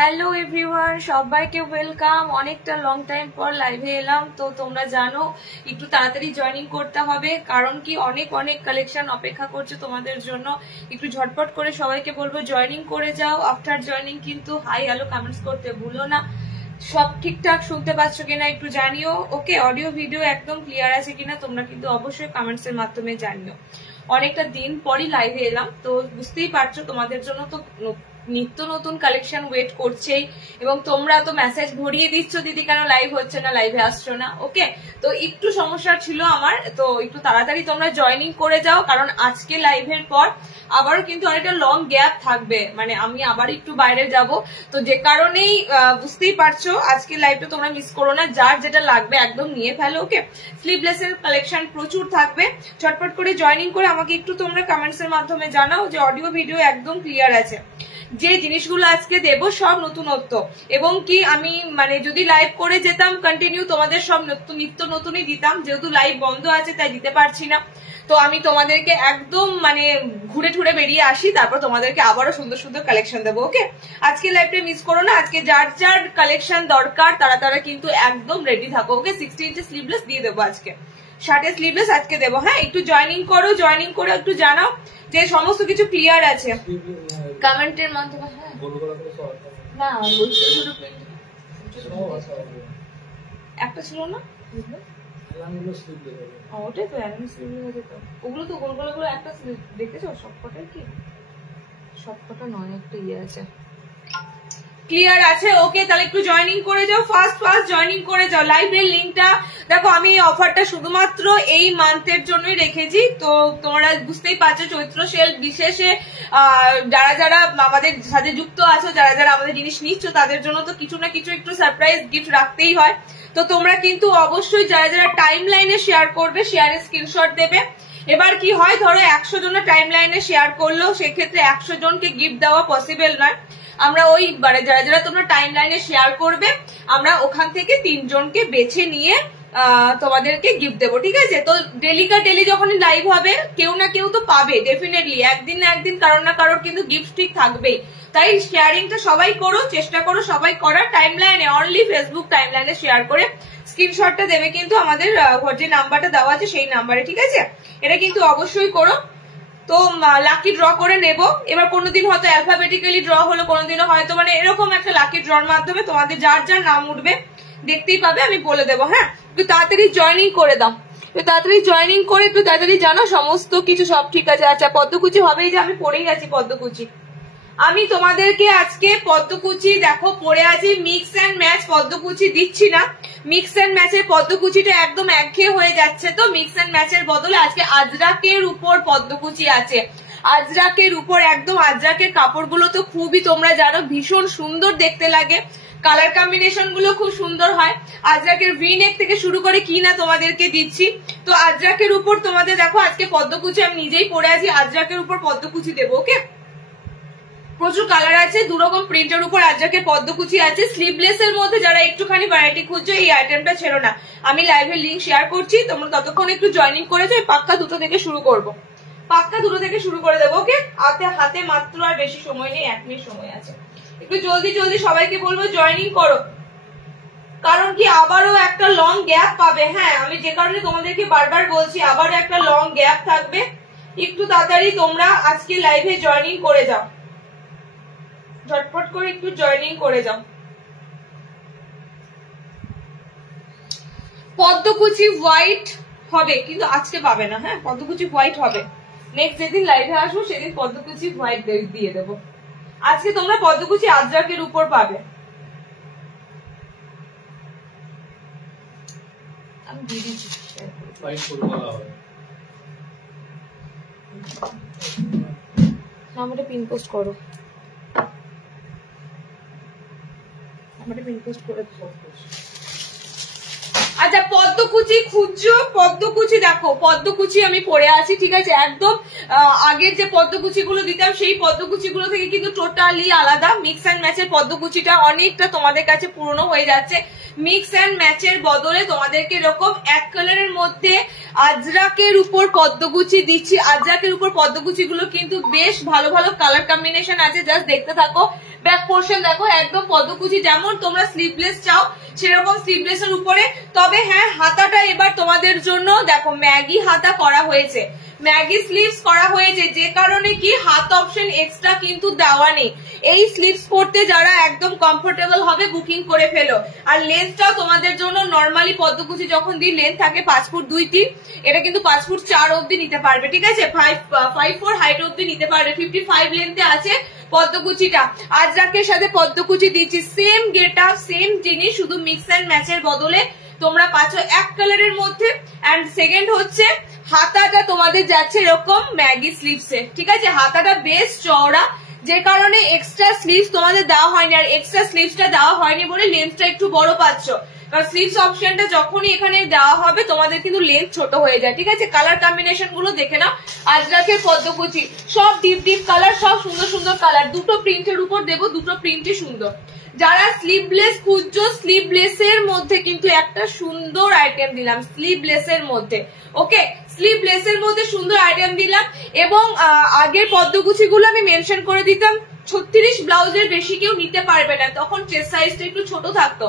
Hello everyone, সবাইকে welcome. অনেকটা long time পর লাইভে এলাম। তো তোমরা জানো একটু তাড়াতাড়ি জয়েনিং করতে হবে, কারণ কি অনেক অনেক কালেকশন অপেক্ষা করছে তোমাদের জন্য। একটু ঝটপট করে সবাইকে বলবো জয়েনিং করে যাও। আফটার জয়েনিং কিন্তু হাই হ্যালো কমেন্টস করতে ভুলো না। সব ঠিকঠাক শুনতে পাচ্ছ কিনা একটু জানিও। ওকে, অডিও ভিডিও একদম ক্লিয়ার আছে কিনা তোমরা কিন্তু অবশ্যই কমেন্টস এর মাধ্যমে জানিও। অনেকটা দিন পরই লাইভে এলাম, তো বুঝতেই পারছো তোমাদের জন্য তো নিত্য নতুন কালেকশন ওয়েট করছেই, এবং তোমরা তো মেসেজ ভরিয়ে দিচ্ছ দিদি কেন লাইভ হচ্ছে না, লাইভে আসছো না। ওকে, তো একটু সমস্যা ছিল আমার, তো একটু তাড়াতাড়ি তোমরা জয়েনিং করে যাও, কারণ আজকে লাইভের পর আবারও কিন্তু অনেকটা লং গ্যাপ থাকবে, মানে আমি আবার একটু বাইরে যাব, তো যে কারণেই বুঝতেই পারছো আজকে লাইভটা তোমরা মিস করো না। যার যেটা লাগবে একদম নিয়ে ফেলো। ওকে, স্লিভলেস এর কালেকশন প্রচুর থাকবে। চটপট করে জয়েনিং করে আমাকে একটু তোমরা কমেন্টস এর মাধ্যমে জানাও যে অডিও ভিডিও একদম ক্লিয়ার আছে। যে জিনিসগুলো আজকে দেবো সব নতুনত্ব, এবং কি আমি মানে যদি লাইভ করে যেতাম কন্টিনিউ তোমাদের সব নিত্য নতুনই দিতাম, যেহেতু লাইভ বন্ধ আছে তাই দিতে পারছি না। তো আমি তোমাদেরকে একদম মানে ঘুরে ঘুরে বেরিয়ে আসি, তারপর তোমাদেরকে আবারও সুন্দর সুন্দর কালেকশন দেবো। ওকে, আজকে লাইভটা মিস করো না। আজকে যার যার কালেকশন দরকার তারা কিন্তু একদম রেডি থাকো। ওকে, 60 ইঞ্চি স্লিভলেস দিয়ে দেবো আজকে, শার্টের স্লিভলেস আজকে দেবো। হ্যাঁ, একটু জয়েনিং করো, জয়েনিং করে একটু জানাও যে সমস্ত কিছু ক্লিয়ার আছে কমেন্টের মাধ্যমে। হ্যাঁ না, একটা ছিল না, ওটাই তো ওগুলো তো গোল গোল করে একটা দেখেছো, সবকটাই কি সবকটা নয়, একটা ইয়ে আছে। ক্লিয়ার আছে? ওকে, তাহলে একটু জয়েনিং করে যাও, ফার্স্ট জয়েনিং করে যাও। লাইভের লিঙ্কটা দেখো, আমি এই অফারটা শুধুমাত্র এই মান্থের জন্যই রেখেছি। তো তোমরা বুঝতেই পারছো চৈত্র সেল বিশেষে যারা যারা আমাদের সাথে যুক্ত আছো, যারা যারা আমাদের জিনিস নিচ্ছ, তাদের জন্য তো কিছু না কিছু একটু সারপ্রাইজ গিফট রাখতেই হয়। তো তোমরা কিন্তু অবশ্যই যারা যারা টাইম লাইনে শেয়ার করবে, শেয়ারের স্ক্রিনশট দেবে। এবার কি হয়, ধরো 100 জনের টাইম লাইনে শেয়ার করলো, সেক্ষেত্রে 100 জনকে গিফট দেওয়া পসিবল নয়। আমরা ওই মানে যারা যারা তোমরা টাইম লাইনে শেয়ার করবে, আমরা ওখান থেকে 3 জনকে বেছে নিয়ে তোমাদেরকে গিফট দেবো, ঠিক আছে? তো ডেলি যখনই লাইভ হবে কেউ না কেউ তো পাবে ডেফিনেটলি, একদিন না একদিন কারোর না কারোর কিন্তু গিফট ঠিক থাকবেই। তাই শেয়ারিংটা সবাই করো, চেষ্টা করো সবাই করার। টাইম লাইনে অনলি ফেসবুক টাইম লাইনে শেয়ার করে স্ক্রিনশটটা দেবে কিন্তু আমাদের যে নাম্বারটা দেওয়া আছে সেই নাম্বারে, ঠিক আছে? এটা কিন্তু অবশ্যই করো। তো লাকি ড্র করে নেব এবার, কোনোদিন হয়তো অ্যালফাবেটিক্যালি ড্র হলো, কোনোদিনও হয়তো মানে এরকম একটা লাকি ড্রর মাধ্যমে তোমাদের যার যার নাম উঠবে দেখতেই পাবে, আমি বলে দেবো। হ্যাঁ, একটু তাড়াতাড়ি জয়েনিং করে দাও, একটু তাড়াতাড়ি জয়েনিং করে একটু তাড়াতাড়ি জানো সমস্ত কিছু সব ঠিক আছে। আচ্ছা, পদ্মকুচি হবেই, যে আমি পড়েই আছি পদ্মকুচি। আমি তোমাদেরকে আজকে পদ্মকুচি দেখো পরে আছি, মিক্স অ্যান্ড ম্যাচ পদ্মকুচি দিচ্ছি না। মিক্স অ্যান্ড ম্যাচের পদ্মকুচিটা একদম একঘেয়ে হয়ে যাচ্ছে, তো মিক্স অ্যান্ড ম্যাচের বদলে আজকে আজরাকের উপর পদ্মকুচি আছে। আজরাকের উপর একদম, আজরাকের কাপড়গুলো তো খুবই তোমরা জানো ভীষণ সুন্দর দেখতে লাগে, কালার কম্বিনেশন গুলো খুব সুন্দর হয়। আজরাকের ভি-নেক থেকে শুরু করে কি না তোমাদেরকে দিচ্ছি। তো আজরাকের উপর তোমাদের দেখো আজকে পদ্মকুচি আমি নিজেই পরে আছি, আজরাকের উপর পদ্মকুচি দেবো। ওকে, প্রচুর কালার আছে, 2 রকম প্রিন্টের উপর আজরাকের পদ্মকুচি আছে। স্লিভলেস এর মধ্যে যারা একটুখানি ভ্যারাইটি খুঁজছো, এই আইটেমটা ছেড়ো না। আমি লাইভের লিঙ্ক শেয়ার করছি, তোমরা ততক্ষণ একটু জয়েনিং করে যাও। পাক্কা 2টো থেকে শুরু করবো, পাক্কা 2টো থেকে শুরু করে দেবো। ওকে, হাতে মাত্র আর বেশি সময় নেই, 1 মিনিট সময় আছে। একটু জলদি সবাইকে বলবো জয়েনিং করো, কারণ কি আবারও একটা লং গ্যাপ পাবে। হ্যাঁ, আমি যে কারণে তোমাদেরকে বারবার বলছি আবারও একটা লং গ্যাপ থাকবে। একটু তাড়াতাড়ি তোমরা আজকে লাইভে জয়েনিং করে যাও, ঝটপট করে একটু জয়েনিং করে যাও। পদ্মকুচি হোয়াইট হবে কিন্তু আজকে পাবে না। হ্যাঁ, পদ্মকুচি হোয়াইট হবে, নেক্সট যেদিন লাইভে আসবো সেদিন পদ্মকুচি হোয়াইট দিয়ে দেবো। আজকে তোমরা পদ্মকুচি আজরাকের উপর পাবে। আমি দিয়ে দিচ্ছি, নাম্বারটা পিন পোস্ট করো, নাম্বারটা পিন পোস্ট করে। আচ্ছা, পদ্মকুচি খুঁজছো, পদ্মকুচি দেখো, পদ্মকুচি আমি পরে আছি, ঠিক আছে? একদম আগের যে পদ্মকুচি গুলো দিতাম সেই পদ্মকুচি গুলো থেকে কিন্তু টোটালি আলাদা। মিক্স অ্যান্ড ম্যাচের পদ্মকুচিটা অনেকটা তোমাদের কাছে পুরনো হয়ে যাচ্ছে। মিক্স অ্যান্ড ম্যাচের বদলে তোমাদেরকে এরকম এক কালারের মধ্যে আজরাকের উপর পদ্মকুচি দিচ্ছি। আজরাকের উপর পদ্মকুচি গুলো কিন্তু বেশ ভালো ভালো কালার কম্বিনেশন আছে, জাস্ট দেখতে থাকো। ব্যাক পোর্শন দেখো একদম পদ্মকুচি, যেমন তোমরা স্লিভলেস চাও সেরকম স্লিভলেস এর উপরে। তবে হ্যাঁ, হাতাটা এবার তোমাদের জন্য দেখো ম্যাগি হাতা করা হয়েছে, ম্যাগি স্লিভস করা হয়েছে, যে কারণে কি হাত অপশন এক্সট্রা কিন্তু দেওয়া নেই। এই স্লিভস পরতে যারা একদম কমফোর্টেবল হবে বুকিং করে ফেলো। আর লেন্থটাও তোমাদের জন্য নর্মালি পদ্মকুচি যখন দিই লেন্থ থাকে 5 ফুট 2 3, এটা কিন্তু 5 ফুট 4 অব্দি নিতে পারবে, ঠিক আছে, 5'4" হাইট অব্দি নিতে পারবে। 55 লেন্থে আছে পদ্মকুচিটা। আজরাকের সাথে পদ্মকুচি দিচ্ছি, সেম গেট আপ সেম জিনিস, শুধু মিক্স অ্যান্ড ম্যাচের বদলে তোমরা পাচ্ছ এক কালারের মধ্যে। অ্যান্ড সেকেন্ড হচ্ছে হাতাটা তোমাদের যাচ্ছে এরকম ম্যাগি স্লিভসে, ঠিক আছে, হাতাটা বেশ চওড়া, যে কারণে এক্সট্রা স্লিভস তোমাদের দেওয়া হয়নি। আর এক্সট্রা স্লিভসটা দেওয়া হয়নি বলে লেন্থটা একটু বড় পাচ্ছ, কারণ স্লিভস অপশনটা যখনই এখানে দেওয়া হবে তোমাদের কিন্তু লেন্থ ছোট হয়ে যায়, ঠিক আছে। কালার কম্বিনেশন গুলো দেখে নাও, আজরাকের পদ্মকুচি সব ডিপ ডিপ কালার, সব সুন্দর সুন্দর কালার। দুটো প্রিন্টের উপর দেবো, দুটো প্রিন্টই সুন্দর। যারা স্লিভলেস খুঁজছো, স্লিভলেস এর মধ্যে কিন্তু একটা সুন্দর আইটেম দিলাম, স্লিভলেস এর মধ্যে, ওকে, স্লিভলেস এর মধ্যে সুন্দর আইটেম দিলাম। এবং আগের পদ্মকুচি গুলো আমি মেনশন করে দিতাম 36 ব্লাউজের বেশি কেউ নিতে পারবে না, তখন চেস্ট সাইজটা একটু ছোট থাকতো।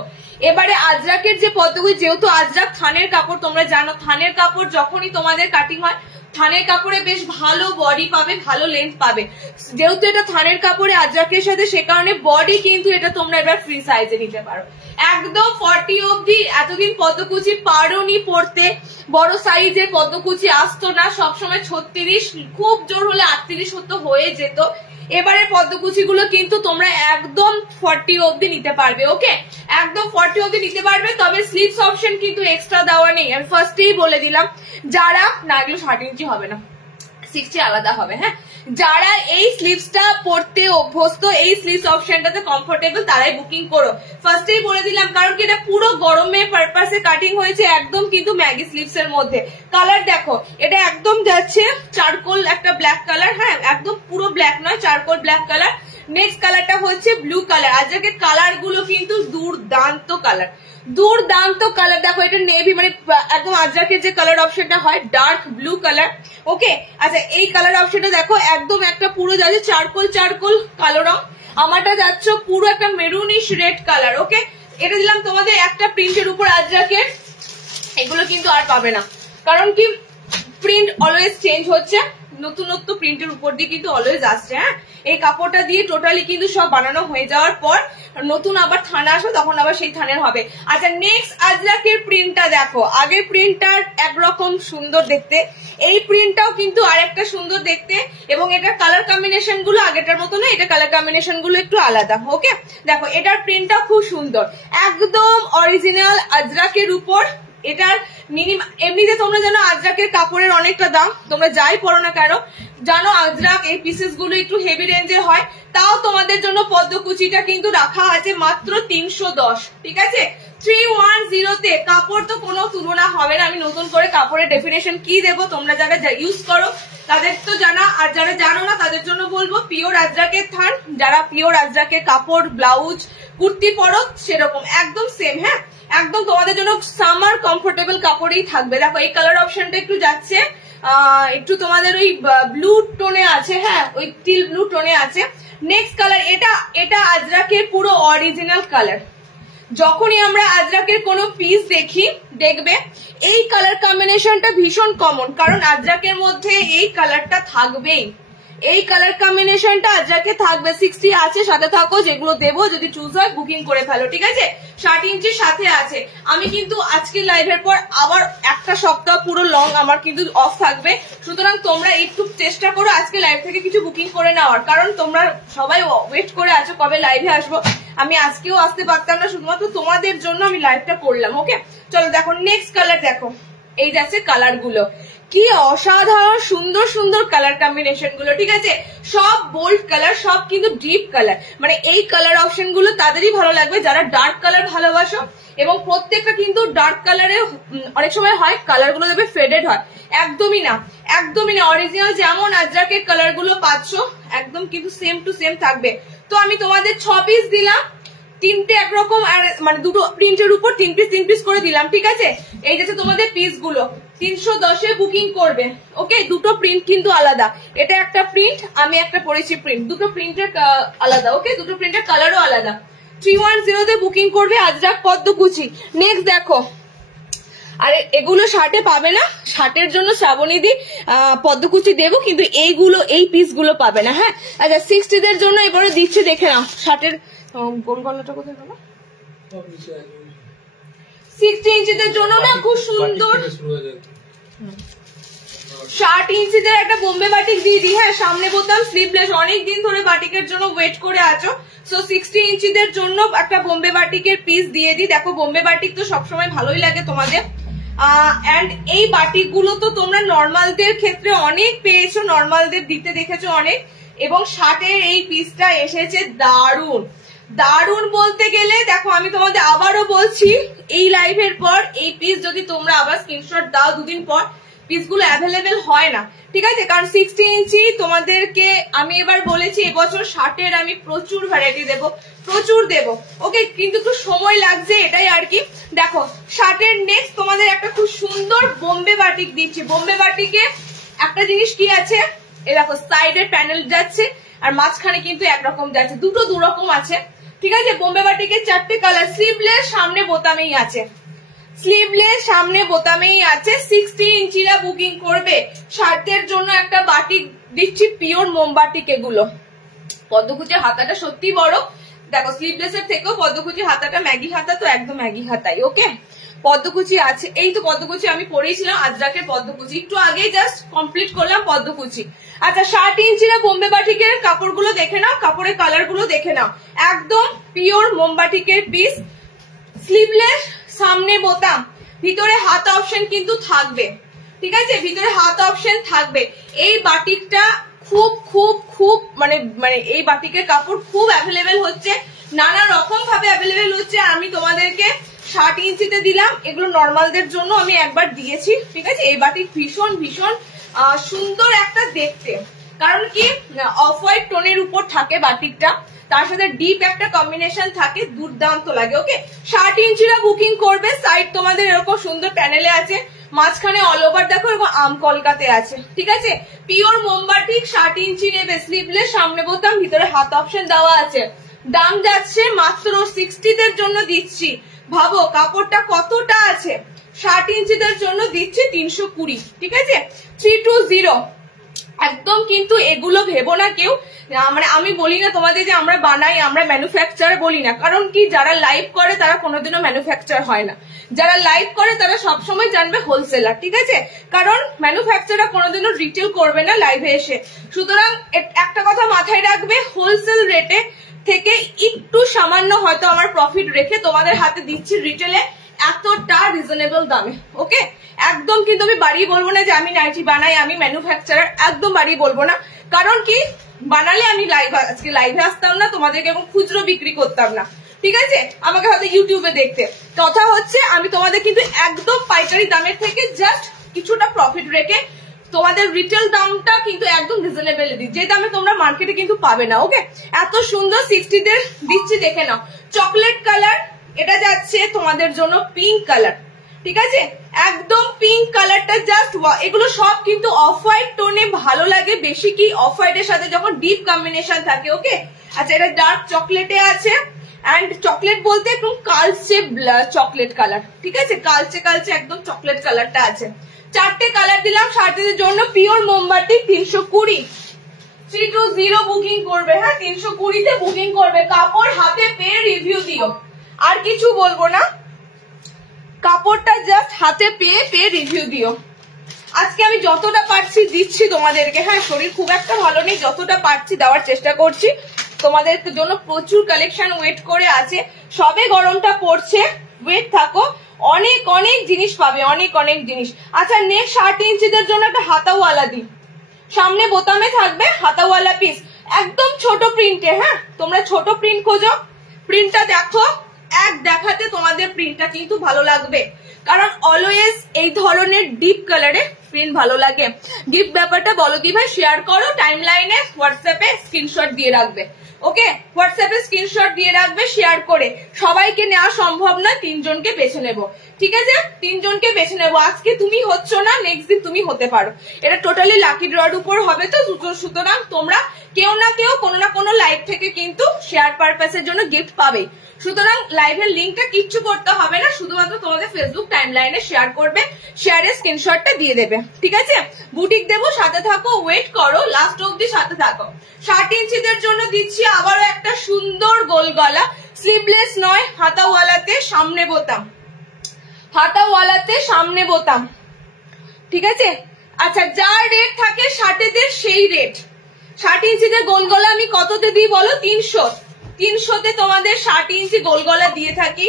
এবারে আজরাকের যে পদ্মকুচি, যেহেতু আজরাক থানের কাপড়, তোমরা জানো থানের কাপড় যখনই তোমাদের কাটিং হয় থানের কাপড়ে বেশ ভালো বডি পাবে, ভালো লেন্থ পাবে। যেহেতু এটা থানের কাপড়ে আজরাকের সাথে, সে কারণে বডি কিন্তু এটা তোমরা এবার ফ্রি সাইজে নিতে পারো, একদম 40 অব্দি। এতদিন পদ্মকুচি পারোনি পড়তে, বড় সাইজের পদ্মকুচি আসতো না, সবসময় 36, খুব জোর হলে 38 হতো, হয়ে যেত। এবারে পদ্মকুচি গুলো কিন্তু তোমরা একদম 40 অব্দি নিতে পারবে, ওকে, একদম 40 অব্দি নিতে পারবে। তবে স্লিভস অপশন কিন্তু এক্সট্রা দেওয়া নেই, আমি ফার্স্টেই বলে দিলাম। যারা না, এগুলো 60 ইঞ্চি হবে না, 60 আলাদা হবে, হ্যাঁ। যারা এই স্লিভসটা পরতে অভ্যস্ত, এই স্লিভস অপশনটাতে কমফোর্টেবল, তারাই বুকিং করো, ফার্স্টেই বলে দিলাম। কারণ কি এটা পুরো গরমের পারপাসে কাটিং হয়েছে, একদম কিন্তু ম্যাগি স্লিভস এর মধ্যে। কালার দেখো, এটা একদম যাচ্ছে চারকোল একটা ব্ল্যাক কালার, হ্যাঁ, একদম পুরো ব্ল্যাক নয়, চারকোল ব্ল্যাক কালার। নেক্সট কালারটা হচ্ছে ব্লু কালার। আজকে কালার গুলো কিন্তু দুর্দান্ত কালার, দুর্দান্ত কালার। দেখো এটা নেভি, মানে একদম আজরাকের যে কালার অপশনটা হয় ডার্ক ব্লু কালার, ওকে। আচ্ছা, এই কালার অপশনটা দেখো একদম একটা পুরো যাচ্ছে চারকোল চারকোল কালো রং, আমারটা যাচ্ছে পুরো একটা মেরুনিশ রেড কালার, ওকে। এটা দিলাম তোমাদের একটা প্রিন্টের উপর আজরাকের। এগুলো কিন্তু আর পাবে না, কারণ কি প্রিন্ট অলওয়েজ চেঞ্জ হচ্ছে, নতুনত্ব প্রিন্টের উপর দিয়ে কিন্তু অলওয়েজ আসছে, হ্যাঁ। এই কাপড়টা দিয়ে টোটালি কিন্তু সব বানানো হয়ে যাওয়ার পর নতুন আবার থান আসবে, তখন আবার সেই থানের হবে। আচ্ছা, নেক্সট আজরাকের প্রিন্টটা দেখো, আগের প্রিন্টটা একরকম সুন্দর দেখতে, এই প্রিন্টটাও কিন্তু আরেকটা সুন্দর দেখতে। এবং এটার কালার কম্বিনেশন গুলো আগেটার মতো না, এটা কালার কম্বিনেশন গুলো একটু আলাদা, ওকে। দেখো এটার প্রিন্টটা খুব সুন্দর, একদম অরিজিনাল আজরাকের উপর। এটার মিনিমাম, এমনিতে তোমরা জানো আজরাকের কাপড়ের অনেকটা দাম, তোমরা যাই পড়ো না কেন জানো আজরাক এই পিসেস গুলো একটু হেভি রেঞ্জে হয়। তাও তোমাদের জন্য পদ্মকুচিটা কিন্তু রাখা আছে মাত্র 310, ঠিক আছে, 310 তে। কাপড় তো কোনো তুলনা হবে না, আমি নতুন করে কাপড়ের ডেফিনেশন কি দেবো, তোমরা যারা ইউজ করো তাদের তো জানা, আর যারা জানো না তাদের জন্য বলবো পিওর আজরাকের থান। যারা পিওর আজরাকের কাপড় ব্লাউজ কুর্তি পরো সেরকম একদম সেম, হ্যাঁ, একদম তোমাদের জন্য সামার কমফোর্টেবল কাপড়ই থাকবে। দেখো এই কালার অপশনটা একটু যাচ্ছে একটু তোমাদের ওই ব্লু টোনে আছে, হ্যাঁ, ওই টিল ব্লু টোনে আছে। নেক্সট কালার, এটা আজরাকের পুরো অরিজিনাল কালার। যখনই আমরা আজরাকের কোনো পিস দেখি দেখবে এই কালার কম্বিনেশনটা ভীষণ কমন, কারণ আজরাকের মধ্যে এই কালারটা থাকবেই, এই কালার কম্বিনেশনটা আজরাকে থাকবে। 60 আছে, সাথে থাকো, যেগুলো দেবো যদি চুজ হয় বুকিং করে ফেলো, ঠিক আছে। 60 ইঞ্চির সাথে আছে। আমি কিন্তু আজকে লাইভের পর আবার একটা সপ্তাহ পুরো লং আমার কিন্তু অফ থাকবে, সুতরাং তোমরা একটু চেষ্টা করো আজকে লাইভ থেকে কিছু বুকিং করে নেওয়ার, কারণ তোমরা সবাই ওয়েট করে আছো কবে লাইভে আসবো। আমি আজকেও আসতে পারতাম না, শুধুমাত্র তোমাদের জন্য আমি লাইভটা করলাম, ওকে। চলো দেখো নেক্সট কালার, দেখো এই যাচ্ছে কালার গুলো, কি অসাধারণ সুন্দর সুন্দর কালার কম্বিনেশন গুলো, ঠিক আছে। সব বোল্ড কালার, সব কিন্তু ডিপ কালার, মানে এই কালার অপশন গুলো তাদেরই ভালো লাগবে যারা ডার্ক কালার ভালোবাসো। এবং প্রত্যেকটা কিন্তু ডার্ক কালারে, অনেক সময় হয় কালার গুলো দেখবে ফেডেড হয়, একদমই না, একদমই না। অরিজিনাল যেমন আজরাকের কালার গুলো পাচ্ছ একদম কিন্তু সেম টু সেম থাকবে। তো আমি তোমাদের 6 পিস দিলাম, 3টে একরকম, আর মানে দুটো প্রিন্টের উপর 3 পিস করে দিলাম, ঠিক আছে। এই যাচ্ছে তোমাদের পিস গুলো, 310-এ বুকিং করবে। ওকে, দুটো প্রিন্ট কিন্তু আলাদা, এটা একটা প্রিন্ট, আমি একটা পরেছি প্রিন্ট, দুটো প্রিন্টের আলাদা। ওকে, দুটো প্রিন্টের কালারও আলাদা। 310-তে বুকিং করবে আজরাক পদ্মকুচি। নেক্সট দেখো, আর এগুলো শার্টে পাবে না, শার্টের জন্য শ্রাবণীদি পদ্মকুচি দেবো, কিন্তু এইগুলো এই পিস গুলো পাবে না। হ্যাঁ, আচ্ছা 60-দের জন্য এবারে দিচ্ছে, দেখে নাও শার্টের গোল গলাটা কোথায় গেল। 60 ইঞ্চিদের জন্য না খুব সুন্দর 60 ইঞ্চিদের একটা বোম্বে বাটিক দিয়ে দিই। হ্যাঁ, সামনে বোতাম, স্লিভলেস, অনেকদিন ধরে বাটিকের জন্য ওয়েট করে আছো, সো 60 ইঞ্চিদের জন্য একটা বোম্বে বাটিকের পিস দিয়ে দিই। দেখো বোম্বে বাটিক তো সবসময় ভালোই লাগে তোমাদের, এন্ড এই বাটিক গুলো তো তোমরা নর্মালদের ক্ষেত্রে অনেক পেয়েছো, নর্মালদের দিতে দেখেছো অনেক, এবং শার্টের এই পিসটা এসেছে দারুন। দারুন বলতে গেলে দেখো, আমি তোমাদের আবারও বলছি, এই লাইভের পর এই পিস যদি তোমরা আবার স্ক্রিনশট দাও দুদিন পর, পিসগুলো অ্যাভেলেবেল হয় না, ঠিক আছে? কারণ 60 ইঞ্চি তোমাদেরকে আমি এবার বলেছি এবছর শার্টের আমি প্রচুর ভ্যারাইটি দেবো, প্রচুর দেবো। ওকে, কিন্তু একটু সময় লাগছে, এটাই আর কি। দেখো শার্টের নেক্সট তোমাদের একটা খুব সুন্দর বোম্বে বাটিক দিচ্ছি। বোম্বে বাটিকে একটা জিনিস কি আছে, এ দেখো সাইডের প্যানেল যাচ্ছে আর মাঝখানে কিন্তু একরকম যাচ্ছে, দুটো দুরকম আছে, ঠিক আছে? বোম্বে বাটিকের 4টে কালার, স্লিভলেস, সামনে বোতামেই আছে, স্লিভলেস সামনে বোতামেই আছে। 60 ইঞ্চিরা বুকিং করবে। শার্টের জন্য একটা বাটিক দিচ্ছি, পিওর মোমবাটিক। এগুলো পদ্মকুচির হাতাটা সত্যি বড়, দেখো স্লিভলেসের থেকেও পদ্মকুচির হাতাটা ম্যাগি হাতা, তো একদম ম্যাগি হাতাই। ওকে, পদ্মকুচি আছে, এই তো পদ্মকুচি আমি পরেছিলাম, আজরাকের পদ্মকুচি একটু আগে জাস্ট কমপ্লিট করলাম পদ্মকুচি। আচ্ছা 60 ইঞ্চিরা বোম্বে বাটিকের কাপড়গুলো দেখে নাও, কাপড়ের কালার গুলো দেখে নাও, একদম পিওর মোমবাটিকের পিস, স্লিভলেস, সামনে বোতাম, ভিতরে হাত অপশন কিন্তু থাকবে, ঠিক আছে? ভিতরে হাত অপশন থাকবে। এই বাটিকটা খুব খুব খুব মানে এই বাটিকের কাপড় খুব অ্যাভেলেবেল হচ্ছে, নানা রকম ভাবে অ্যাভেলেবেল হচ্ছে। আমি তোমাদেরকে 60 ইঞ্চিতে দিলাম, এগুলো নর্মালদের জন্য আমি একবার দিয়েছি, ঠিক আছে? এই বাটিক ভীষণ ভীষণ সুন্দর একটা দেখতে, কারণ কি অফ হোয়াইট টোনের উপর থাকে বাটিকটা, তার সাথে ডিপ একটা কম্বিনেশন থাকে, দুর্দান্ত লাগে। ওকে, 60 ইঞ্চিরা বুকিং করবে। সাইড তোমাদের এরকম সুন্দর প্যানেলে আছে, মাঝখানে অল ওভার দেখো এবং আম কলকাতে আছে, ঠিক আছে? পিওর মোমবাটিক 60 ইঞ্চি নেবে, স্লিভলেস, সামনে বোতাম, ভিতরে হাত অপশন দেওয়া আছে। দাম যাচ্ছে মাত্র 60-দের জন্য দিচ্ছি, ভাবো কাপড়টা কতটা আছে। 60 ইঞ্চিদের জন্য দিচ্ছি 320, ঠিক আছে? 320 একদম। কিন্তু এগুলো ভেবো না কেউ, মানে আমি বলি না তোমাদের যে আমরা বানাই, আমরা ম্যানুফ্যাকচার বলি না, কারণ কি যারা লাইভ করে তারা কোনোদিনও ম্যানুফ্যাকচার হয় না, যারা লাইভ করে তারা সবসময় জানবে হোলসেলার, ঠিক আছে? কারণ ম্যানুফ্যাকচাররা কোনোদিনও রিটেল করবে না লাইভে এসে। সুতরাং একটা কথা মাথায় রাখবে, হোলসেল রেটে থেকে একটু সামান্য হয়তো আমার প্রফিট রেখে তোমাদের হাতে দিচ্ছি রিটেলে এতটা রিজনেবল দামে। ওকে, একদম কিন্তু আমি বাড়িয়ে বলবো না যে আমি নাইটি বানাই, আমি ম্যানুফ্যাকচারার, একদম বাড়িয়ে বলবো না। কারণ কি বানালে আমি আজকে লাইভে আসতাম না, তোমাদেরকে এবং খুচরো বিক্রি করতাম না, ঠিক আছে? আমাকে হয়তো ইউটিউবে দেখতে। কথা হচ্ছে আমি তোমাদের কিন্তু একদম পাইকারি দামের থেকে জাস্ট কিছুটা প্রফিট রেখে তোমাদের রিটেল দামটা কিন্তু একদম রিজনেবল দিই, যে দামে তোমরা মার্কেটে কিন্তু পাবে না। ওকে, এত সুন্দর 60-দের দিচ্ছি, দেখে নাও। চকলেট কালার, এটা যাচ্ছে তোমাদের জন্য পিঙ্ক কালার, ঠিক আছে? একদম পিঙ্ক কালারটা জাস্ট, এগুলো সব কিন্তু অফ হোয়াইট টোনে ভালো লাগে বেশি, কি অফ হোয়াইটের সাথে যখন ডিপ কম্বিনেশন থাকে। ওকে, আচ্ছা এটা ডার্ক চকলেটে আছে, এন্ড চকলেট বলতে একদম কালচে চকলেট কালার, ঠিক আছে? কালচে কালচে একদম চকলেট কালারটা আছে। 4টে কালার দিলাম। শার্টের জন্য পিওর মোমবাতি 320, 320 বুকিং করবে। হ্যাঁ, 320-তে বুকিং করবে। কাপড় হাতে পেয়ে রিভিউ দিও, আর কিছু বলবো না, কাপড়টা জাস্ট হাতে পেয়ে রিভিউ দিও। আজকে আমি যতটা পারছি দিচ্ছি তোমাদেরকে। হ্যাঁ, শরীর খুব একটা ভালো নেই, যতটা পারছি দেওয়ার চেষ্টা করছি তোমাদের জন্য। প্রচুর কালেকশন ওয়েট করে আছে, সবে গরমটা পড়ছে, ওয়েট থাকো, অনেক অনেক জিনিস পাবে, অনেক অনেক জিনিস। আচ্ছা নেক্সট 60 ইঞ্চিদের জন্য একটা হাতাওয়ালা দিই, সামনে বোতামে থাকবে হাতাওয়ালা পিস, একদম ছোট প্রিন্টে। হ্যাঁ, তোমরা ছোট প্রিন্ট খোঁজো, প্রিন্টটা দেখো, এক দেখাতে তোমাদের প্রিন্টটা কিন্তু ভালো লাগবে, কারণ অলওয়েজ এই ধরনের ডিপ কালারে প্রিন্ট ভালো লাগে, গিফট ব্যাপারটা বলো কি ভাই, শেয়ার করো টাইমলাইনে, হোয়াটসঅ্যাপে স্ক্রিনশট দিয়ে রাখবে। ওকে, হোয়াটসঅ্যাপে স্ক্রিনশট দিয়ে রাখবে শেয়ার করে। সবাইকে নেওয়া সম্ভব না, 3 জনকে বেছে নেব, ঠিক আছে? 3 জনকে বেছে নেব। আজকে তুমি হচ্ছ না, নেক্সট দিন তুমি হতে পারো। এটা টোটালি লাকি ড্রর উপর হবে, তো সুতরাং তোমরা কেউ না কেউ কোনো না কোনো লাইভ থেকে কিন্তু শেয়ার পারপাসের জন্য গিফট পাবে। সুতরাং লাইভের লিঙ্কটা কিচ্ছু করতে হবে না, শুধুমাত্র তোমাদের ফেসবুক টাইমলাইনে শেয়ার করবে, শেয়ারের স্ক্রিনশটটা দিয়ে দেবে, ঠিক আছে? বুটিক দেবো, সাথে থাকো, ওয়েট করো, লাস্ট অব্দি সাথে থাকো। 60 ইঞ্চিদের জন্য দিচ্ছি আবারও একটা সুন্দর গোল গলা, স্লিভলেস নয়, হাতাওয়ালাতে সামনে বোতাম, হাতাওয়ালাতে সামনে বোতাম, ঠিক আছে? আচ্ছা, যার রেট থাকে 60 সেই রেট। 60 ইঞ্চিতে গোল গলা আমি কততে দিই বলো? 300তে তোমাদের 60 ইঞ্চি গোল গলা দিয়ে থাকি,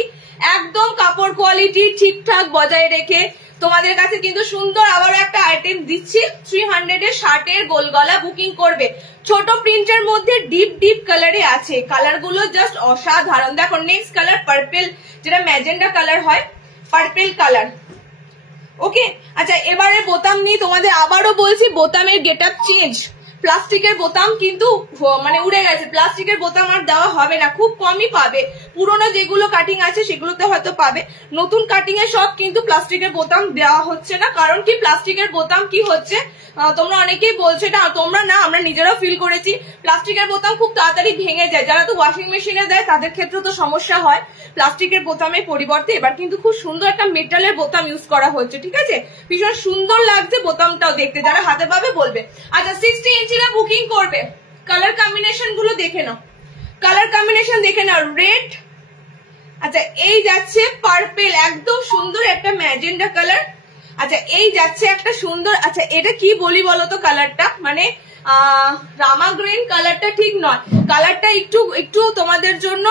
একদম কাপড় কোয়ালিটি ঠিকঠাক বজায় রেখে তোমাদের কাছে কিন্তু সুন্দর আবারও একটা আইটেম দিচ্ছি। 300 এর 60 গোল গলা বুকিং করবে। ছোট প্রিন্টের মধ্যে ডিপ ডিপ কালারে আছে, কালার গুলো জাস্ট অসাধারণ। দেখো নেক্সট কালার পার্পেল, যেটা ম্যাজেন্ডা কালার হয়, পার্পেল কালার। ওকে, আচ্ছা এবারে বোতাম নিয়ে তোমাদের আবারও বলছি, বোতামের গেট আপ চেঞ্জ। প্লাস্টিকের বোতাম কিন্তু মানে উড়ে গেছে, প্লাস্টিকের বোতাম আর দেওয়া হবে না, খুব কমই পাবে। পুরোনো যেগুলো কাটিং আছে সেগুলোতে হয়তো পাবে, নতুন কাটিং এ সব কিন্তু প্লাস্টিকের বোতাম দেওয়া হচ্ছে না। কারণ কি, প্লাস্টিকের বোতাম কি হচ্ছে, তোমরা অনেকেই বলছো, এটা তোমরা না, আমরা নিজেরাও ফিল করেছি, প্লাস্টিকের বোতাম খুব তাড়াতাড়ি ভেঙে যায়। যারা তো ওয়াশিং মেশিনে দেয় তাদের ক্ষেত্রে তো সমস্যা হয়। প্লাস্টিকের বোতামের পরিবর্তে এবার কিন্তু খুব সুন্দর একটা মেটালের বোতাম ইউজ করা হচ্ছে, ঠিক আছে? ভীষণ সুন্দর লাগছে বোতামটাও দেখতে, যারা হাতে পাবে বলবে। আচ্ছা 60 ইঞ্চিরা বুকিং করবে, কালার কম্বিনেশন গুলো দেখে নাও, কালার কম্বিনেশন দেখে নাও। রেড, আচ্ছা এই যাচ্ছে পার্পেল, একদম সুন্দর একটা ম্যাজেন্ডা কালার। আচ্ছা এই যাচ্ছে একটা সুন্দর, আচ্ছা এটা কি বলি বলতো কালারটা, মানে রামা গ্রিন কালারটা ঠিক নয়, কালারটা একটু তোমাদের জন্য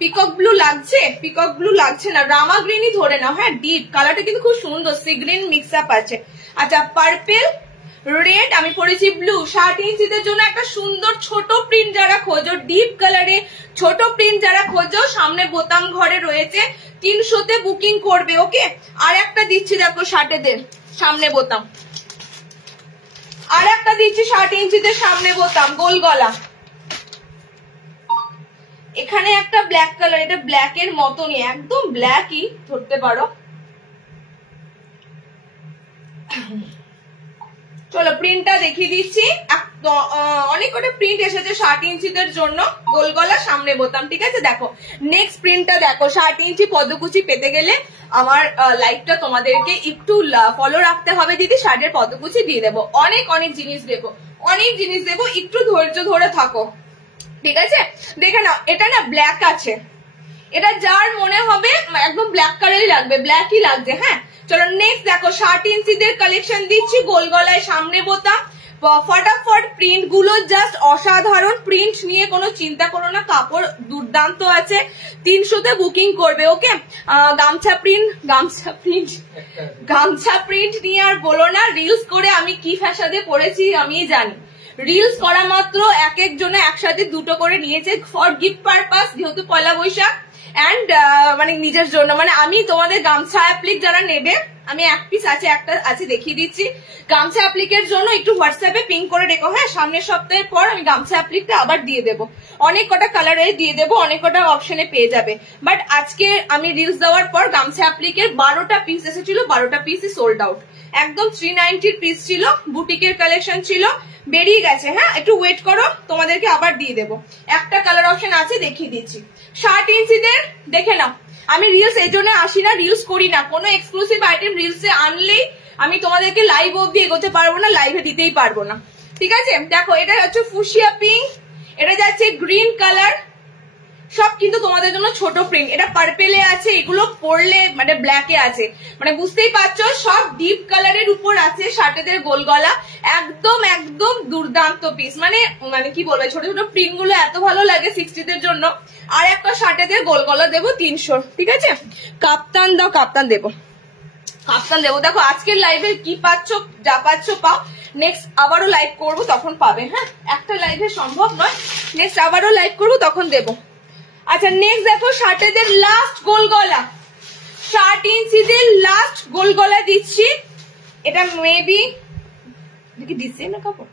পিকক ব্লু লাগছে, পিকক ব্লু লাগছে না, রামা গ্রিনই ধরে নাও। হ্যাঁ ডিপ কালারটা কিন্তু খুব সুন্দর, সি গ্রিন মিক্স আপ আছে। আচ্ছা পার্পেল, রেড, আমি পরেছি ব্লু। 60 ইঞ্চিদের জন্য একটা সুন্দর ছোট প্রিন্ট যারা খোঁজো, ডিপ কালারে ছোট প্রিন্ট যারা খোঁজো, সামনে বোতাম ঘরে রয়েছে, 300তে বুকিং করবে। ওকে, আর একটা দিচ্ছি দেখো 60 সামনে বোতাম, আর একটা দিচ্ছি 60 ইঞ্চিতে সামনে বোতাম গোল গলা। এখানে একটা ব্ল্যাক কালার, এটা ব্ল্যাক এর মতনই, একদম ব্ল্যাকই ধরতে পারো। চলো প্রিন্টটা দেখিয়ে দিচ্ছি, অনেক কটা প্রিন্ট এসেছে 60 ইঞ্চিদের জন্য গোল গলা সামনে বোতাম, ঠিক আছে? দেখো নেক্সট প্রিন্টটা দেখো, 60 ইঞ্চি পদ্মকুচি পেতে গেলে আমার লাইভটা তোমাদেরকে একটু ফলো রাখতে হবে দিদি, শার্টের পদ্মকুচি দিয়ে দেবো, অনেক অনেক জিনিস দেবো, অনেক জিনিস দেবো, একটু ধৈর্য ধরে থাকো, ঠিক আছে? দেখে নাও, এটা না ব্ল্যাক আছে, এটা যার মনে হবে একদম ব্ল্যাক কালারই লাগবে, ব্ল্যাকই লাগছে। হ্যাঁ চলো নেক্সট দেখো, 60 ইঞ্চিদের কালেকশন দিচ্ছি, গোল গলায় সামনে বোতাম, ফটাফট প্রিন্ট গুলো জাস্ট অসাধারণ, প্রিন্ট নিয়ে কোনো চিন্তা করো না, কাপড় দুর্দান্ত আছে। 300তে বুকিং করবে। ওকে, গামছা প্রিন্ট নিয়ে আর বলো না, রিলস করে আমি কি ফ্যাশনে পড়েছি আমি জানি, রিলস করা মাত্র এক একজনে একসাথে দুটো করে নিয়েছে ফর গিফট পারপাস, যেহেতু পয়লা বৈশাখ, এন্ড মানে নিজের জন্য, মানে আমি তোমাদের গামছা অ্যাপ্লিক যারা নেবে, আমি এক পিস আছে, একটা আছে দেখিয়ে দিচ্ছি, গামছা অ্যাপ্লিকের জন্য একটু হোয়াটসঅ্যাপে পিং করে রেখো। হ্যাঁ সামনের সপ্তাহের পর আমি গামছা অ্যাপ্লিকটা আবার দিয়ে দেবো, অনেক কটা কালারে দিয়ে দেবো, অনেক কটা অপশনে পেয়ে যাবে। বাট আজকে আমি রিলস দেওয়ার পর গামছা অ্যাপ্লিকের 12টা পিস এসেছিল, 12টা পিসই সোল্ড আউট, একদম 390 পিস ছিল, বুটিকের কালেকশন ছিল, বেরিয়ে গেছে। হ্যাঁ একটু ওয়েট করো, তোমাদেরকে আবার দিয়ে দেবো, একটা কালার অপশন আছে দেখিয়ে দিচ্ছি। 60 ইঞ্চিদের দেখে নাও, আমি রিলস এই জন্য আসি না, রিলস করি না, কোনো এক্সক্লুসিভ আইটেম রিলসে আনলেই আমি তোমাদেরকে লাইভ অব্দি এগোতে পারবো না, লাইভে দিতেই পারবো না, ঠিক আছে? দেখো এটা হচ্ছে ফুশিয়া পিঙ্ক, এটা যাচ্ছে গ্রিন কালার, সব কিন্তু তোমাদের জন্য ছোট প্রিন্ট, এটা পার্পেলে আছে, এগুলো পরলে মানে ব্ল্যাকে আছে, মানে বুঝতেই পারছো সব ডিপ কালারের উপর আছে, 60 গোল গলা, একদম একদম দুর্দান্ত পিস, মানে মানে কি বলবো, ছোট ছোট প্রিন্ট গুলো এত ভালো লাগে 60 জন্য। আর একটা 60 গোল গলা দেবো 300, ঠিক আছে? কাপ্তান দাও, কাপ্তান দেবো, কাপ্তান দেবো। দেখো আজকের লাইভে কি পাচ্ছ, যা পাচ্ছ পাও, নেক্সট আবারও লাইভ করবো তখন পাবে। হ্যাঁ একটা লাইভে সম্ভব নয়, নেক্সট আবারও লাইভ করবো তখন দেবো। আচ্ছা নেক্সট দেখো 60 লাস্ট গোল গলা, 60 ইঞ্চিদের লাস্ট গোল গলা দিচ্ছি, এটা মেবি দেখি দিছে না কাপড়।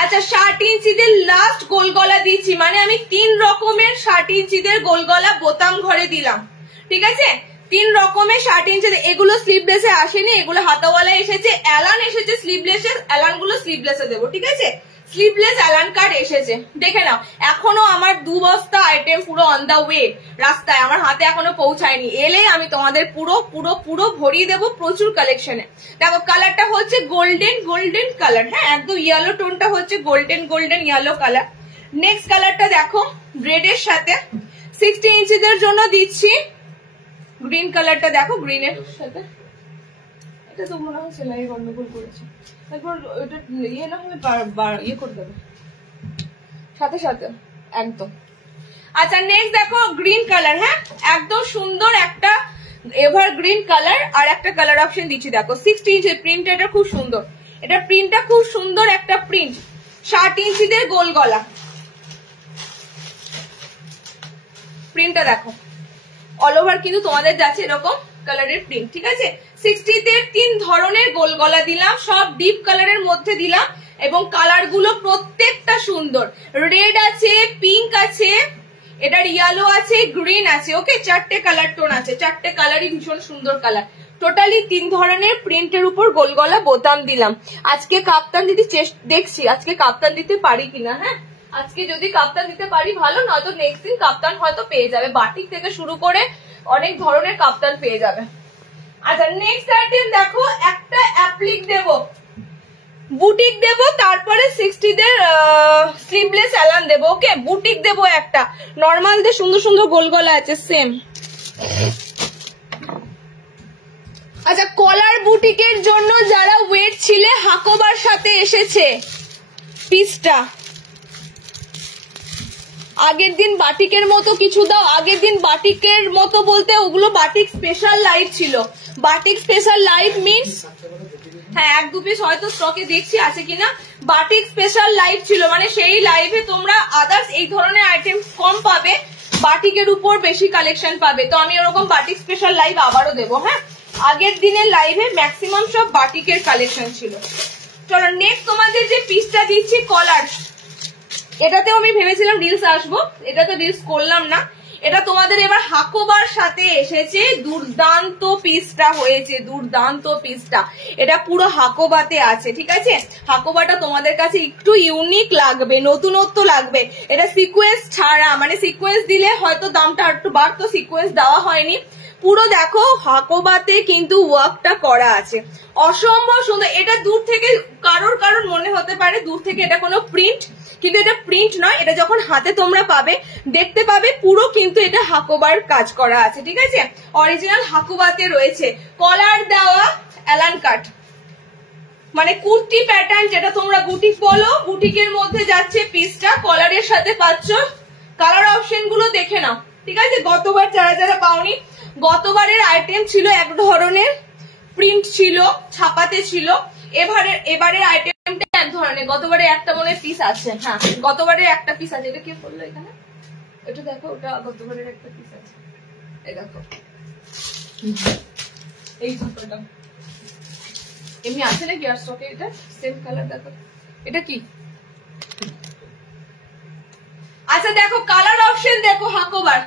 আচ্ছা 60 ইঞ্চিদের লাস্ট গোল গলা দিচ্ছি, মানে আমি 3 রকমের 60 ইঞ্চিদের গোল গলা বোতাম ঘরে দিলাম, ঠিক আছে? 3 রকমের 60 ইঞ্চি। এগুলো স্লিভলেসে আসেনি, এগুলো হাতাওয়ালা এসেছে, অ্যালান এসেছে স্লিভলেসে, অ্যালান গুলো স্লিভলেসে দেবো, ঠিক আছে? স্লিভলেস অ্যালান কাট এসেছে, দেখে নাও। এখনো আমার 2 বস্তা আইটেম পুরো অন দা ওয়ে, রাস্তায়, আমার হাতে এখনো পৌঁছায়নি। এলে আমি তোমাদের পুরো পুরো পুরো ভরিয়ে দেবো প্রচুর কালেকশনে। দেখো কালারটা হচ্ছে গোল্ডেন গোল্ডেন কালার, হ্যাঁ একদম ইয়েলো টোনটা হচ্ছে golden golden yellow colour. Next কালারটা দেখো রেডের সাথে 60 ইঞ্চিদের জন্য দিচ্ছি গ্রিন কালারটা, দেখো গ্রিনের সাথে। এটা তো মনে হয় সেলাই গন্ডগোল করেছে, তারপর ওটা ইয়ে না হলে ইয়ে করে দেবে সাথে সাথে একদম। আচ্ছা নেক্সট দেখো গ্রিন কালার, হ্যাঁ একদম সুন্দর একটা এভার গ্রিন কালার। আর একটা কালার অপশন দিচ্ছি দেখো 60 ইঞ্চের প্রিন্ট, এটা খুব সুন্দর, এটা প্রিন্টটা খুব সুন্দর একটা প্রিন্ট। 60 ইঞ্চিদের গোল গলা প্রিন্টটা দেখো, অল ওভার কিন্তু তোমাদের যাচ্ছে এরকম কালারের প্রিন্ট, ঠিক আছে? 60তে 3 ধরনের গোল গলা দিলাম, সব ডিপ কালারের মধ্যে দিলাম, এবং কালার গুলো প্রত্যেকটা সুন্দর। রেড আছে, পিঙ্ক আছে, এটার ইয়েলো আছে, গ্রিন আছে, ওকে 4টে কালার টোন আছে, 4টে কালারই ভীষণ সুন্দর কালার। টোটালি 3 ধরনের প্রিন্টের উপর গোল গলা বোতাম দিলাম। আজকে কাপ্তান দিতে দেখছি, আজকে কাপ্তান দিতে পারি কিনা, হ্যাঁ আজকে যদি কাপ্তান দিতে পারি ভালো, নয়তো নেক্সট দিন কাপ্তান হয়তো পেয়ে যাবে। বাটিক থেকে শুরু করে অনেক ধরনের কাপ্তান পেয়ে যাবে। আচ্ছা নেক্সট আইটেম দেখো, একটা অ্যাপ্লিক দেব, বুটিক দেব, তারপরে 60দের স্লিভলেস অ্যালান দেব, ওকে? বুটিক দেব একটা, নর্মালদের সুন্দর সুন্দর গোল গলা আছে সেম। আচ্ছা কলার বুটিকের জন্য যারা ওয়েট ছিলে, হাকোবার সাথে এসেছে পিসটা। আগের দিন বাটিকের মতো কিছু দাও, আগের দিন বাটিকের মতো বলতে ওগুলো বাটিক স্পেশাল লাইভ ছিল। বাটিক স্পেশাল লাইভ মিন্স, হ্যাঁ 1-2 পিস হয়তো স্টকে দেখছি আছে কিনা। বাটিক স্পেশাল লাইভ ছিল, মানে সেই লাইভে তোমরা আদার্স এই ধরনের আইটেম কম পাবে, বাটিকের উপর বেশি কালেকশন পাবে। তো আমি ওরকম বাটিক স্পেশাল লাইভ আবারও দেবো, হ্যাঁ? আগের দিনের লাইভে ম্যাক্সিমাম সব বাটিকের কালেকশন ছিল। চলো নেক্সট তোমাদের যে পিসটা দিচ্ছি কলার, এটাতেও আমি ভেবেছিলাম রিলস আসবো, এটা তো রিলস করলাম না। এটা তোমাদের এবার হাকোবার সাথে এসেছে, দুর্দান্ত পিসটা হয়েছে, দুর্দান্ত পিসটা। এটা পুরো হাকোবাতে আছে, ঠিক আছে? হাকোবাটা তোমাদের কাছে একটু ইউনিক লাগবে, নতুনত্ব লাগবে। এটা সিকোয়েন্স ছাড়া, মানে সিকোয়েন্স দিলে হয়তো দামটা একটু বাড়তো, সিকোয়েন্স দেওয়া হয়নি। পুরো দেখো হাকোবাতে কিন্তু ওয়ার্কটা করা আছে, অসম্ভব সুন্দর। এটা দূর থেকে কারোর মনে হতে পারে দূর থেকে এটা কোনো প্রিন্ট, কিন্তু এটা প্রিন্ট নয়। এটা যখন হাতে তোমরা পাবে, দেখতে পাবে পুরো কিন্তু এটা হাকোবার কাজ করা আছে, ঠিক আছে? অরিজিনাল হাকোবাতে রয়েছে, কলার দেওয়া অ্যালান কাট, মানে কুর্তি প্যাটার্ন যেটা তোমরা বুটিক বলো, বুটিকের মধ্যে যাচ্ছে পিসটা, কলারের সাথে পাচ্ছ। কালার অপশন গুলো দেখে নাও, ঠিক আছে? গতবার যারা যারা পাওনি, গতবারের আইটেম ছিল এক ধরনের, প্রিন্ট ছিল, ছাপাতে ছিল। এবারের আইটেমটা এক ধরনের। গতবারে একটা মনে পিস আছে, হ্যাঁ গতবারের একটা পিস আছে। এটা কি করলো এখানে, এটা দেখো, ওটা গতবারের একটা পিস আছে, এই দেখো এই ছাপাটা এমনি আছে নাকি আর স্টকে? এটা সেম কালার, দেখো এটা কি। আচ্ছা দেখো কালার অপশন দেখো, হাকোবার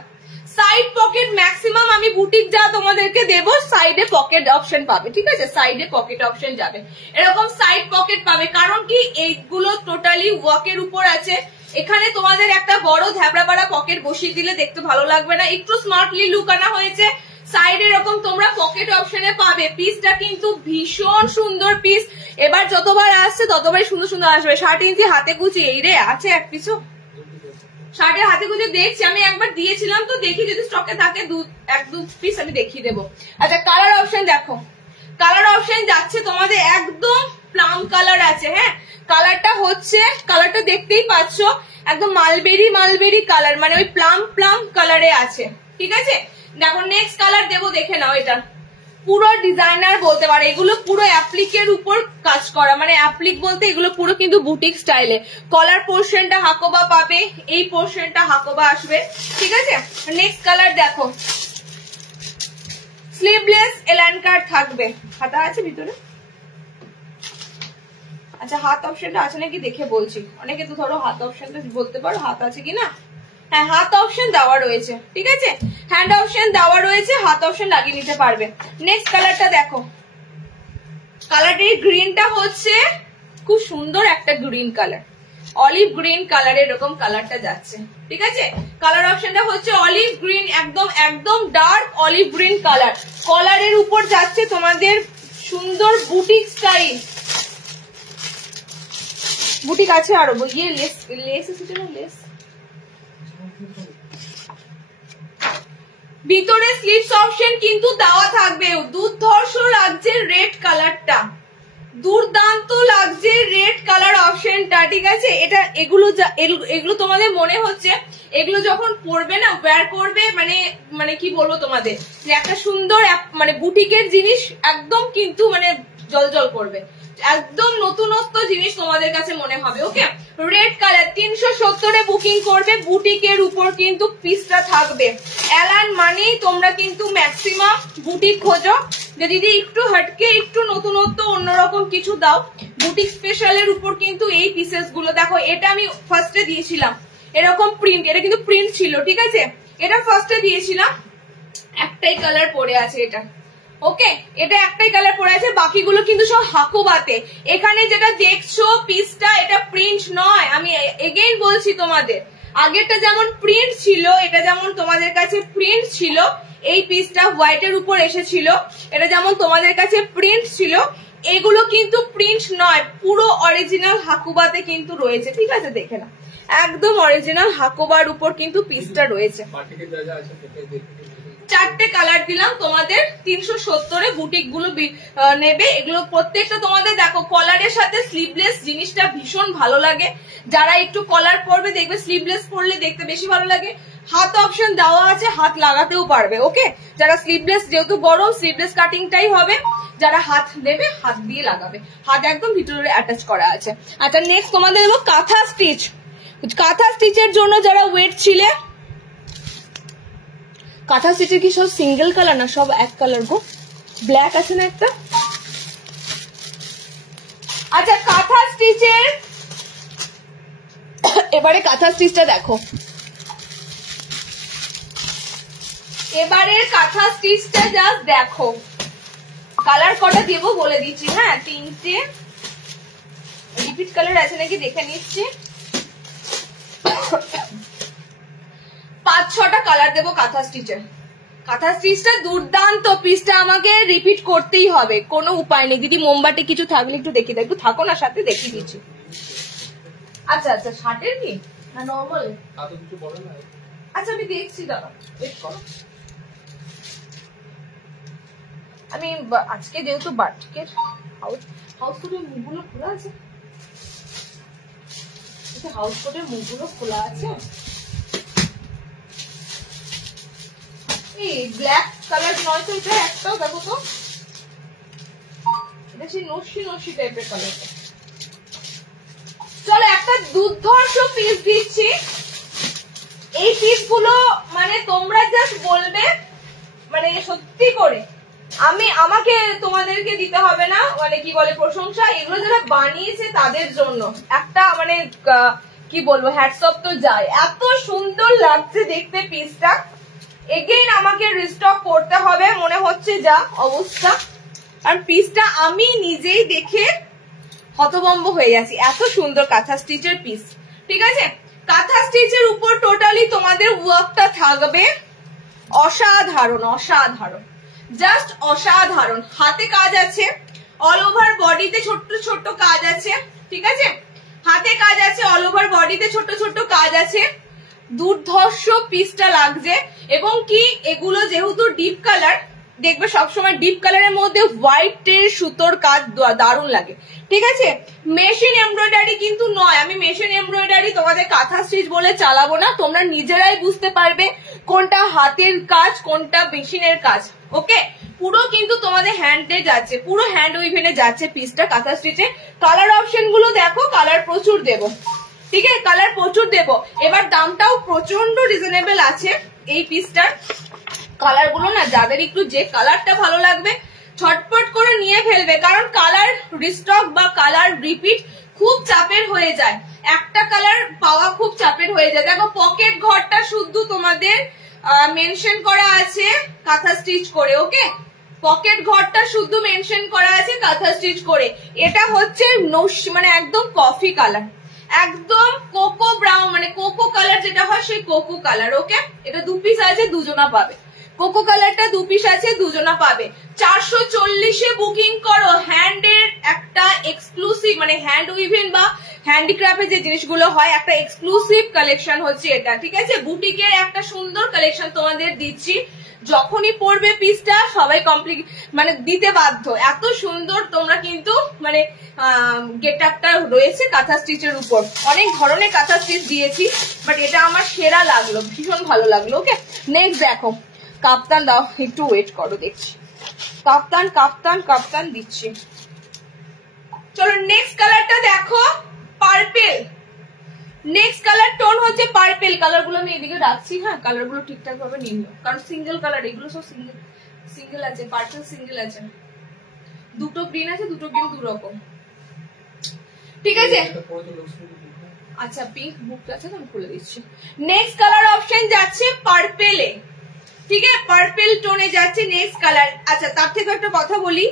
সাইড পকেট ম্যাক্সিমাম আমি বুটিক যা তোমাদেরকে দেবো, সাইডে পকেট অপশন পাবে, ঠিক আছে? সাইডে পকেট অপশন যাবে, এরকম সাইড পকেট পাবে। কারণ কি এইগুলো টোটালি ওয়ার্কের উপর আছে। এখানে তোমাদের একটা বড় ধ্যাবড়া পকেট বসিয়ে দিলে দেখতে ভালো লাগবে না, একটু স্মার্টলি লুক আনা হয়েছে। সাইডে এরকম তোমরা পকেট অপশনে পাবে। পিসটা কিন্তু ভীষণ সুন্দর পিস, এবার যতবার আসছে ততবারই সুন্দর সুন্দর আসবে। 60 ইঞ্চি হাতে কুচি, এই রে আছে এক পিসও 60 হাতে কুচি দেখছি, আমি একবার দিয়েছিলাম তো, দেখি যদি স্টকে থাকে 1-2 পিস আমি দেখিয়ে দেবো। আচ্ছা কালার অপশন দেখো, কালার অপশন যাচ্ছে তোমাদের একদম প্লাম কালার আছে, হ্যাঁ কালারটা হচ্ছে, কালারটা দেখতেই পাচ্ছ একদম মালবেরি কালার, মানে ওই প্লাম কালারে আছে, ঠিক আছে? দেখো নেক্সট কালার দেবো, দেখে নাও। এটা পুরো ডিজাইনার বলতে পারে, এগুলো পুরো অ্যাপ্লিকের উপর কাজ করা, মানে অ্যাপ্লিক বলতে এগুলো পুরো কিন্তু বুটিক স্টাইলে। কলার পোর্শনটা হাকোবা পাবে, এই পোর্শনটা হাকোবা আসবে, ঠিক আছে? নেক্সট কালার দেখো স্লিভলেস এলাইন কাট থাকবে। হাতা আছে ভিতরে? আচ্ছা হাত অপশনটা আছে নাকি দেখে বলছি। অনেকে তো ধরো হাত অপশনটা বলতে পারো হাত আছে কিনা। হ্যাঁ হাত অপশন দেওয়া রয়েছে, ঠিক আছে। হ্যান্ড অপশন দেওয়া রয়েছে, হাত অপশন লাগিয়ে নিতে পারবে। নেক্সট কালারটা দেখো, কালারটির গ্রিনটা হচ্ছে খুব সুন্দর একটা গ্রিন কালার, অলিভ গ্রিন কালারের এরকম কালারটা যাচ্ছে, ঠিক আছে। কালার অপশনটা হচ্ছে অলিভ গ্রিন, একদম একদম ডার্ক অলিভ গ্রিন কালার। কলারের উপর যাচ্ছে তোমাদের সুন্দর বুটিক স্টাইল, বুটিক আছে আরো ইয়ে লেস লেস এসেছে না, লেস ভিতরে স্লিভস অপশন কিন্তু দেওয়া থাকবে। দুর্ধর্ষ লাগছে রেড কালারটা, দুর্দান্ত লাগছে রেড কালার অপশনটা, ঠিক আছে। এটা এগুলো তোমাদের মনে হচ্ছে এগুলো যখন পরবে না, ওয়্যার করবে, মানে কি বলবো তোমাদের, যে একটা সুন্দর মানে বুটিকের জিনিস একদম কিন্তু মানে জলজল করবে, একদম নতুনত্ব জিনিস তোমাদের কাছে মনে হবে। ওকে, রেড কালার 370 বুকিং করবে, বুটিকের উপর কিন্তু পিসটা থাকবে। এলান মানেই তোমরা কিন্তু ম্যাক্সিমাম বুটিক খোঁজো, যে দিদি একটু হটকে একটু নতুনত্ব অন্যরকম কিছু দাও। বুটিক স্পেশালের উপর কিন্তু এই পিসেস গুলো দেখো, এটা আমি ফার্স্টে দিয়েছিলাম এরকম প্রিন্ট, এটা কিন্তু প্রিন্ট ছিল, ঠিক আছে। এটা ফার্স্টে দিয়েছিলাম, একটাই কালার পরে আছে এটা। ওকে, এটা একটাই কালার পরে আছে, বাকিগুলো কিন্তু সব হাকুবাতে। এখানে যেটা দেখছো পিসটা, এটা প্রিন্ট নয়, আমি এগেইন বলছি তোমাদের। আগেরটা যেমন প্রিন্ট ছিল, এটা যেমন তোমাদের কাছে প্রিন্ট ছিল, এই পিসটা হোয়াইটের উপর এসেছিল, এটা যেমন তোমাদের কাছে প্রিন্ট ছিল, এগুলো কিন্তু প্রিন্ট নয়, পুরো অরিজিনাল হাকুবাতে কিন্তু রয়েছে, ঠিক আছে। দেখে না, একদম অরিজিনাল হাকুবার উপর কিন্তু পিসটা রয়েছে। 4টে কালার দিলাম তোমাদের, 370 বুটিক গুলো নেবে। এগুলো প্রত্যেকটা তোমাদের দেখো কলারের সাথে স্লিভলেস জিনিসটা ভীষণ ভালো লাগে। যারা একটু কলার পরবে দেখবে স্লিভলেস পরলে দেখতে বেশি ভালো লাগে। হাত অপশন দেওয়া আছে, হাত লাগাতেও পারবে। ওকে, যারা স্লিভলেস, যেহেতু গরম স্লিভলেস কাটিংটাই হবে, যারা হাত দেবে হাত দিয়ে লাগাবে, হাত একদম ভিতরে অ্যাটাচ করা আছে। আচ্ছা নেক্সট তোমাদের দেবো কাঁথা স্টিচ। কাঁথা স্টিচের জন্য যারা ওয়েট ছিলে, কাঁথা স্টিচের কি সব সিঙ্গেল কালার না, সব এক কালার গো, ব্ল্যাক আছে না একটা। আচ্ছা কাঁথা স্টিচের এবারে কাঁথা স্টিচটা দেখো, এবারে কাঁথা স্টিচটা জাস্ট দেখো। কালার কটা দেবো বলে দিচ্ছি, হ্যাঁ 3টে, রিপিট কালার আছে নাকি দেখে নিচ্ছি, 5-6টা কালার দেবো কাঁথা স্টিচের। কাঁথা স্টিচটা দুর্দান্ত, পিসটা আমাকে রিপিট করতেই হবে, কোনো উপায় নেই। দিদি মোমবাতি কিছু থাকলে একটু দেখিয়ে দাও, একটু থাকো না সাথে, দেখিয়ে দিচ্ছি। আচ্ছা আচ্ছা শার্টের কি না নরমাল, আচ্ছা আমি দেখছি, দাঁড়া ওয়েট করো। আমি আজকে যেহেতু বাটিকের হাউস কোটের মুখগুলো খোলা আছে, হাউস কোটের মুখগুলো খোলা আছে। এই ব্ল্যাক কালার নয় তো এটা, একটাও দেখো তো, এটা সেই নস্যি নস্যি টাইপের কালারটা। চলো একটা দুর্ধর্ষ পিস দিচ্ছি, এই পিস গুলো মানে তোমরা জাস্ট বলবে, মানে সত্যি করে আমাকে তোমাদেরকে দিতে হবে না, মানে কি বলে প্রশংসা, এগুলো যারা বানিয়েছে তাদের জন্য একটা মানে কি বলবো হ্যাটস অফ তো যায়। এত সুন্দর লাগছে দেখতে পিসটা, এগেইন আমাকে রিস্টক করতে হবে মনে হচ্ছে যা অবস্থা, কারণ পিসটা আমি নিজেই দেখে হতভম্ব হয়ে যাচ্ছি, এত সুন্দর কাঁথা স্টিচের পিস, ঠিক আছে। কাঁথা স্টিচের উপর টোটালি তোমাদের ওয়ার্কটা থাকবে অসাধারণ, অসাধারণ, জাস্ট অসাধারণ। হাতে কাজ আছে, অল ওভার বডিতে ছোট্ট ছোট্ট কাজ আছে, ঠিক আছে, হাতে কাজ আছে, অল ওভার বডিতে ছোট্ট ছোট্ট কাজ আছে, দুর্ধর্ষ পিসটা লাগছে। এবং কি এগুলো যেহেতু ডিপ কালার, দেখবে সবসময় ডিপ কালারের মধ্যে হোয়াইটের সুতোর কাজ দারুণ লাগে, ঠিক আছে। মেশিন এমব্রয়ডারি কিন্তু নয়, আমি মেশিন এমব্রয়ডারি তোমাদের কাঁথা স্টিচ বলে চালাবো না, তোমরা নিজেরাই বুঝতে পারবে কোনটা হাতের কাজ কোনটা মেশিনের কাজ। ওকে, পুরো কিন্তু তোমাদের হ্যান্ডে যাচ্ছে, পুরো হ্যান্ড উইভেনে যাচ্ছে পিসটা কাঁথা স্টিচে। কালার অপশন গুলো দেখো, কালার প্রচুর দেবো, ঠিক আছে, কালার প্রচুর দেবো। এবার দামটাও প্রচন্ড রিজনেবল আছে এই পিসটার, কালার গুলো না যাদের একটু যে কালারটা ভালো লাগবে ছটপট করে নিয়ে ফেলবে, কারণ কালার রিস্টক বা কালার রিপিট খুব চাপের হয়ে যায়, একটা কালার পাওয়া খুব চাপের হয়ে যায়। দেখো পকেট ঘরটা শুধু তোমাদের মেনশন করা আছে কাঁথা স্টিচ করে, ওকে পকেট ঘরটা শুধু মেনশন করা আছে কাঁথা স্টিচ করে। এটা হচ্ছে মানে একদম কফি কালার, একদম কোকো ব্রাউন, মানে কোকো কালার যেটা হয় সেই কোকো কালার, ওকে এটা 2 পিস আছে, দুজনা পাবে। কোকো কালারটা 2 পিস আছে, দুজনা পাবে। 440-এ বুকিং করো। হ্যান্ডের একটা এক্সক্লুসিভ, মানে হ্যান্ড উইভেন বা হ্যান্ডিক্রাফটের যে জিনিসগুলো হয় একটা এক্সক্লুসিভ কালেকশন হচ্ছে এটা, ঠিক আছে বুটিকের একটা সুন্দর কালেকশন তোমাদের দিচ্ছি। যখনই পড়বে পিসটা সবাই কমপ্লিট মানে দিতে বাধ্য, এত সুন্দর তোমরা কিন্তু মানে গেট আপটা রয়েছে কাঁথা স্টিচের উপর। অনেক ধরনের কাঁথা স্টিচ দিয়েছি, বাট এটা আমার সেরা লাগলো, ভীষণ ভালো লাগলো। ওকে নেক্সট দেখো কাপ্তান দাও, একটু ওয়েট করো দেখছি, কাপ্তান কাপ্তান কাপ্তান দিচ্ছি। চলো নেক্সট কালারটা দেখো, পার্পেল। নেক্সট কালার টোন হচ্ছে পার্পেল। কালার গুলো আমি এদিকে রাখছি, হ্যাঁ কালার গুলো ঠিকঠাক ভাবে নিয়ে নিও, কারণ সিঙ্গেল কালার, এগুলো সব সিঙ্গেল আছে, পার্পেল সিঙ্গেল আছে, দুটো গ্রিন আছে, দুটো গ্রিন দু রকম, ঠিক আছে। আচ্ছা পিঙ্ক বুকটা আছে, আমি খুলে দিচ্ছি। নেক্সট কালার অপশন যাচ্ছে পার্পেলে, ঠিক আছে পার্পেল টোনে যাচ্ছে নেক্সট কালার। আচ্ছা তার থেকে একটা কথা বলি,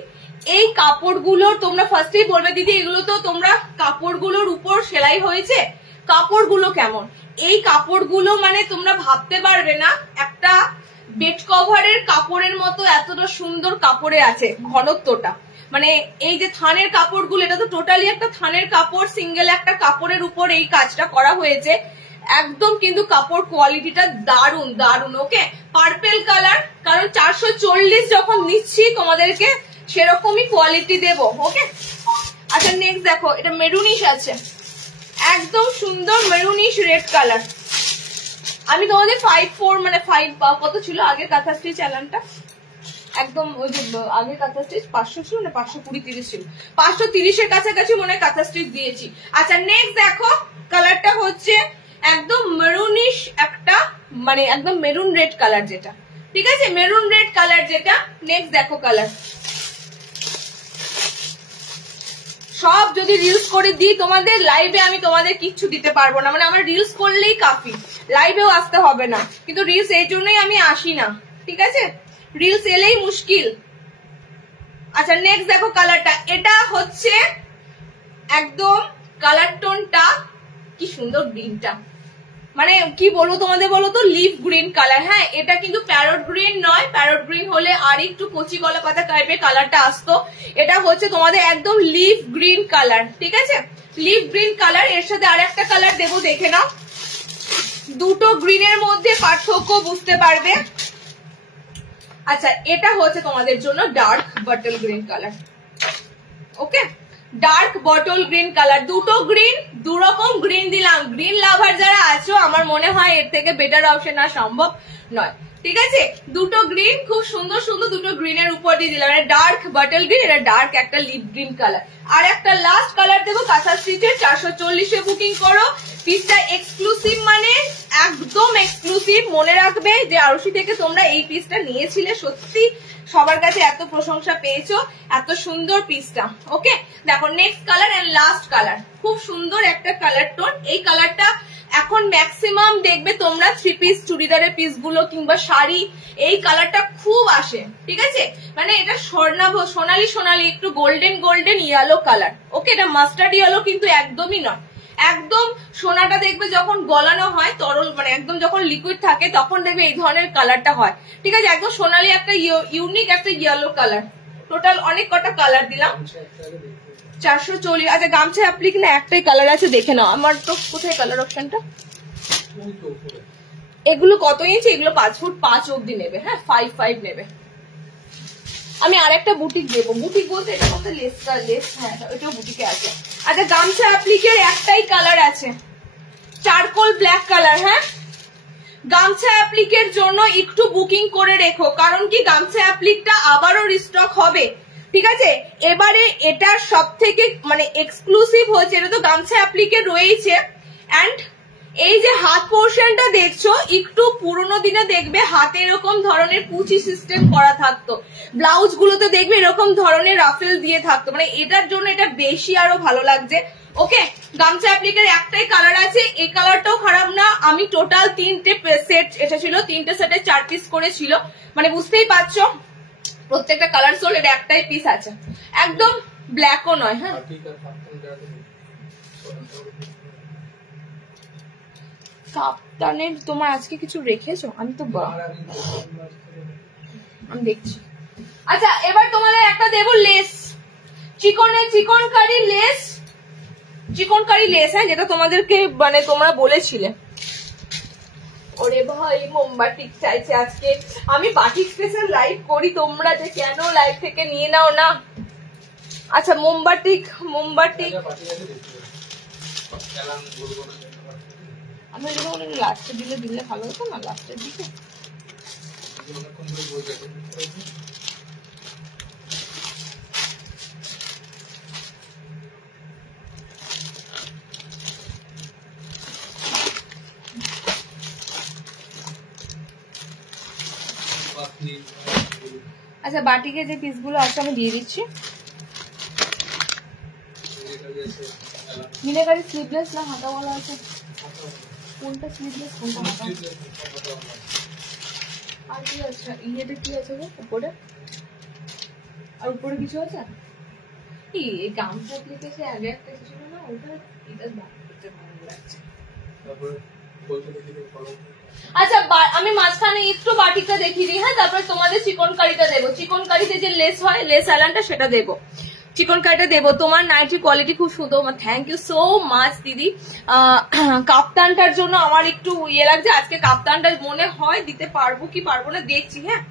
এই কাপড়গুলো তোমরা ফার্স্টেই বলবে দিদি এগুলো তো তোমরা কাপড়গুলোর উপর সেলাই হয়েছে, কাপড়গুলো কেমন? এই কাপড়গুলো মানে তোমরা ভাবতে পারবে না একটা বেড কভারের কাপড়ের মতো এতটা সুন্দর কাপড়ে আছে ঘনত্বটা। মানে এই যে থানের কাপড়গুলো, এটা তো টোটালি একটা থানের কাপড়, সিঙ্গেল একটা কাপড়ের উপর এই কাজটা করা হয়েছে, একদম কিন্তু কাপড় কোয়ালিটিটা দারুন দারুন। ওকে পার্পেল কালার, কারণ 440 যখন নিচ্ছি তোমাদেরকে সেরকমই কোয়ালিটি দেবো, ওকে। আচ্ছা নেক্সট দেখো, এটা মেরুনিশ আছে, একদম সুন্দর মেরুনিশ রেড কালার। আমি তোমাদের 5-4 মানে 5 কত ছিল আগের কাঁথা স্টিচ চ্যানেলটা, একদম ওই যে আগের কাঁথা স্টিচ 500 ছিল না 520-30 ছিল, 530-এর কাছাকাছি মনে হয় কাঁথা স্টিচ দিয়েছি। আচ্ছা নেক্সট দেখো কালারটা হচ্ছে একদম মেরুনিশ একটা, মানে একদম মেরুন রেড কালার যেটা, ঠিক আছে মেরুন রেড কালার যেটা। নেক্সট দেখো কালার, সব যদি রিলস করে দিই তোমাদের লাইভে আমি তোমাদের কিচ্ছু দিতে পারবো না, মানে আমার রিলস করলেই কাফি, লাইভেও আসতে হবে না, কিন্তু রিলস এই জন্যই আমি আসি না, ঠিক আছে রিলস এলেই মুশকিল। আচ্ছা নেক্সট দেখো কালারটা, এটা হচ্ছে একদম কালার টোনটা কি সুন্দর, গ্রিনটা মানে কি বলবো তোমাদের বলো তো, লিফ গ্রিন কালার। হ্যাঁ এটা কিন্তু প্যারট গ্রিন নয়, প্যারট গ্রিন হলে আর একটু কচি কলা পাতা টাইপের কালারটা আসতো, এটা হচ্ছে তোমাদের একদম লিফ গ্রিন কালার, ঠিক আছে লিফ গ্রিন কালার। এর সাথে আর একটা কালার দেবো, দেখে নাও, দুটো গ্রিনের মধ্যে পার্থক্য বুঝতে পারবে। আচ্ছা এটা হচ্ছে তোমাদের জন্য ডার্ক বটল গ্রিন কালার, ওকে ডার্ক বটল গ্রিন কালার, দুটো গ্রিন, দু রকম গ্রিন দিলাম। গ্রিন লাভার যারা আছো আমার মনে হয় এর থেকে বেটার অপশন আর সম্ভব নয়, ঠিক আছে দুটো গ্রিন, খুব সুন্দর সুন্দর দুটো গ্রিনের উপর দিয়ে দিলাম, এটা ডার্ক বটল গ্রিন, এটা ডার্ক একটা লিপ গ্রিন কালার। আর একটা লাস্ট কালার দেবো কাঁথা স্টিচের, 440-এ বুকিং করো। পিসটা এক্সক্লুসিভ, মানে একদম এক্সক্লুসিভ, মনে রাখবে যে আরুষি থেকে তোমরা এই পিসটা নিয়েছিলে, সত্যি সবার কাছে এত প্রশংসা পেয়েছো, এত সুন্দর পিসটা। ওকে দেখো next colour and last colour, খুব সুন্দর একটা কালার টোন। এই কালারটা এখন ম্যাক্সিমাম দেখবে তোমরা 3 পিস চুড়িদারের পিস গুলো কিংবা শাড়ি, এই কালারটা খুব আসে, ঠিক আছে মানে এটা সোনালি সোনালি একটু গোল্ডেন গোল্ডেন ইয়েলো কালার। ওকে এটা মাস্টার্ড ইয়েলো কিন্তু একদমই নয়, একদম সোনাটা দেখবে যখন গলানো হয় তরল, মানে একদম যখন লিকুইড থাকে তখন দেখবে এই ধরনের কালারটা হয়, ঠিক আছে একদম সোনালি একটা ইউনিক একটা ইয়েলো কালার। টোটাল অনেক কটা কালার দিলাম, 440। আচ্ছা গামছা অ্যাপ্লিক না একটাই কালার আছে, দেখে নাও। আমার তো কোথায় কালার অপশনটা, এগুলো কত ইঞ্চি, এগুলো 5 ফুট 5 অব্দি নেবে, হ্যাঁ 5 নেবে। আমি আরেকটা বুটিক দেবো, বুটিক বলতে এটা কত লেস, হ্যাঁ এটাও বুটিকে আছে। আচ্ছা গামছা অ্যাপ্লিকের একটাই কালার আছে, চারকোল ব্ল্যাক কালার। হ্যাঁ গামছা অ্যাপ্লিকের জন্য একটু বুকিং করে রেখো, কারণ কি গামছা অ্যাপ্লিকটা আবারও রিস্টক হবে, ঠিক আছে এবারে এটা সব থেকে মানে এক্সক্লুসিভ হচ্ছে, এটা তো গামছা অ্যাপ্লিকে রয়েছে, অ্যান্ড এই যে হাত পোর্শনটা দেখছো একটু পুরোনো দিনে দেখবে হাতে এরকম ধরনের কুচি সিস্টেম করা থাকতো, ব্লাউজ গুলোতে দেখবে এরকম ধরনের রাফেল দিয়ে থাকতো, মানে এটার জন্য এটা বেশি আরো ভালো লাগছে। ওকে, গামছা অ্যাপ্লিকের একটাই কালার আছে, এই কালারটাও খারাপ না। আমি টোটাল 3টে সেট এসেছিল, 3টে সেটে 4 পিস করে ছিল, মানে বুঝতেই পারছো প্রত্যেকটা কালার সোল, এটা একটাই পিস আছে, একদম ব্ল্যাকও নয়। হ্যাঁ কাপ্তানের তোমার আজকে কিছু রেখেছো? আমি তো আমি দেখছি। আচ্ছা এবার তোমাদের একটা দেবো less, chikankari less, chikankari less, হ্যাঁ যেটা তোমাদেরকে মানে তোমরা বলেছিলে। ওরে ভাই মোমবাটিক চাইছে আজকে, আমি বাটিক স্পেশাল লাইভ করি, তোমরা যে কেন লাইভ থেকে নিয়ে নাও না। আচ্ছা মোমবাটিক আমরা লাস্টে দিলে ভালো হতো না, লাস্টের দিকে। আচ্ছা বাটিকে যে পিসগুলো আছে আমি দিয়ে দিচ্ছি। মিনাকারি স্লিভলেস না হাতাওয়ালা আছে? কোনটা স্লিভলেস কোনটা হাতা? আর কি আছে? ইয়েটা কি আছে গো উপরে? আর উপরে কিছু আছে? এই গামছা অ্যাপ্লিকেশন আগে একটা ছিল না, ওটা এটা বাড়তে ভালো লাগছে। তারপরে বলতে দেখি ফলো। আচ্ছা আমি মাঝখানে একটু বাটিকটা দেখিয়ে দিই, হ্যাঁ তারপরে তোমাদের চিকনকারিটা দেবো। চিকনকারিতে যে লেস হয়, লেস আলানটা সেটা দেবো, চিকনকারিটা দেবো। তোমার নাইটি কোয়ালিটি খুব সুন্দর, থ্যাংক ইউ সো মাচ দিদি। কাপ্তানটার জন্য আমার একটু ইয়ে লাগছে, আজকে কাপ্তানটা মনে হয় দিতে পারবো কি পারবো না দেখছি। হ্যাঁ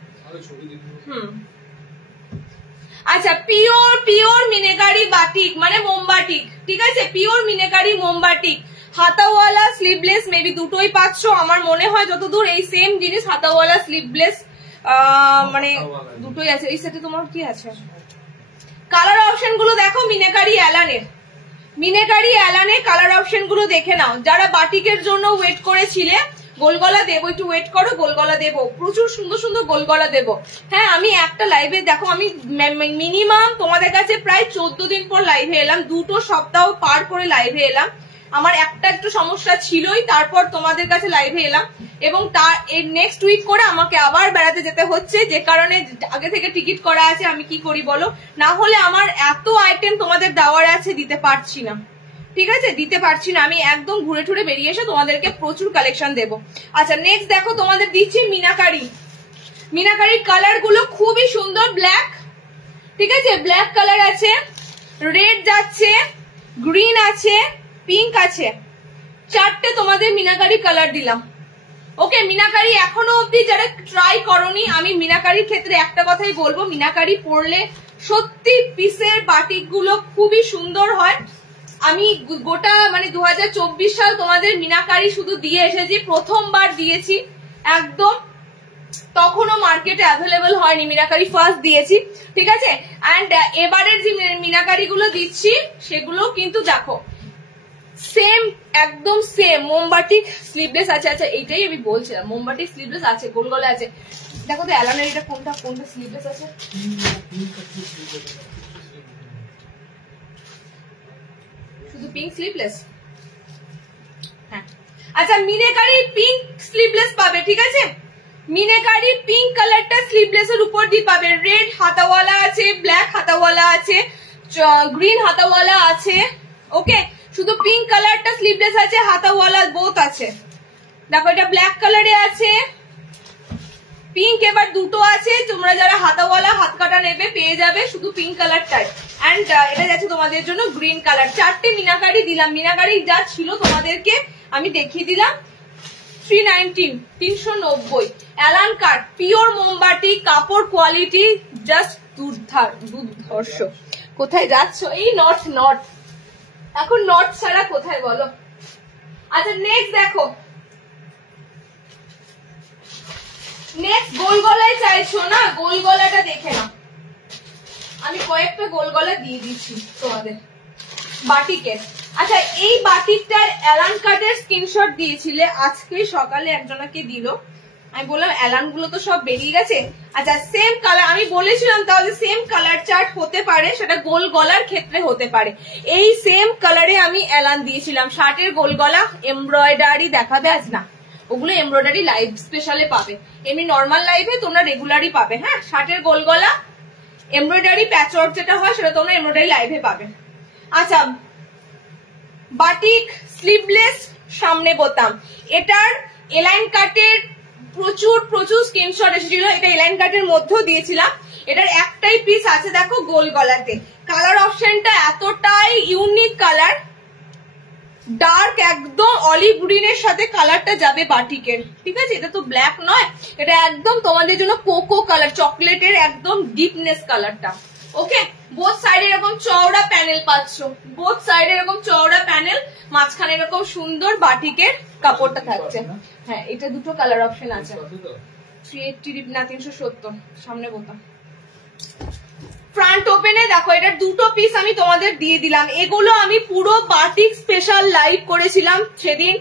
আচ্ছা পিওর মিনাকারি বাটিক মানে মোমবাটিক, ঠিক আছে, পিওর মিনাকারি মোমবাটিক, হাতাওয়ালা স্লিভলেস মেবি দুটোই পাচ্ছ আমার মনে হয় যতদূর। এই সেম জিনিস হাতাওয়ালা স্লিভলেস মানে দুটোই আছে। এই সেটে তোমার কি আছে? কালার অপশন গুলো দেখো, মিনাকারি অ্যালানের কালার অপশন গুলো দেখে নাও। যারা বাটিকের জন্য ওয়েট করেছিলে, গোলগলা দেবো, একটু ওয়েট করো, গোলগলা দেবো, প্রচুর সুন্দর সুন্দর গোলগলা দেবো। হ্যাঁ আমি একটা লাইভে দেখো, আমি মিনিমাম তোমাদের কাছে প্রায় 14 দিন পর লাইভে এলাম, 2 সপ্তাহ পার করে লাইভে এলাম। আমার একটা একটু সমস্যা ছিলই, তারপর তোমাদের কাছে লাইভে এলাম, এবং তার এর নেক্সট উইক করে আমাকে আবার বেড়াতে যেতে হচ্ছে, যে কারণে আগে থেকে টিকিট করা আছে। আমি কি করি বলো, না হলে আমার এত আইটেম তোমাদের দেওয়ার আছে, দিতে পারছি না, ঠিক আছে, দিতে পারছি না। আমি একদম ঘুরে ঠুরে বেরিয়ে এসে তোমাদেরকে প্রচুর কালেকশন দেবো। আচ্ছা নেক্সট দেখো তোমাদের দিচ্ছি মিনাকারির কালার গুলো খুবই সুন্দর, ব্ল্যাক, ঠিক আছে, ব্ল্যাক কালার আছে, রেড যাচ্ছে, গ্রিন আছে, পিঙ্ক আছে, 4টে তোমাদের মিনাকারি কালার দিলাম। ওকে, মিনাকারি এখনো অব্দি যারা ট্রাই করনি, আমি মিনাকারির ক্ষেত্রে একটা কথাই বলবো, মিনাকারি পরলে সত্যি পিসের বাটিক গুলো খুবই সুন্দর হয়। আমি গোটা মানে 2024 সাল তোমাদের মিনাকারি শুধু দিয়ে এসেছি, প্রথমবার দিয়েছি একদম, তখনও মার্কেটে অ্যাভেলেবল হয়নি, মিনাকারি ফার্স্ট দিয়েছি, ঠিক আছে। এন্ড এবারের যে মিনাকারি গুলো দিচ্ছি সেগুলো কিন্তু দেখো সেম, একদম সেম মোমবাটিক স্লিভলেস আছে। আচ্ছা এইটাই আমি বলছিলাম, মোমবাটিক স্লিভলেস আছে, গোল গলা আছে। দেখো তো অ্যালানের এটা কোনটা স্লিভলেস আছে, শুধু পিঙ্ক স্লিভলেস। হ্যাঁ আচ্ছা মিনাকারি পিঙ্ক স্লিভলেস পাবে, ঠিক আছে, মিনাকারি পিঙ্ক কালারটা স্লিভলেস এর উপর দিয়ে পাবে। রেড হাতাওয়ালা আছে, ব্ল্যাক হাতাওয়ালা আছে, গ্রিন হাতাওয়ালা আছে, ওকে, শুধু পিঙ্ক কালারটা স্লিভলেস আছে, হাতাওয়ালা বোথ আছে। দেখো এটা ব্ল্যাক কালারে আছে, পিঙ্ক এবার দুটো আছে, তোমরা যারা হাতাওয়ালা হাত কাটা নেবে পেয়ে যাবে শুধু পিঙ্ক কালারটাই। এন্ড এটা যাচ্ছে তোমাদের জন্য গ্রিন কালার। 4টে মিনাকারি দিলাম, মিনাকারি যা ছিল তোমাদেরকে আমি দেখিয়ে দিলাম। 390 অ্যালান কাট, পিওর মোমবাটি, কাপড় কোয়ালিটি জাস্ট দুর্ধর্ষ। কোথায় যাচ্ছ? এই নট এখন নট ছাড়া কোথায় বলো। আচ্ছা নেক্সট দেখো, নেক্সট গোল গলায় চাইছো না, গোল গলাটা দেখে না, আমি কয়েকটা গোল গলা দিয়ে দিচ্ছি তোমাদের বাটিকের। আচ্ছা এই বাটিকটার অ্যালান কাটের স্ক্রিনশট দিয়েছিলে আজকে সকালে একজনকে দিল, আমি বললাম অ্যালান গুলো তো সব বেরিয়ে গেছে। আচ্ছা সেম কালার আমি বলেছিলাম, তাহলে সেম কালার চার্ট হতে পারে, সেটা গোল গলার ক্ষেত্রে হতে পারে। এই সেম কালারে আমি অ্যালান দিয়েছিলাম, শার্টের গোল গলা এমব্রয়ডারি দেখাবে আজ না, ওগুলো এমব্রয়ডারি লাইভ স্পেশালে পাবে, এমনি নর্মাল লাইভে তোমরা রেগুলারই পাবে। হ্যাঁ শার্টের গোল গলা এমব্রয়ডারি প্যাচওয়ার্ক যেটা হয় সেটা তোমরা এমব্রয়ডারি লাইভে পাবে। আচ্ছা বাটিক স্লিভলেস সামনে বোতাম, এটার এলাইন কাটের প্রচুর প্রচুর স্ক্রিনশট এসেছিল, এটা এলাইন কাটের মধ্যেও দিয়েছিলাম। এটার একটাই পিস আছে দেখো গোল গলাতে, কালার অপশনটা এতটাই ইউনিক কালার, ডার্ক একদম অলিভ গ্রিনের সাথে কালারটা যাবে বাটিকের, ঠিক আছে? এটা তো ব্ল্যাক নয়, এটা একদম তোমাদের জন্য কোকো কালার, চকলেটের একদম ডিপনেস কালারটা। ওকে বোথ সাইডে এরকম চওড়া প্যানেল পাচ্ছ, বোথ সাইডে এরকম চওড়া প্যানেল, মাঝখানে এরকম সুন্দর বাটিকের কাপড়টা থাকছে। হ্যাঁ এটা দুটো কালার অপশন আছে, 380 না 370 সামনে বোতাম। ফ্রন্ট ওপেনে দেখো এটার দুটো পিস আমি তোমাদের দিয়ে দিলাম, এগুলো আমি পুরো বাটিক স্পেশাল লাইভ করেছিলাম সেদিন,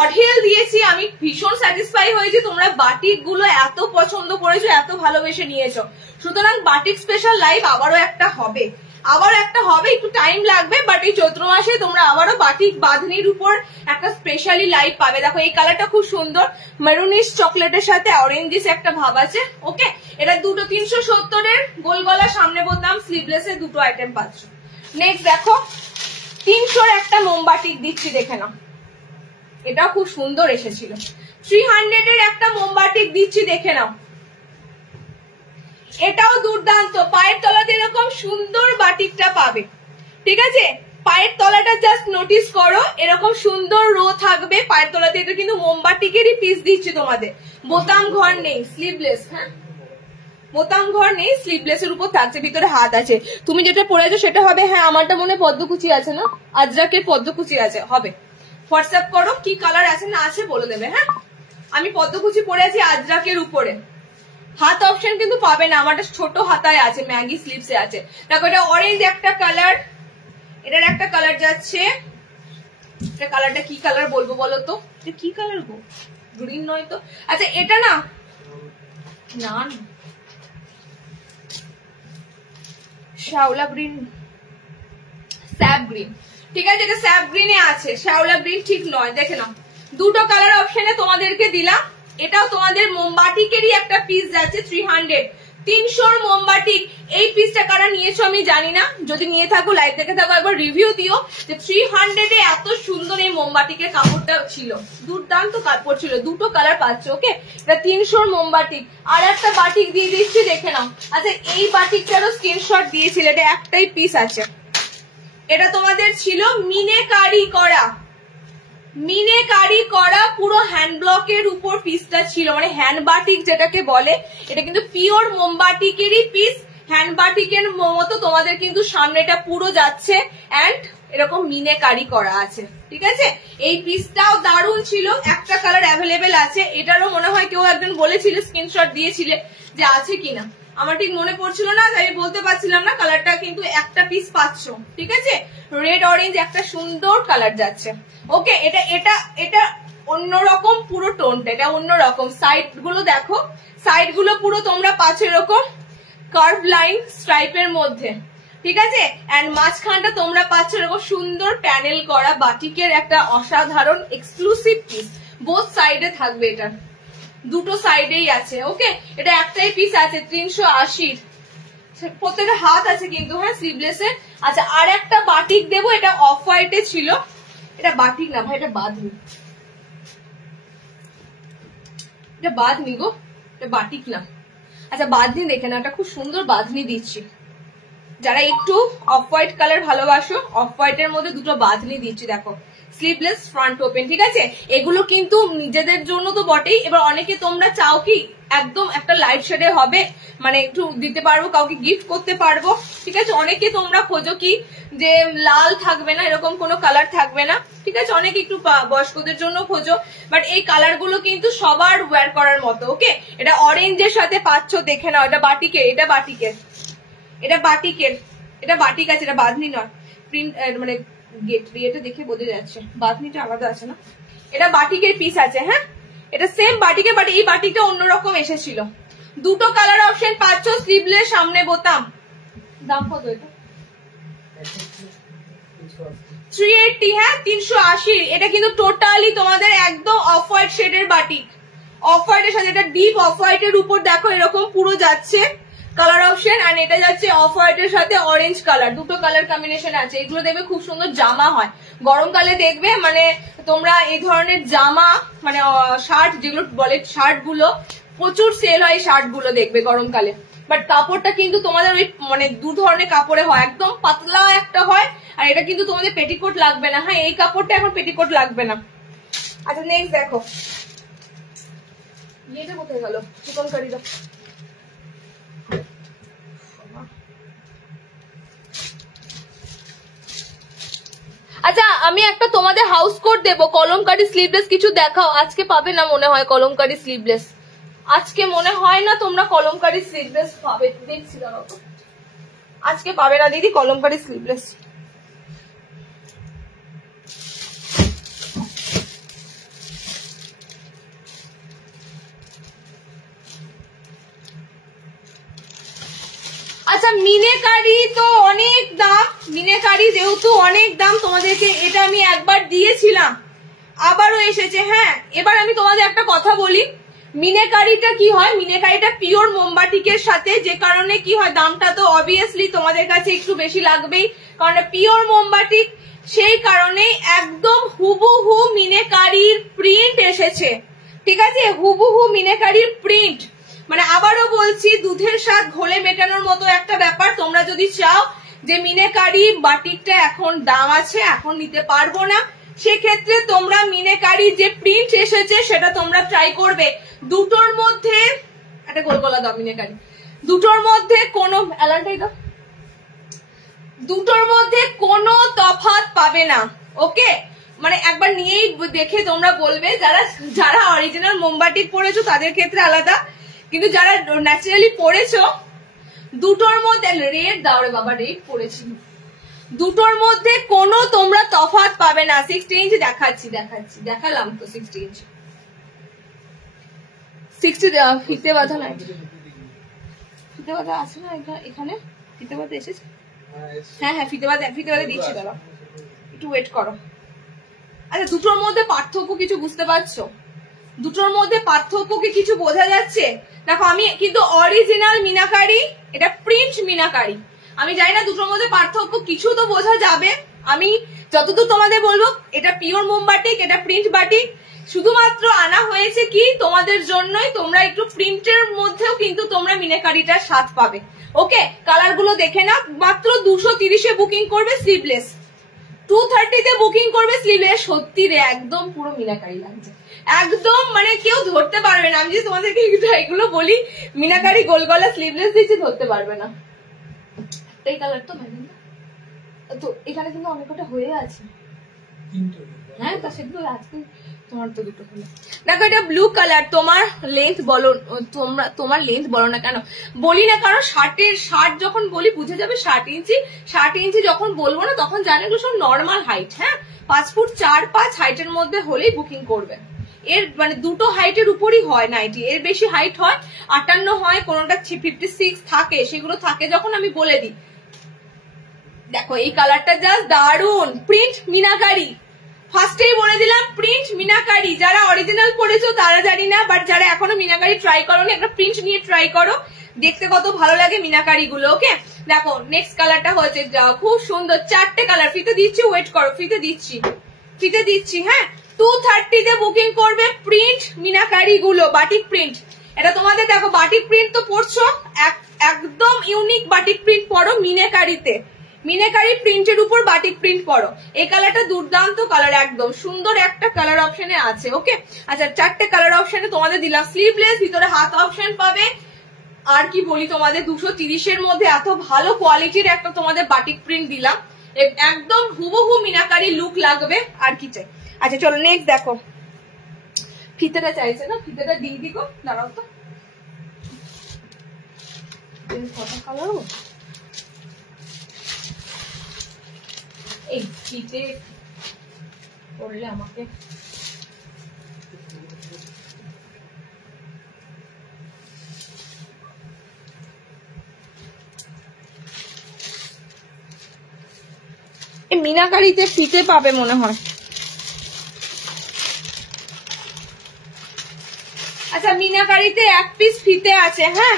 অঢেল দিয়েছি, আমি ভীষণ স্যাটিসফাই হয়েছি, তোমরা বাটিক গুলো এত পছন্দ করেছো, এত ভালোবেসে নিয়েছো। সুতরাং বাটিক স্পেশাল লাইভ আবারও একটা হবে, একটু টাইম লাগবে, বাট এই চৈত্র মাসে তোমরা আবারও বাটিক বাঁধনির উপর একটা স্পেশালি লাইভ পাবে। দেখো এই কালারটা খুব সুন্দর, মেরুনিশ চকলেটের সাথে অরেঞ্জিস একটা ভাব আছে। ওকে এটা দুটো 370 এর গোল গলা সামনে বোতাম স্লিভলেস এর দুটো আইটেম পাচ্ছ। নেক্সট দেখো 300 এর একটা মোমবাটিক দিচ্ছি, দেখে নাও, এটাও খুব সুন্দর এসেছিল। 300 এর একটা মোমবাটিক দিচ্ছি, দেখে নাও, এটাও দুর্দান্ত, পায়ের তলাতে এরকম সুন্দর বাটিকটা পাবে, ঠিক আছে? পায়ের তলাটা জাস্ট নোটিস করো, এরকম সুন্দর রো থাকবে পায়ের তলাতে, এটা কিন্তু মোমবাটিকেরই পিস দিচ্ছি তোমাদের, বোতাম ঘর নেই, স্লিভলেস। হ্যাঁ বোতাম ঘর নেই, স্লিভলেস এর উপর থাকছে, ভিতরে হাত আছে। তুমি যেটা পরে আছো সেটা হবে, হ্যাঁ আমারটা মনে পদ্মকুচি আছে না, আজরাকের পদ্মকুচি আছে, হবে। হোয়াটসঅ্যাপ করো কি কালার আছে না আছে বলে দেবে। হ্যাঁ আমি পদ্মকুচি পরে আছি আজরাকের উপরে, হাত অপশন কিন্তু পাবে না, আমারটা ছোট হাতায় আছে, ম্যাগি স্লিভসে আছে। দেখো এটা অরেঞ্জ একটা কালার, এটার একটা কালার যাচ্ছে, এটা কালারটা কি কালার বলবো বলো তো, এটা কি কালার গো, গ্রিন নয় তো? আচ্ছা এটা না না শ্যাওলা গ্রিন, স্যাপ গ্রিন, ঠিক আছে? এটা স্যাপ গ্রিনে আছে, শ্যাওলা গ্রিন ঠিক নয়, দেখে নাও। দুটো কালার অপশনে তোমাদেরকে দিলাম, এটাও তোমাদের মোমবাটিকেরই একটা পিস যাচ্ছে 300, 300 মোমবাটিক। এই পিসটা কারা নিয়েছো আমি জানি না, যদি নিয়ে থাকো লাইভ দেখে থাকো একবার রিভিউ দিও যে 300 এ এত সুন্দর এই মোমবাটিকের কাপড়টা ছিল, দুর্দান্ত কাপড় ছিল, দুটো কালার পাচ্ছ। ওকে এটা 300 মোমবাটিক। আর একটা বাটিক দিয়ে দিচ্ছি, দেখে নাও। আচ্ছা এই বাটিকটারও স্ক্রিনশট দিয়েছিল, এটা একটাই পিস আছে, এটা তোমাদের ছিল মিনেকারি করা, মিনেকারি করা পুরো হ্যান্ড ব্লকের উপর পিসটা ছিল, মানে হ্যান্ড বাটিক যেটাকে বলে, এটা কিন্তু পিওর মোমবাটিকেরই পিস, হ্যান্ড বাটিকের মতো তোমাদের কিন্তু সামনেটা পুরো যাচ্ছে এন্ড এরকম মিনেকারি করা আছে, ঠিক আছে? এই পিসটাও দারুণ ছিল, একটা কালার অ্যাভেলেবেল আছে, এটারও মনে হয় কেউ একজন বলেছিল স্ক্রিনশট দিয়েছিলে যে আছে কিনা, আমার ঠিক মনে পড়ছিল না, আমি বলতে পারছিলাম না। কালারটা কিন্তু একটা পিস পাচ্ছ, ঠিক আছে? রেড অরেঞ্জ একটা সুন্দর কালার যাচ্ছে। ওকে এটা এটা এটা অন্যরকম পুরো টোনটা, এটা অন্যরকম। সাইড গুলো দেখো, সাইড গুলো পুরো তোমরা পাচ্ছ এরকম কার্ভ লাইন স্ট্রাইপের মধ্যে, ঠিক আছে? এন্ড মাঝখানটা তোমরা পাচ্ছ এরকম সুন্দর প্যানেল করা বাটিকের একটা অসাধারণ এক্সক্লুসিভ পিস, বোথ সাইডে থাকবে, এটা দুটো সাইডেই আছে। ওকে এটা একটাই পিস আছে 380, প্রত্যেকটা হাত আছে কিন্তু, হ্যাঁ স্লিভলেস এর। আচ্ছা আর একটা বাটিক দেবো, এটা অফ হোয়াইটে ছিল, এটা বাটিক না ভাই, এটা বাঁধনি, এটা বাঁধনি গো, এটা বাটিক না। আচ্ছা বাঁধনি দেখে না, এটা খুব সুন্দর বাঁধনি দিচ্ছি, যারা একটু অফ হোয়াইট কালার ভালোবাসো, অফ হোয়াইটের মধ্যে দুটো বাঁধনি দিচ্ছি, দেখো স্লিভলেস ফ্রন্ট ওপেন, ঠিক আছে? এগুলো কিন্তু নিজেদের জন্য তো বটেই, এবার অনেকে তোমরা চাও কি একদম একটা লাইট শেডে হবে, মানে একটু দিতে পারবো, কাউকে গিফট করতে পারবো, ঠিক আছে? অনেকে তোমরা খোঁজো কি যে লাল থাকবে না, এরকম কোনো কালার থাকবে না, ঠিক আছে? অনেকে একটু বয়স্কদের জন্য খোঁজো, বাট এই কালার গুলো কিন্তু সবার ওয়্যার করার মতো। ওকে এটা অরেঞ্জের সাথে পাচ্ছ, দেখে নাও, এটা বাটিকের, এটা বাটিকের, এটা বাটিকের, এটা বাটিক আছে, এটা বাঁধনি নয়, প্রিন্ট মানে গেট দিয়ে দেখে বোঝা যাচ্ছে, বাতনিটা আলাদা আছে না। এটা বাটিকের পিস আছে, হ্যাঁ এটা সেম বাটিকের, বাট এই বাটিকটা অন্যরকম এসেছিল। দুটো কালার অপশন পাচ্ছ, স্লিভলেস, সামনে বোতাম। দাম কত এটা? 380, হ্যাঁ 380। এটা কিন্তু টোটালি তোমাদের একদম অফ হোয়াইট শেডের বাটিক, অফ হোয়াইটের সাথে এটা ডিপ অফ হোয়াইটের উপর দেখো এরকম পুরো যাচ্ছে কালার অপশন, আর এটা যাচ্ছে অফ হোয়াইটের সাথে অরেঞ্জ কালার, দুটো কালার কম্বিনেশন আছে। এগুলো দেখবে খুব সুন্দর জামা হয় গরমকালে, দেখবে মানে তোমরা এই ধরনের জামা মানে শার্ট যেগুলো বলে শার্ট গুলো প্রচুর সেল হয়, শার্ট গুলো দেখবে গরমকালে। বাট কাপড়টা কিন্তু তোমাদের ওই মানে দু ধরনের কাপড়ে হয়, একদম পাতলা একটা হয়, আর এটা কিন্তু তোমাদের পেটিকোট লাগবে না। হ্যাঁ এই কাপড়টা এখন পেটিকোট লাগবে না। আচ্ছা নেক্সট দেখো, এটা কোথায় গেল? চিকন কারি দাও। আচ্ছা আমি একটা তোমাদের হাউস কোট দেবো, কলমকারি স্লিভলেস কিছু দেখাও। আজকে পাবে না মনে হয় কলমকারি স্লিভলেস, আজকে মনে হয় না তোমরা কলমকারি স্লিভলেস পাবে, দেখছি দাঁড়াও তো। আজকে পাবে না দিদি কলমকারি স্লিভলেস। আচ্ছা মিনেকারি তো অনেক দাম, মিনেকারি যেহেতু অনেক দাম তোমাদেরকে এটা আমি একবার দিয়েছিলাম, আবারও এসেছে। হ্যাঁ এবার আমি তোমাদের একটা কথা বলি, মিনেকারিটা কি হয়, মিনেকারিটা পিওর মোমবাটিকের সাথে, যে কারণে কি হয় দামটা তো অবভিয়াসলি তোমাদের কাছে একটু বেশি লাগবেই, কারণ পিওর মোমবাটিক, সেই কারণে একদম হুবহু মিনেকারির প্রিন্ট এসেছে, ঠিক আছে, হুবহু মিনেকারির প্রিন্ট। মানে আবারও বলছি দুধের স্বাদ ঘোলে মেটানোর মতো একটা ব্যাপার। তোমরা যদি চাও যে মিনেকারি বাটিকটা এখন দাম আছে এখন নিতে পারবো না, সেক্ষেত্রে তোমরা মিনেকারি যে প্রিন্ট এসেছে সেটা তোমরা ট্রাই করবে। দুটোর মধ্যে একটা গোলগলা দাও মিনেকারি, দুটোর মধ্যে কোনো অ্যালান্টাই দাও, দুটোর মধ্যে কোনো তফাৎ পাবে না। ওকে মানে একবার নিয়েই দেখে তোমরা বলবে, যারা যারা অরিজিনাল মোমবাটিক পরেছো তাদের ক্ষেত্রে আলাদা, কিন্তু যারা ন্যাচারালি পরেছো দুটোর মধ্যে রেড দাও রে বাবা, রেড পরেছি, দুটোর মধ্যে কোনো তোমরা তফাৎ পাবে না। 60 ইঞ্চি দেখাচ্ছি দেখালাম তো, 60 ইঞ্চি 60 ফিতে বাঁধা নাই, ফিতে বাঁধা আছে না এখানে, ফিতে বাঁধা এসেছে, হ্যাঁ হ্যাঁ ফিতে বাঁধা দিচ্ছি, দাঁড়াও একটু ওয়েট করো। আচ্ছা দুটোর মধ্যে পার্থক্য কিছু বুঝতে পারছো? দুটোর মধ্যে পার্থক্য কি কিছু বোঝা যাচ্ছে? দেখো আমি কিন্তু অরিজিনাল মিনাকারি, এটা প্রিন্ট মিনাকারি, আমি জানি না দুটোর মধ্যে পার্থক্য কিছু তো বোঝা যাবে। আমি যতদূর তোমাদের বলবো এটা পিওর মোমবাটিক, এটা প্রিন্ট বাটিক, শুধুমাত্র আনা হয়েছে কি তোমাদের জন্যই, তোমরা একটু প্রিন্টের মধ্যেও কিন্তু তোমরা মিনাকারিটার স্বাদ পাবে। ওকে কালার গুলো দেখে না, মাত্র 230-এ বুকিং করবে স্লিভলেস, 230-তে বুকিং করবে স্লিভলেস। সত্যি রে একদম পুরো মিনাকারি লাগছে, একদম মানে কেউ ধরতে পারবে না। আমি যে তোমাদেরকে এগুলো বলি, মিনাকারি গোল গলা স্লিভলেস দিচ্ছি ধরতে পারবে না। এই কালার তো তো এখানে কিন্তু অনেক কটা হয়ে আছে, হ্যাঁ তা সেগুলো আজকে তোমার তো দুটো হলো। দেখো এটা ব্লু কালার, তোমার লেন্থ বলো, তোমার লেন্থ বলো না কেন, বলি না কারণ শার্ট যখন বলি বুঝে যাবে 60 ইঞ্চি যখন বলবো না তখন জানে এগুলো সব নর্মাল হাইট। হ্যাঁ 5 ফুট 4-5 হাইটের মধ্যে হলেই বুকিং করবে। এর মানে দুটো হাইটের উপরই হয় নাইটি, এর বেশি হাইট হয় 58 হয়, কোনোটা 56 থাকে, সেগুলো থাকে যখন আমি বলে দিই। দেখো এই কালারটা জাস্ট দারুন, প্রিন্ট মিনাকারি, ফার্স্টেই বলে দিলাম প্রিন্ট মিনাকারি। যারা অরিজিনাল পড়েছো তারা জানি না, বাট যারা এখনো মিনাকারি ট্রাই করোনি একটা প্রিন্ট নিয়ে ট্রাই করো, দেখতে কত ভালো লাগে মিনাকারি গুলো। ওকে দেখো নেক্সট কালারটা হচ্ছে খুব সুন্দর, 4টে কালার, ফিতে দিচ্ছি, ওয়েট করো, ফিতে দিচ্ছি। হ্যাঁ 230-তে বুকিং করবে প্রিন্ট মিনাকারি গুলো, বাটিক প্রিন্ট। এটা তোমাদের দেখো বাটিক প্রিন্ট তো পড়ছো, একদম ইউনিক বাটিক প্রিন্ট পড়ো মিনাকারিতে, মিনাকারি প্রিন্টের উপর বাটিক প্রিন্ট পড়ো। এই কালারটা দুর্দান্ত কালার, একদম সুন্দর একটা কালার অপশনে আছে। ওকে আচ্ছা 4টে কালার অপশনে তোমাদের দিলাম, স্লিভলেস, ভিতরে হাত অপশন পাবে। আর কি বলি তোমাদের 230-এর মধ্যে এত ভালো কোয়ালিটির একটা তোমাদের বাটিক প্রিন্ট দিলাম, একদম হুবহু মিনাকারি লুক লাগবে, আর কি চাই। আচ্ছা চলো নেক্সট দেখো, ফিতেটা চাইছে না, ফিতেটা দিয়ে দিকো, দাঁড়াও তো কালার এই ফিতে করলে আমাকে মিনাকারিতে ফিতে পাবে মনে হয়। আচ্ছা মিনাকারিতে এক পিস ফিতে আছে। হ্যাঁ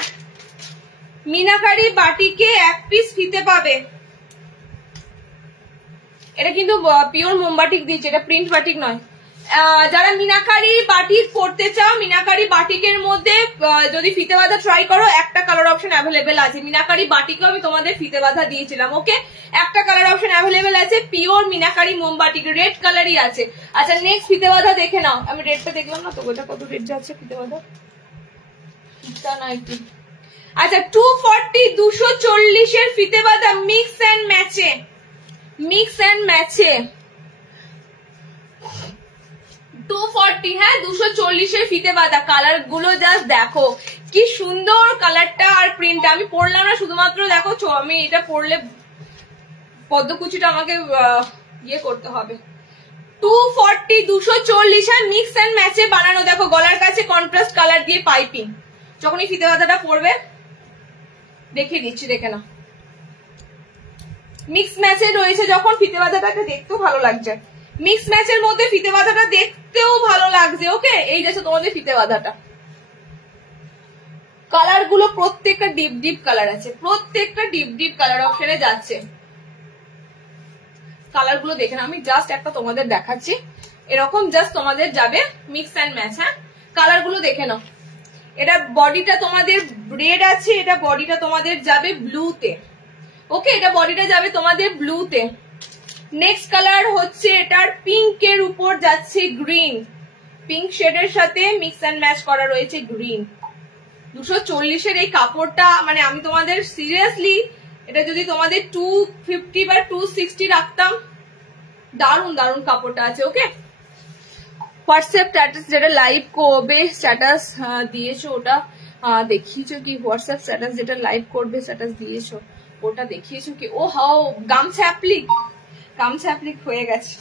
মিনাকারি বাটিকে এক পিস ফিতে পাবে। এটা কিন্তু পিওর মোমবাটিক দিয়েছে, এটা প্রিন্ট বাটিক নয়। যারা মিনাকারি বাটিক পড়তে চাও, মিনাকারি বাটিকের মধ্যে যদি ফিতে বাঁধা ট্রাই করো, একটা কালার অপশন অ্যাভেলেবেল আছে। মিনাকারি বাটিকেও আমি তোমাদের ফিতে বাঁধা দিয়েছিলাম। ওকে, একটা কালার অপশন অ্যাভেলেবেল আছে, পিওর মিনাকারি মোমবাটিক, রেড কালারই আছে। আচ্ছা নেক্সট ফিতে বাঁধা দেখে নাও। আমি রেডটা দেখলাম না তো, ওটা কত রেড যাচ্ছে ফিতে বাঁধা। আচ্ছা 240 240 এর ফিতে বাঁধা মিক্স এন্ড ম্যাচে, মিক্স এন্ড ম্যাচে 240। হ্যাঁ 240 এর ফিতে বাঁধা। কালার গুলো জাস্ট দেখো কি সুন্দর কালারটা আর প্রিন্টটা। আমি পরলাম না, শুধুমাত্র দেখো আমি এটা পরলে পদ্মকুচিটা আমাকে ইয়ে করতে হবে। 240 240 হ্যাঁ মিক্স এন্ড ম্যাচে বানানো। দেখো গলার কাছে কন্ট্রাস্ট কালার দিয়ে পাইপিং। যখন এই ফিতে বাঁধাটা পরবে দেখিয়ে দিচ্ছি, দেখে না। মিক্স ম্যাচে রয়েছে যখন ফিতে বাঁধাটাকে দেখতেও ভালো লাগছে। মিক্স ম্যাচের মধ্যে ফিতে বাঁধাটা দেখতেও ভালো লাগছে। ওকে, এই যাচ্ছে তোমাদের ফিতে বাঁধাটা। কালার গুলো প্রত্যেকটা ডিপ ডিপ কালার আছে, প্রত্যেকটা ডিপ ডিপ কালার অপশনে যাচ্ছে। কালার গুলো দেখে না, আমি জাস্ট একটা তোমাদের দেখাচ্ছি, এরকম জাস্ট তোমাদের যাবে মিক্স অ্যান্ড ম্যাচ। হ্যাঁ কালার গুলো দেখে নাও। এটা বডিটা তোমাদের রেড আছে, এটা বডিটা তোমাদের যাবে ব্লুতে। ওকে, এটা বডিটা যাবে তোমাদের ব্লুতে। নেক্সট কালার হচ্ছে এটার পিঙ্কের উপর যাচ্ছে গ্রিন, পিঙ্ক শেডের সাথে মিক্স অ্যান্ড ম্যাচ করা রয়েছে গ্রিন। 240 এর এই কাপড়টা মানে আমি তোমাদের সিরিয়াসলি এটা যদি তোমাদের 250 বা 260 রাখতাম, দারুন দারুন কাপড়টা আছে। ওকে, হোয়াটসঅ্যাপ স্ট্যাটাস যেটা লাইভ করবে স্ট্যাটাস দিয়েছো ওটা দেখিয়েছো কি? হোয়াটসঅ্যাপ স্ট্যাটাস যেটা লাইভ করবে স্ট্যাটাস দিয়েছো ওটা দেখিয়েছো কি? ও হাও গামছা অ্যাপ্লিক, গামছা অ্যাপ্লিক হয়ে গেছে।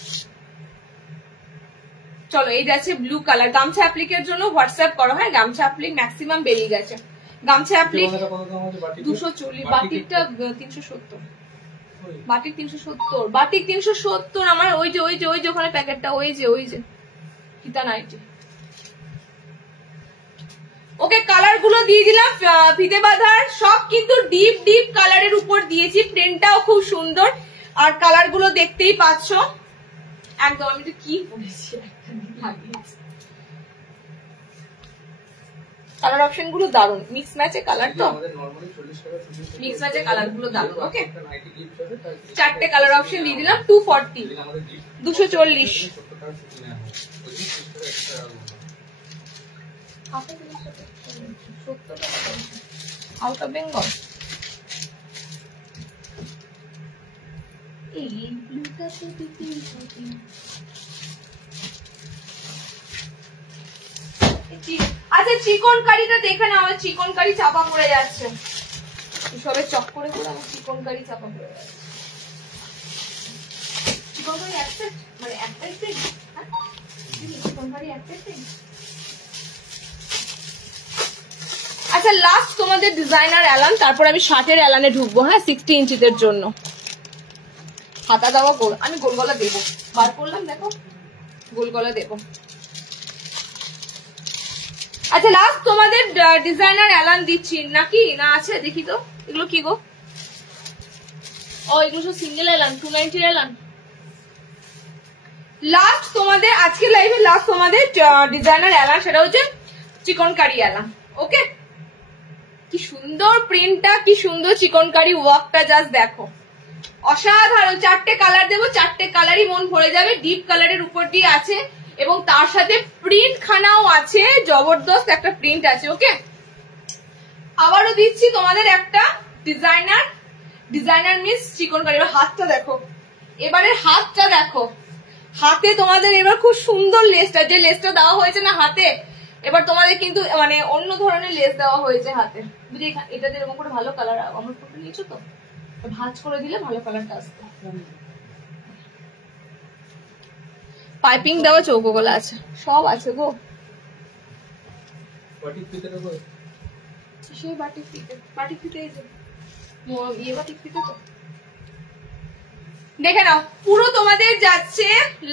চলো এই যাচ্ছে ব্লু কালার। গামছা অ্যাপ্লিকের জন্য হোয়াটসঅ্যাপ করো। হ্যাঁ গামছা অ্যাপ্লিক ম্যাক্সিমাম বেরিয়ে গেছে। গামছা অ্যাপ্লিক 240, বাটিকটা 370, বাটিক 370, বাটিক 370 আমার। ওই যে ওই যে ওই যে ওখানে প্যাকেটটা, ওই যে ফিতা নাইটি। ওকে, কালার গুলো দিয়ে দিলাম ফিতে বাঁধার। সব কিন্তু ডিপ ডিপ কালারের উপর দিয়েছি, প্রিন্টটাও খুব সুন্দর আর কালার গুলো দেখতেই পাচ্ছ একদম। আমি তো কি বলেছি, কালার অপশন গুলো দারুন, মিক্স ম্যাচে কালার, তো মিক্স ম্যাচে কালার গুলো দারুন। ওকে, চারটে কালার অপশন দিয়ে দিলাম। 240 240 আউট অফ বেঙ্গল। এই ব্লুটা তো দিতে আচ্ছা চিকন কারিটা দেখে না, আমার চিকন কারি চাপা পড়ে যাচ্ছে। সবে চক করে করে আমার চিকন কারি চাপা পড়ে যাচ্ছে। চিকন কারি অ্যাকসেপ্ট মানে একটাই থিং। হ্যাঁ চিকন কারি অ্যাকসেপ্ট। আচ্ছা লাস্ট তোমাদের ডিজাইনার অ্যালান, তারপর আমি 60 অ্যালানে ঢুকবো। হ্যাঁ 60 ইঞ্চিদের জন্য হাতা দেওয়া গোল, আমি গোল গলা দেবো। বার করলাম দেখো, গোল গলা দেবো। আচ্ছা লাস্ট তোমাদের ডিজাইনার অ্যালান দিচ্ছি নাকি না আছে দেখি তো। এগুলো কি গো? ও এগুলো সব সিঙ্গেল অ্যালান, 290 অ্যালান। লাস্ট তোমাদের আজকে লাইভে লাস্ট তোমাদের ডিজাইনার অ্যালান, সেটা হচ্ছে চিকনকারি অ্যালান। ওকে, কি সুন্দর প্রিন্টটা, কি সুন্দর চিকনকারি ওয়ার্কটা, জাস্ট দেখো অসাধারণ। 4টে কালার দেবো, 4টে কালারই মন ভরে যাবে। ডিপ কালারের উপর দিয়ে আছে এবং তার সাথে প্রিন্ট খানাও আছে, জবরদস্ত একটা প্রিন্ট আছে। ওকে, আবারও দিচ্ছি তোমাদের একটা ডিজাইনার মিস চিকনকারি। হাতটা দেখো, এবারের হাতটা দেখো। হাতে তোমাদের এবার খুব সুন্দর লেসটা, যে লেসটা দেওয়া হয়েছে না হাতে, এবার তোমাদের কিন্তু মানে অন্য ধরনের লেস দেওয়া হয়েছে হাতে। বুঝলি এটা যেরকম করে ভালো কালার আমার ফটো নিয়েছো তো, ভাঁজ করে দিলে ভালো কালারটা আসতো। পাইপিং দেওয়া চৌকো গলা আছে, সব আছে গো। সেই বাটিক ফিতে, বাটিক ফিতে এই যে ইয়ে বাটিক ফিতে তো। দেখে নাও পুরো তোমাদের যাচ্ছে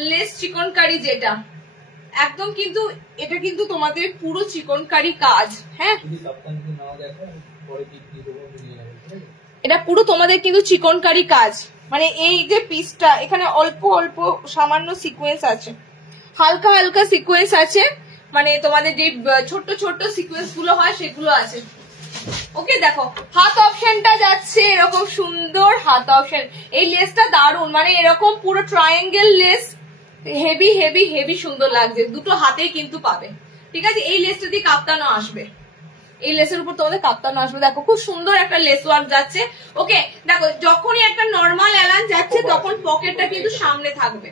লেস চিকনকারি, যেটা একদম কিন্তু এটা কিন্তু তোমাদের পুরো চিকনকারি কাজ। হ্যাঁ এটা পুরো তোমাদের কিন্তু চিকনকারি কাজ, মানে এই যে পিসটা এখানে অল্প অল্প সামান্য সিকোয়েন্স আছে, হালকা হালকা সিকোয়েন্স আছে, মানে তোমাদের যে ছোট ছোট সিকোয়েন্স গুলো হয় সেগুলো আছে। ওকে দেখো হাত অপশনটা যাচ্ছে এরকম সুন্দর হাত অপশন। এই লেসটা দারুন, মানে এরকম পুরো triangle less, heavy heavy heavy সুন্দর লাগছে, দুটো হাতেই কিন্তু পাবে। ঠিক আছে, এই লেসটা দিয়ে কাপ্তানো আসবে, এই লেসের উপর তোমাদের কাপ্তানো আসবে। দেখো খুব সুন্দর একটা লেস ওয়ার্ক যাচ্ছে। ওকে দেখো যখনই একটা নর্মাল এলান যাচ্ছে তখন পকেটটা কিন্তু সামনে থাকবে,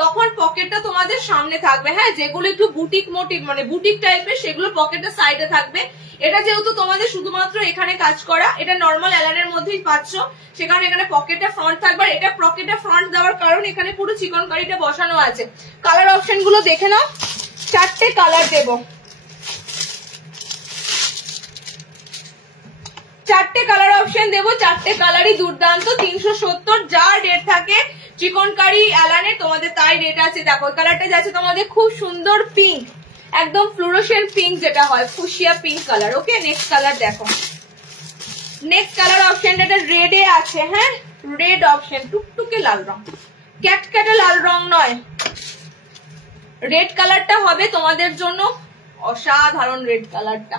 তখন পকেটটা তোমাদের সামনে থাকবে। হ্যাঁ যেগুলো একটু বুটিক মোটিভ মানে বুটিক টাইপের সেগুলো পকেটটা সাইডে থাকবে। এটা যেহেতু তোমাদের শুধুমাত্র এখানে কাজ করা, এটা নর্মাল এলানের মধ্যেই পাচ্ছ, সেখানে এখানে পকেটটা ফ্রন্ট থাকবে। এটা পকেটটা ফ্রন্ট দেওয়ার কারণ এখানে পুরো চিকনকারিটা বসানো আছে। কালার অপশন গুলো দেখে নাও, 4টে কালার দেবো, 4টে কালার অপশন দেবো, 4টে কালারই দুর্দান্ত। 370 যা রেট থাকে চিকনকারি এলানে তোমাদের তাই রেট আছে। দেখো কালারটা যাচ্ছে তোমাদের খুব সুন্দর পিঙ্ক, একদম ফ্লোরোসেন্ট পিঙ্ক যেটা হয়, fuchsia pink colour. Okay next colour দেখো, নেক্সট কালার অপশনটা এটা রেডে আছে। হ্যাঁ রেড অপশন, টুকটুকে লাল রং, ক্যাটক্যাটে লাল রং নয়, রেড কালারটা হবে তোমাদের জন্য অসাধারণ। রেড কালারটা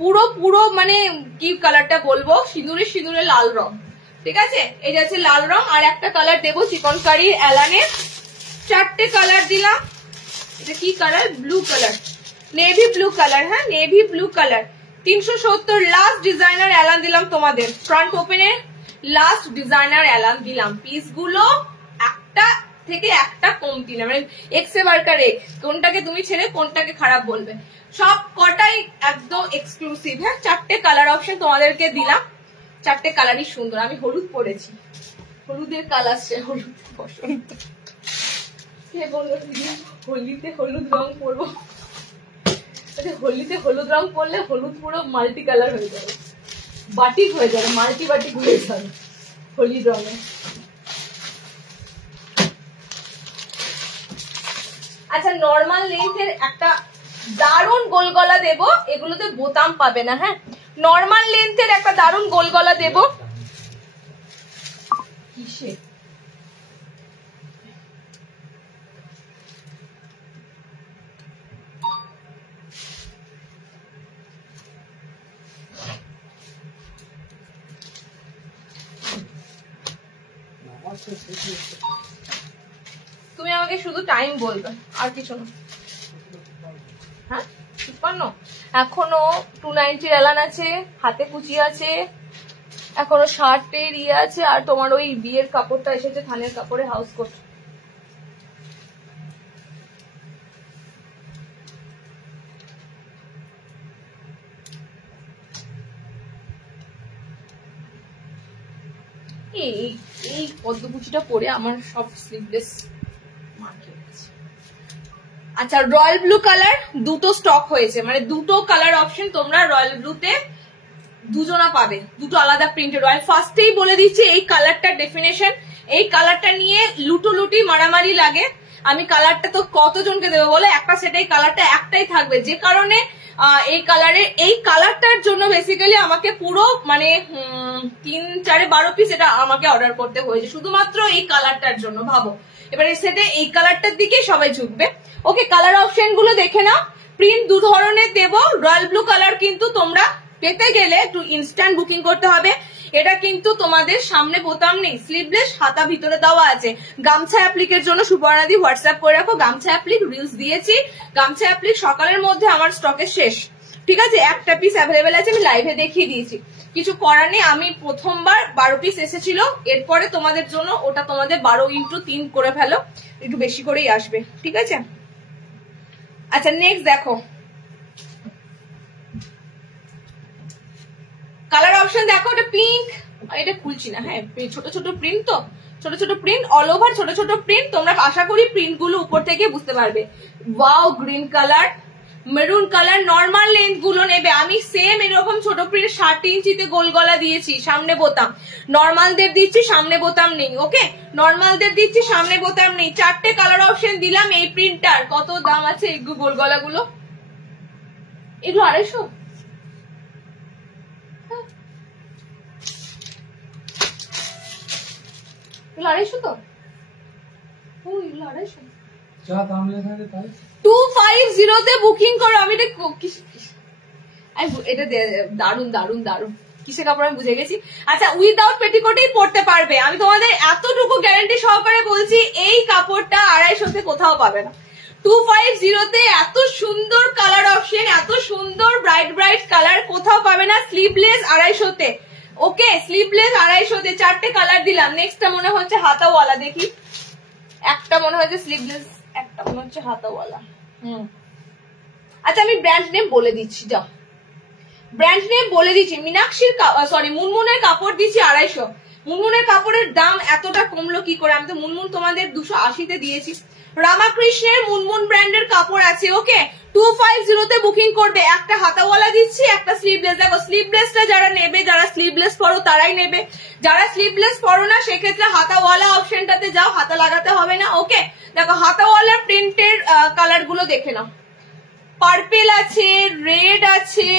পুরো পুরো মানে কি কালারটা বলবো, সিঁদুরে সিঁদুরে লাল রং। ঠিক আছে এই যাচ্ছে লাল রং। আর একটা কালার দেবো চিকনকারি এলানে, 4টে কালার দিলাম। এটা কি colour, blue colour, navy blue colour. হ্যাঁ navy blue colour, 370 last designer এলান দিলাম তোমাদের, ফ্রন্ট ওপেনে লাস্ট ডিজাইনার এলান দিলাম। পিস গুলো একটা থেকে একটা কমতি না, মানে এক্সে বারকার এক, কোনটাকে তুমি ছেড়ে কোনটাকে খারাপ বলবে, সব কটাই একদম এক্সক্লুসিভ। হ্যাঁ 4টে কালার অপশন তোমাদেরকে দিলাম, 4টে কালারই সুন্দর। আমি হলুদ পরেছি, হলুদের কালার সে হলুদ পছন্দ, সে বললো হোলিতে হলুদ রং পরবো, হোলিতে হলুদ রং পরলে হলুদ পুরো মাল্টি কালার হয়ে যাবে, বাটিক হয়ে যাবে, মাল্টি বাটিক হয়ে যাবে হলুদ রঙে। আচ্ছা নর্মাল লেন্থের একটা দারুণ গোল গলা দেবো, এগুলোতে বোতাম পাবে না। হ্যাঁ নর্মাল লেন্থের একটা দারুণ গোল গলা দেবো। কিসে তুমি আমাকে শুধু টাইম বলবে, আর কিছু না। হ্যাঁ 56 এখনো 290 এলান আছে, হাতে কুচি আছে, এখনো 60 ইয়ে আছে। আর তোমার ওই বিয়ের কাপড়টা এসেছে, থানের কাপড়ে হাউস কোট। এই পদ্মকুচিটা পরে আমার সব স্লিভলেস মার্কে আছে। আচ্ছা রয়্যাল ব্লু কালার দুটো স্টক হয়েছে, মানে দুটো কালার অপশন তোমরা রয়্যাল ব্লুতে দুজনা পাবে, দুটো আলাদা প্রিন্টেড। রয়্যাল ফার্স্টেই বলে দিচ্ছি এই কালারটা ডেফিনেশন, এই কালারটা নিয়ে লুটোলুটি মারামারি লাগে। আমি কালারটা তো কতজনকে দেবো বলে, একটা সেটাই কালারটা একটাই থাকবে, যে কারণে এই কালারের এই কালারটার জন্য বেসিক্যালি আমাকে পুরো মানে 3, 4, 12 পিস এটা আমাকে অর্ডার করতে হয়েছে শুধুমাত্র এই কালারটার জন্য। ভাবো এবারে সেটে এই কালারটার দিকে সবাই ঝুঁকবে। ওকে কালার অপশন গুলো দেখে নাও, প্রিন্ট দু ধরনের দেবো। রয়্যাল ব্লু কালার কিন্তু তোমরা পেতে গেলে একটু ইনস্ট্যান্ট বুকিং করতে হবে। এটা কিন্তু তোমাদের সামনে বোতাম নেই, স্লিভলেস, হাতা ভিতরে দেওয়া আছে। গামছা অ্যাপ্লিকের জন্য সুবর্ণাদি হোয়াটসঅ্যাপ করে রাখো, গামছা অ্যাপ্লিক রিলস দিয়েছি, গামছা অ্যাপ্লিক সকালের মধ্যে আমার স্টকে শেষ। ঠিক আছে একটা পিস অ্যাভেলেবেল আছে, আমি লাইভে দেখিয়ে দিয়েছি, কিছু করার নেই। আমি প্রথমবার 12 পিস এসেছিল, এরপরে তোমাদের জন্য ওটা তোমাদের 12x3 করে ফেলো, একটু বেশি করেই আসবে। ঠিক আছে আচ্ছা নেক্সট দেখো কালার অপশন দেখো, এটা পিঙ্ক, এটা খুলছি না। হ্যাঁ ছোট ছোট প্রিন্ট তো ছোট ছোট প্রিন্ট, অল ওভার ছোট ছোট প্রিন্ট। তোমরা আশা করি প্রিন্ট গুলো উপর থেকে বুঝতে পারবে। Wow, green colour, maroon colour. Normal length গুলো নেবে। আমি সেম এরকম ছোট প্রিন্ট 60 ইঞ্চিতে গোল গলা দিয়েছি, সামনে বোতাম। নর্মালদের দিচ্ছি, সামনে বোতাম নেই। ওকে, নর্মালদের দিচ্ছি, সামনে বোতাম নেই। 4টে কালার অপশন দিলাম। এই প্রিন্টটার কত দাম আছে? এই গোল গলাগুলো এগুলো 250। এগুলো 250 তো? ও, এগুলো 250। যা দাম লেখা আছে তাই 250 তে বুকিং করো। আমি এটা দারুন দারুন দারুন কিসে কাপড় আমি বুঝে গেছি। আচ্ছা, উইদাউট পেটিকোটেই পরতে পারবে। আমি তোমাদের এতটুকু গ্যারান্টি সহকারে বলছি, এই কাপড়টা 250 কোথাও পাবে না। 250 তে এত সুন্দর কালার অপশন, এত সুন্দর ব্রাইট ব্রাইট কালার কোথাও পাবে না। স্লিভলেস 250 তে। ওকে, স্লিভলেস 250 তে 4টে কালার দিলাম। নেক্সটটা মনে হচ্ছে হাতাওয়ালা, দেখি। একটা মনে হচ্ছে স্লিভলেস, একটা মনে হচ্ছে হাতাওয়ালা। আচ্ছা, আমি ব্র্যান্ড নেম বলে দিচ্ছি, যাও ব্র্যান্ড নেম বলে দিচ্ছি। মীনাক্ষীর মুনমুনের কাপড় দিচ্ছি 250। মুনমুনের কাপড়ের দাম এতটা কমলো কি করে? আমি তো মুনমুন তোমাদের 280 তে দিয়েছি। রামাকৃষ্ণের মুনমুন ব্র্যান্ডের কাপড় আছে। ওকে, 250 তে বুকিং করবে। একটা হাতাওয়ালা দিচ্ছি, একটা স্লিভলেস। দেখো, স্লিভলেসটা যারা নেবে, যারা স্লিভলেস পরো তারাই নেবে। যারা স্লিভলেস পরো না, সেক্ষেত্রে হাতাওয়ালা অপশনটাতে যাও, হাতা লাগাতে হবে না। ওকে, দেখো হাতাওয়ালা প্রিন্টের কালার গুলো দেখে নাও। পার্পেল আছে, রেড আছে,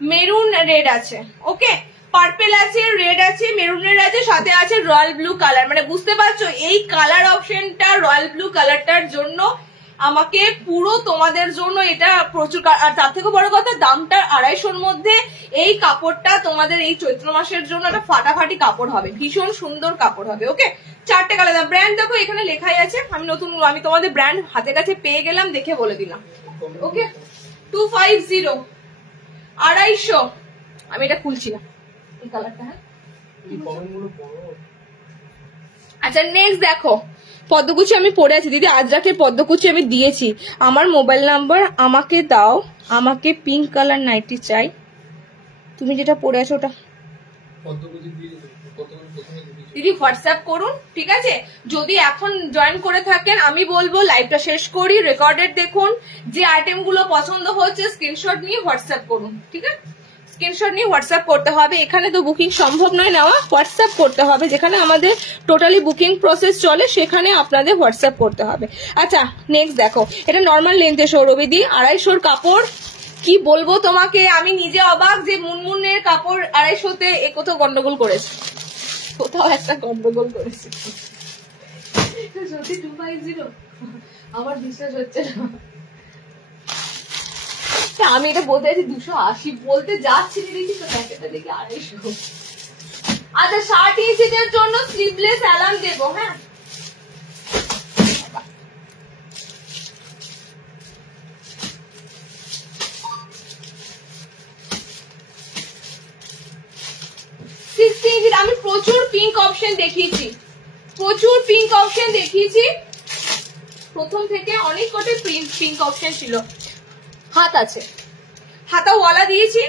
মেরুন রেড আছে। ওকে, পার্পেল আছে, রেড আছে, মেরুন রেড আছে, সাথে আছে রয়্যাল ব্লু কালার। মানে বুঝতে পারছো, এই কালার অপশনটা রয়্যাল ব্লু কালারটার জন্য আমাকে পুরো তোমাদের জন্য এটা প্রচুর। আর তার থেকে বড় কথা, দামটা 250-র মধ্যে এই কাপড়টা তোমাদের এই চৈত্র মাসের জন্য একটা ফাটাফাটি কাপড় হবে, ভীষণ সুন্দর কাপড় হবে। ওকে, 4টে কালার। ব্র্যান্ড দেখো এখানে লেখাই আছে। আমি তোমাদের ব্র্যান্ড হাতে কাছে পেয়ে গেলাম, দেখে বলে দিলাম। ওকে, 250, 250। আমি এটা খুলছি না, এই কালারটা। হ্যাঁ, আচ্ছা, নেক্সট দেখো পদ্মকুচি আমি পরে আছি। দিদি, আজরাকের পদ্মকুচি আমি দিয়েছি। আমার মোবাইল নাম্বার আমাকে দাও, আমাকে পিঙ্ক কালার নাইটি চাই। তুমি যেটা পরে আছো ওটা দিদি হোয়াটসঅ্যাপ করুন, ঠিক আছে? যদি এখন জয়েন করে থাকেন, আমি বলবো লাইভটা শেষ করি, রেকর্ডেড দেখুন। যে আইটেম গুলো পছন্দ হচ্ছে স্ক্রিনশট নিয়ে হোয়াটসঅ্যাপ করুন, ঠিক আছে? স্ক্রিনশট নিয়ে হোয়াটসঅ্যাপ করতে হবে। এখানে তো বুকিং সম্ভব নয় নেওয়া, হোয়াটসঅ্যাপ করতে হবে। যেখানে আমাদের টোটালি বুকিং প্রসেস চলে, সেখানে আপনাদের হোয়াটসঅ্যাপ করতে হবে। আচ্ছা, নেক্সট দেখো, এটা নর্মাল লেন্থে সৌরভীদি 250-র কাপড়। কি বলবো তোমাকে, আমি নিজে অবাক যে মুনমুনের কাপড় 250-তে এ কোথাও গন্ডগোল করেছে, কোথাও একটা গন্ডগোল করেছে। সত্যি 250, আমার বিশ্বাস হচ্ছে না। আমি এটা বলতে চাইছি 280 বলতে যাচ্ছি, দেখি তো প্যাকেটটা দেখি 250। আচ্ছা, 60 ইঞ্চিদের জন্য স্লিভলেস অ্যালার্ম দেবো। হ্যাঁ, আমি প্রচুর পিঙ্ক অপশন দেখিয়েছি, প্রচুর পিঙ্ক অপশন দেখিয়েছি। প্রথম থেকে অনেক কটা পিঙ্ক অপশন ছিল। হাত আছে, হাতাওয়ালা দিয়েছি।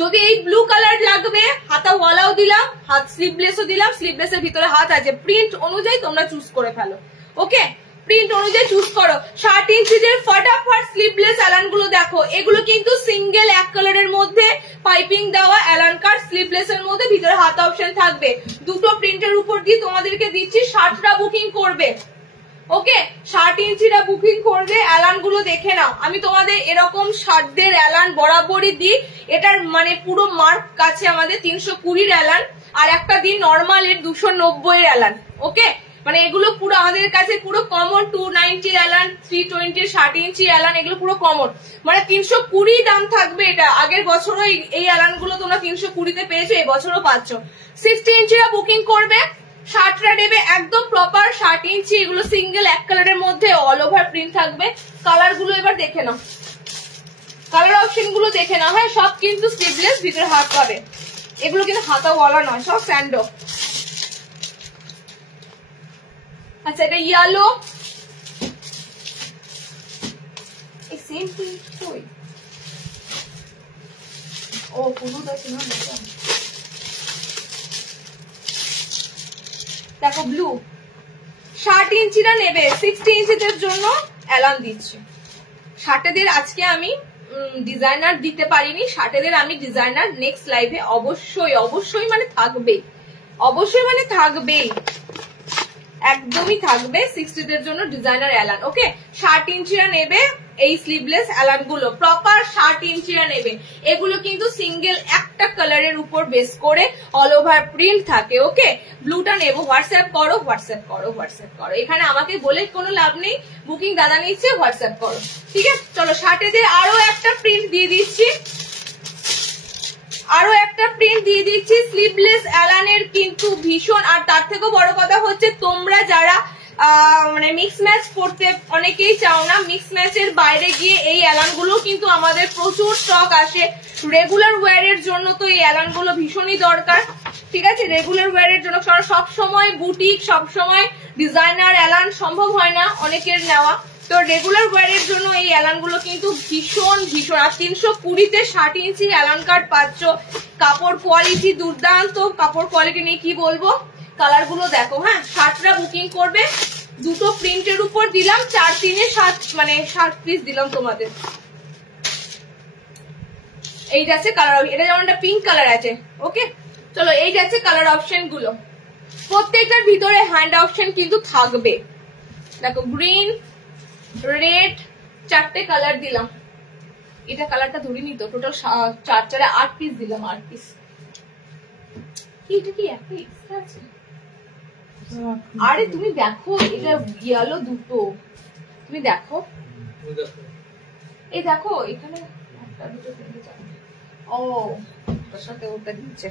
যদি এই ব্লু কালার লাগবে, হাতাওয়ালাও দিলাম, হাত স্লিভলেসও দিলাম। স্লিভলেসের ভিতরে হাত আছে। প্রিন্ট অনুযায়ী তোমরা চুজ করে ফেলো। ওকে, প্রিন্ট অনুযায়ী চুজ করো। 60 ইঞ্চিদের ফটাফট স্লিভলেস অ্যালান গুলো দেখো। এগুলো কিন্তু সিঙ্গেল এক কালারের মধ্যে পাইপিং দেওয়া অ্যালান কাট, স্লিভলেস এর মধ্যে ভিতরে হাত অপশন থাকবে। দুটো প্রিন্টের উপর দিয়ে তোমাদেরকে দিচ্ছি। 60টা বুকিং করবে। ওকে, 60 ইঞ্চিরা বুকিং করবে। অ্যালান গুলো দেখে নাও। আমি তোমাদের এরকম 60দের অ্যালান বরাবরই দিই। এটার মানে পুরো মার্ক কাছে আমাদের 320-র অ্যালান, আর একটা দিন নর্মাল এর 290-এর অ্যালান। ওকে, মানে এগুলো পুরো আমাদের কাছে পুরো কমন। 290 অ্যালান, 320 60 ইঞ্চি অ্যালান, এগুলো পুরো কমন। মানে 320 দাম থাকবে এটা। আগের বছরও এই অ্যালান গুলো তোমরা 320-তে পেয়েছো, এই বছরও পাচ্ছ। 60 ইঞ্চিরা বুকিং করবে। 60টা নেবে একদম প্রপার 60 ইঞ্চি। এগুলো সিঙ্গেল এক কালারের মধ্যে অল ওভার প্রিন্ট থাকবে। কালার গুলো এবার দেখে নাও, কালার অপশন গুলো দেখে নাও। হ্যাঁ, সব কিন্তু স্লিভলেস, ভিতরে হাত পাবে। এগুলো কিন্তু হাতাওয়ালা নয়, সব স্যান্ডো। আচ্ছা, এটা ইয়েলো, এই সেম প্রিন্ট কই? ও হলুদ আছে না, দেখো ব্লু 60 ইঞ্চিরা নেবে, 60 ইঞ্চিদের জন্য অ্যালান দিচ্ছি। 60 আজকে আমি ডিজাইনার দিতে পারিনি, 60 আমি ডিজাইনার নেক্সট লাইভে অবশ্যই মানে থাকবে, একদমই থাকবে 60 জন্য ডিজাইনার অ্যালান। ওকে 60 ইঞ্চিরা নেবে এই স্লিভলেস অ্যালান গুলো, প্রপার 60 ইঞ্চিরা নেবে। এগুলো কিন্তু সিঙ্গেল একটা কালারের উপর বেস করে অল ওভার প্রিন্ট থাকে। ওকে ব্লুটা নেবো, হোয়াটসঅ্যাপ করো। এখানে আমাকে বলে কোনো লাভ নেই, বুকিং দাদা নিচ্ছে, হোয়াটসঅ্যাপ করো। ঠিক আছে চলো 60 আরো একটা প্রিন্ট দিয়ে দিচ্ছি, স্লিভলেস অ্যালানের কিন্তু ভীষণ। আর তার থেকেও বড় কথা হচ্ছে তোমরা যারা মানে মিক্স ম্যাচ করতে অনেকেই চাও না, মিক্স ম্যাচের বাইরে গিয়ে এই অ্যালান গুলো কিন্তু আমাদের প্রচুর স্টক আসে। রেগুলার ওয়্যারের জন্য তো এই অ্যালান গুলো ভীষণই দরকার। ঠিক আছে রেগুলার ওয়্যারের জন্য সব সময় বুটিক, সব সময় ডিজাইনার অ্যালান সম্ভব হয় না অনেকের নেওয়া, তো রেগুলার ওয়্যারের জন্য এই অ্যালান গুলো কিন্তু ভীষণ। আর 320-তে 60 ইঞ্চি অ্যালান কার্ড পাচ্ছ। কাপড় কোয়ালিটি দুর্দান্ত, কাপড় কোয়ালিটি নিয়ে কি বলবো। কালার গুলো দেখো। হ্যাঁ 60টা বুকিং করবে, দুটো প্রিন্টের উপর দিলাম 4-3-7 মানে 7 পিস দিলাম তোমাদের। এই যাচ্ছে কালার, এটা যেমন একটা পিঙ্ক কালার আছে। ওকে চলো এই যাচ্ছে কালার অপশন গুলো, প্রত্যেকটার ভিতরে হ্যান্ড অপশন কিন্তু থাকবে। দেখো গ্রিন, রেড, 4টে কালার দিলাম। এটা কালারটা ধরিনি তো, টোটাল 4-8 পিস দিলাম, 8 পিস। এটা কি একটা এক্সট্রা আছে? আরে তুমি দেখো, এটা ইয়েলো দুটো, তুমি দেখো, এই দেখো এখানে একটা দুটো তিনটে চারটে। ও তার সাথে ওটা দিচ্ছে।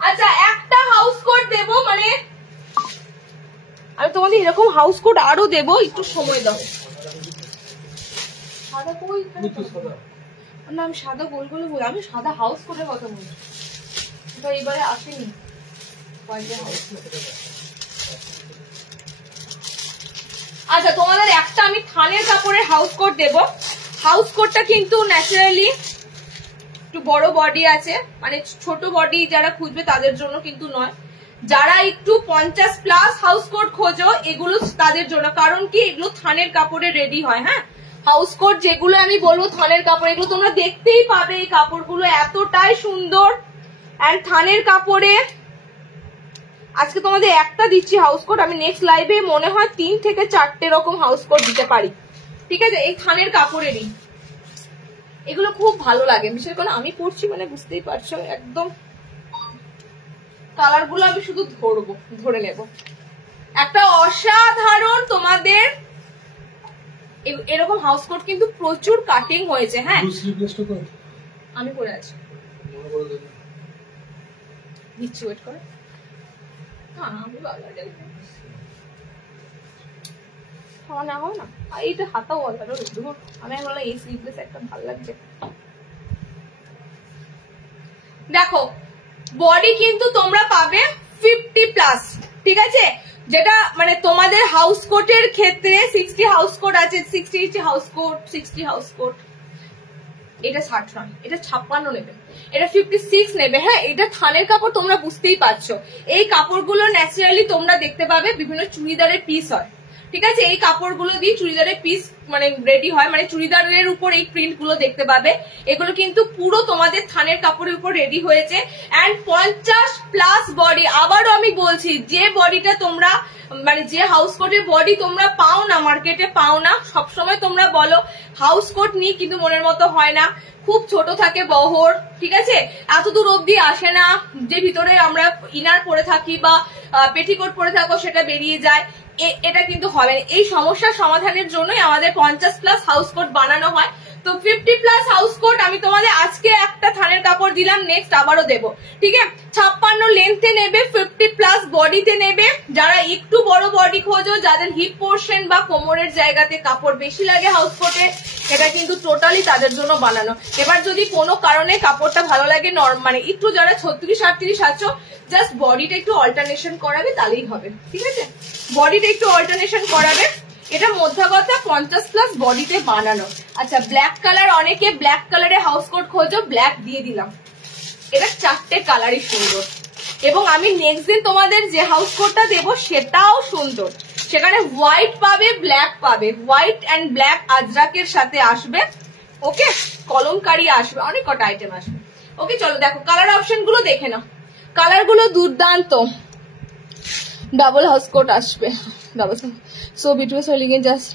আচ্ছা একটা হাউস কোট দেবো, মানে আমি তোমাদের এরকম হাউস কোট আরো দেবো, একটু সময় দাও। সাদা কই? না আমি সাদা গোল গোল বলি, আমি সাদা হাউস কোটের কথা বলছি, তো এবারে আসেনি। আচ্ছা তোমাদের একটা আমি থানের কাপড়ের হাউস কোট দেবো। হাউস কোটটা কিন্তু ন্যাচারালি একটু বড় বডি আছে, মানে ছোট বডি যারা খুঁজবে তাদের জন্য কিন্তু নয়। যারা একটু 50+ হাউস কোট খোঁজো এগুলো তাদের জন্য, কারণ কি এগুলো থানের কাপড়ে রেডি হয়। হ্যাঁ হাউস কোট যেগুলো আমি বলবো থানের কাপড়, এগুলো তোমরা দেখতেই পাবে, এই কাপড়গুলো এতটাই সুন্দর। এন্ড থানের কাপড়ে আজকে তোমাদের একটা দিচ্ছি হাউস কোট, আমি নেক্সট লাইভে মনে হয় 3 থেকে 4টে রকম হাউস কোট দিতে পারি। ঠিক আছে এই থানের কাপড়েরই, এগুলো খুব ভালো লাগে, বিশেষ করে আমি পরছি মানে বুঝতেই পারছো। একদম কালার গুলো আমি শুধু ধরে নেব। একটা অসাধারণ তোমাদের এরকম হাউস কোট কিন্তু প্রচুর কাটিং হয়েছে। হ্যাঁ আমি পরে আছি, দিচ্ছি, ওয়েট করে। আমি না হয় না, এইটা হাতাও আমি বললাম এই স্লিভলেস একটা ভালো লাগছে। দেখো বডি কিন্তু তোমরা পাবে 50+। ঠিক আছে যেটা মানে তোমাদের হাউস কোটের ক্ষেত্রে 60 হাউস কোট আছে, 60 হাউস কোট, 60 হাউস কোট। এটা 60 নয়, এটা 56 নেবে, এটা 56 নেবে। হ্যাঁ এটা থানের কাপড়, তোমরা বুঝতেই পারছো। এই কাপড়গুলো ন্যাচারালি তোমরা দেখতে পাবে বিভিন্ন চুড়িদারের পিস হয়। ঠিক আছে এই কাপড়গুলো দিয়ে চুড়িদারের পিস মানে রেডি হয়, মানে চুড়িদারের উপর এই প্রিন্ট গুলো দেখতে পাবে। এগুলো কিন্তু পুরো তোমাদের থানের কাপড়ের উপর রেডি হয়েছে। এন্ড 50+ বডি, আবারও আমি বলছি যে বডিটা তোমরা মানে যে হাউস কোটের বডি তোমরা পাও না, মার্কেটে পাও না। সবসময় তোমরা বলো হাউস কোট নিয়ে, কিন্তু মনের মতো হয় না, খুব ছোট থাকে বহর। ঠিক আছে এত দূর অব্দি আসে না, যে ভিতরে আমরা ইনার পরে থাকি বা পেটিকোট পরে থাকো সেটা বেরিয়ে যায়, এটা কিন্তু হবে না। এই সমস্যার সমাধানের জন্যই আমাদের 50+ হাউস কোট বানানো হয়। তো 50+ হাউস কোট আমি তোমাদের আজকে একটা থানের কাপড় দিলাম, নেক্সট আবারও দেবো। ঠিক আছে 56 লেন্থে নেবে, 50+ বডিতে নেবে। যারা একটু বড় বডি খোঁজো, যাদের হিপ পোর্শন বা কোমরের জায়গাতে কাপড় বেশি লাগে হাউস কোটে, এটা কিন্তু টোটালি তাদের জন্য বানানো। এবার যদি কোনো কারণে কাপড়টা ভালো লাগে মানে একটু যারা 36-38 আছো, জাস্ট বডিটা একটু অল্টারনেশন করাবে তাহলেই হবে। ঠিক আছে বডিটা একটু অল্টারনেশন করাবে। এটা মধ্যা কথা 50+ বডিতে বানানো। আচ্ছা ব্ল্যাক কালার, অনেকে ব্ল্যাক কালারে হাউস কোট খোঁজো, ব্ল্যাক দিয়ে দিলাম। এটা 4টে কালারই সুন্দর, এবং আমি নেক্সট দিন তোমাদের যে হাউস কোটটা দেবো সেটাও সুন্দর। সেখানে হোয়াইট পাবে, ব্ল্যাক পাবে, হোয়াইট অ্যান্ড ব্ল্যাক আজরাকের সাথে আসবে। ওকে, কলমকারি আসবে, অনেক কটা আইটেম আসবে। ওকে চলো দেখো কালার অপশন গুলো দেখে নাও, কালার গুলো দুর্দান্ত। ডাবল হাউস কোট আসবে, double so beautiful just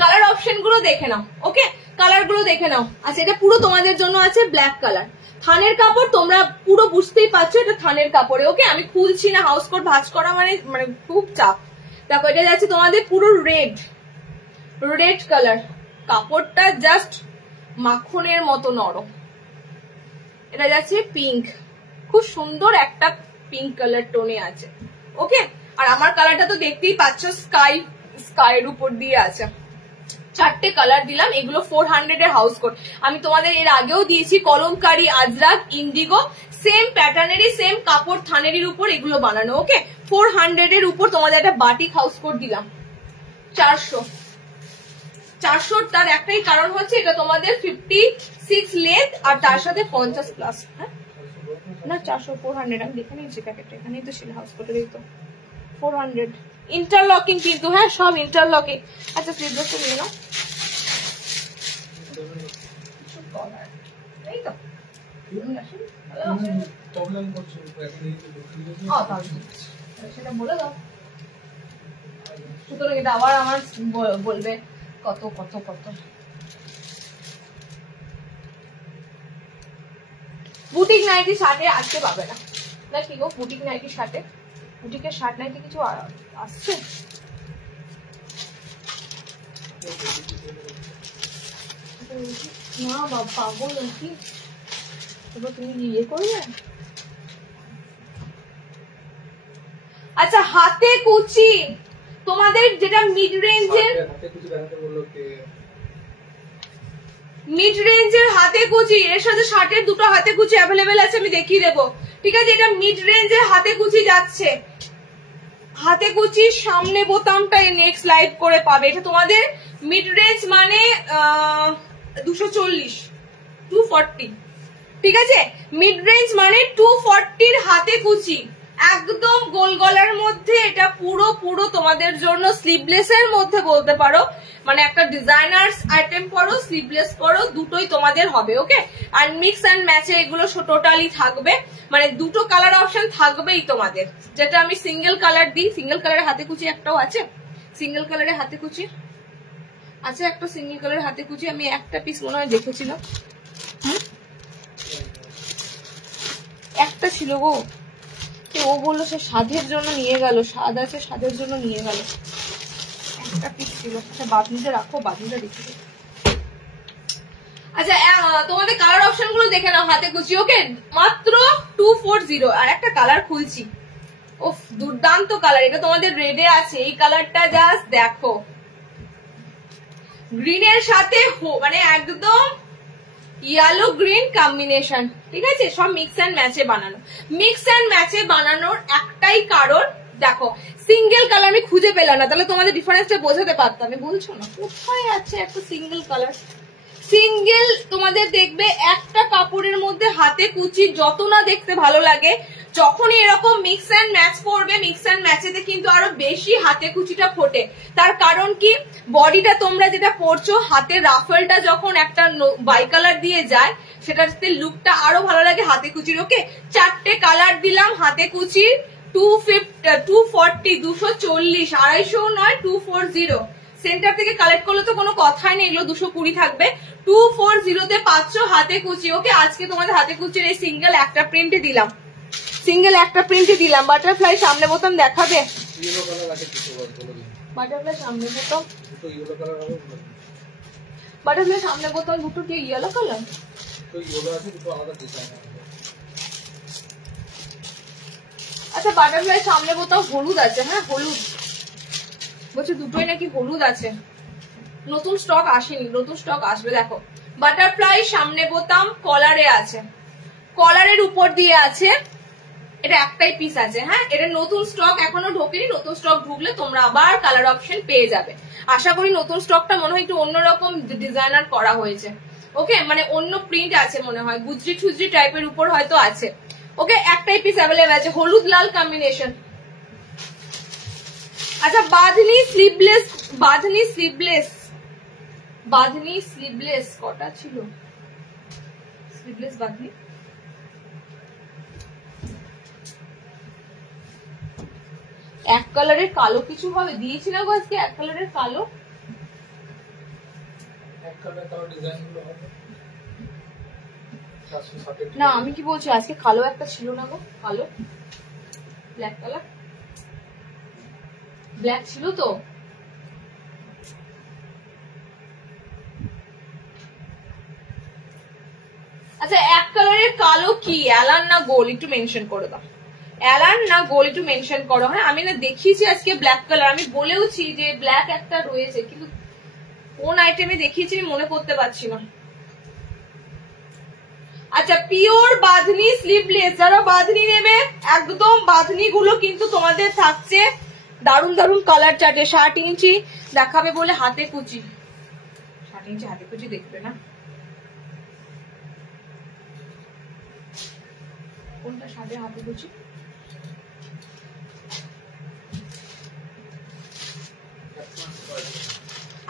colour option গুলো দেখে নাও। ওকে কালার গুলো দেখে নাও। আচ্ছা এটা পুরো তোমাদের জন্য আছে ব্ল্যাক কালার, থানের কাপড়, তোমরা পুরো বুঝতেই পারছো এটা থানের কাপড়ে। ওকে আমি খুলছি না, হাউস কোট ভাঁজ করা মানে খুব চাপ। দেখো এটা যাচ্ছে তোমাদের পুরো রেড কালার, কাপড়টা জাস্ট মাখনের মতো নরম। এটা যাচ্ছে পিঙ্ক, খুব সুন্দর একটা পিঙ্ক কালার টোনে আছে। ওকে আর আমার কালারটা তো দেখতেই পাচ্ছ, স্কাইয়ের উপর দিয়ে আছে। 4টে কালার দিলাম, এগুলো 400 এর হাউস কোট। আমি তোমাদের এর আগেও দিয়েছি কলমকারি, আজরাক, ইন্ডিগো, সেম প্যাটার্নেরই, সেম কাপড়, থানেরই উপর এগুলো বানানো। ওকে 400 এর উপর তোমাদের একটা বাটিক হাউস কোট দিলাম 400। তার একটাই কারণ হচ্ছে এটা তোমাদের 56 লেন্থ আর তার সাথে 50+। হ্যাঁ না 400 400 আমি দেখে নিয়েছি প্যাকেটটা, এখানেই তো ছিল হাউস কোটের, এই তো 400 ইন্টারলকিং কিন্তু। হ্যাঁ সব ইন্টারলকিং। আচ্ছা স্লিভলেস তো নিয়ে নাও, এই তো সেটা বলে দাও। সুতরাং এটা আবার আমার বলবে কত কত কত। বুটিক নাইটি শার্টে আজকে পাবে না, না কি গো? বুটিক নাইটি শার্টে, বুটিকের শার্ট নাইটি কিছু আসছে? না বাবা পাগল নাকি, এবার তুমি ইয়ে করবে। আচ্ছা হাতে কুচি তোমাদের যেটা মিড রেঞ্জের হাতে কুচি, এর সাথে শার্টের দুটো হাতে কুচি অ্যাভেলেবেল আছে, আমি দেখিয়ে দেবো। ঠিক আছে এটা মিড রেঞ্জের হাতে কুচি যাচ্ছে, হাতে কুচির সামনে বোতামটা নেক্সট লাইভ করে পাবে। এটা তোমাদের মিড রেঞ্জ মানে 240 240। ঠিক আছে মিড রেঞ্জ মানে 240 হাতে কুচি, একদম গোল গলার মধ্যে। এটা পুরো তোমাদের জন্য স্লিভলেস এর মধ্যে বলতে পারো, মানে একটা ডিজাইনার্স আইটেম পরো, স্লিভলেস পরো, দুটোই তোমাদের হবে। ওকে আর মিক্স অ্যান্ড ম্যাচে এগুলো টোটালি থাকবে, মানে দুটো কালার অপশন থাকবেই তোমাদের। যেটা আমি সিঙ্গেল কালার দিই, সিঙ্গেল কালারের হাতে কুচি একটাও আছে, সিঙ্গেল কালারের হাতে কুচি আছে একটা, সিঙ্গেল কালারের হাতে কুচি আমি একটা পিস মনে হয় দেখেছিলাম, একটা ছিল গো। ও বললো সে স্বাদের জন্য নিয়ে গেল, স্বাদ আছে স্বাদের জন্য নিয়ে গেল, একটা পিস ছিল। আচ্ছা বাদনিটা রাখো, বাদনিটা রেখে দেবো। আচ্ছা তোমাদের কালার অপশন গুলো দেখে নাও হাতে কুচি। ওকে মাত্র 240। আর একটা কালার খুলছি, ওফ দুর্দান্ত কালার, এটা তোমাদের রেডে আছে। এই কালারটা জাস্ট দেখো, গ্রিনের সাথে মানে একদম ইয়েলো গ্রিন কম্বিনেশন। ঠিক আছে সব মিক্স অ্যান্ড ম্যাচে বানানো, মিক্স অ্যান্ড ম্যাচে বানানোর একটাই কারণ দেখো সিঙ্গেল কালার আমি খুঁজে পেলাম না, তাহলে তোমাদের ডিফারেন্সটা বোঝাতে পারতাম। আমি বলছো না কোথায় আছে একটা সিঙ্গেল কালার, সিঙ্গেল তোমাদের দেখবে একটা কাপড়ের মধ্যে হাতে কুচি যত না দেখতে ভালো লাগে, যখনই এরকম মিক্স অ্যান্ড ম্যাচ পড়বে, মিক্স অ্যান্ড ম্যাচেতে কিন্তু আরো বেশি হাতে কুচিটা ফোটে। তার কারণ কি, বডিটা তোমরা যেটা পরছো, হাতের রাফেলটা যখন একটা বাই কালার দিয়ে যায়, সেটাতে লুকটা আরো ভালো লাগে হাতে কুচির। ওকে 4টে কালার দিলাম হাতে কুচির, 240 240 250 নয় 240। সেন্টার থেকে কালেক্ট করলে তো কোনো কথাই নেই, এগুলো 220 থাকবে। 240 পাচ্ছ হাতে কুচি। ওকে আজকে তোমাদের হাতে কুচির এই সিঙ্গেল একটা প্রিন্টে দিলাম, সিঙ্গেল একটা প্রিন্টে দিলাম। বাটারফ্লাই সামনে বোতাম দেখাবে, বাটারফ্লাই সামনে বোতাম, বাটারফ্লাই সামনে বোতাম দুটো কি ইয়েলো কালার? আচ্ছা বাটারফ্লাই সামনে বোতাম হলুদ আছে, হ্যাঁ হলুদ বলছে, দুটোই নাকি হলুদ আছে, নতুন স্টক আসেনি, নতুন স্টক আসবে। দেখো বাটারফ্লাই সামনে বোতাম কলারে আছে, কলারের উপর দিয়ে আছে এটা একটাই পিস আছে। হ্যাঁ, এটা নতুন স্টক এখনো ঢোকেনি, নতুন স্টক ঢুকলে তোমরা আবার কালার অপশন পেয়ে যাবে। আশা করি নতুন স্টকটা মনে হয় একটু অন্যরকম ডিজাইনার করা হয়েছে। ওকে, মানে অন্য প্রিন্ট আছে মনে হয়, গুজরি টুজরি টাইপের উপর হয়তো আছে। ওকে, একটাই পিস অ্যাভেলেবল আছে, হলুদ লাল কম্বিনেশন। আচ্ছা, bandhani sleeveless, bandhani sleeveless, bandhani sleeveless কটা ছিল? স্লিভলেস বাঁধনি এক কালারের কালো কিছু হবে, দিয়েছি না গো আজকে এক কালারের কালো। না আমি কি বলছি, আজকে কালো একটা ছিল না গো, কালো ব্ল্যাক কালার, ব্ল্যাক ছিল তো। আচ্ছা, এক কালারের কালো কি অ্যালান না গোল্ড একটু মেনশন করে দাও, অ্যালান না গোল্ড একটু মেনশন করো। হ্যাঁ, আমি না দেখিয়েছি আজকে ব্ল্যাক কালার, আমি বলেওছি যে ব্ল্যাক একটা রয়েছে, কিন্তু কোন আইটেমে দেখিয়েছি মনে করতে পারছি না। আচ্ছা, পিওর বাঁধনি স্লিভলেস, যারা বাঁধনি নেবে একদম বাঁধনি গুলো কিন্তু তোমাদের থাকছে দারুন দারুন কালার চার্টে। 60 ইঞ্চি দেখাবে বলে হাতে কুচি, 60 ইঞ্চি হাতে কুচি দেখবে না, কোনটা 60 হাতে কুচি?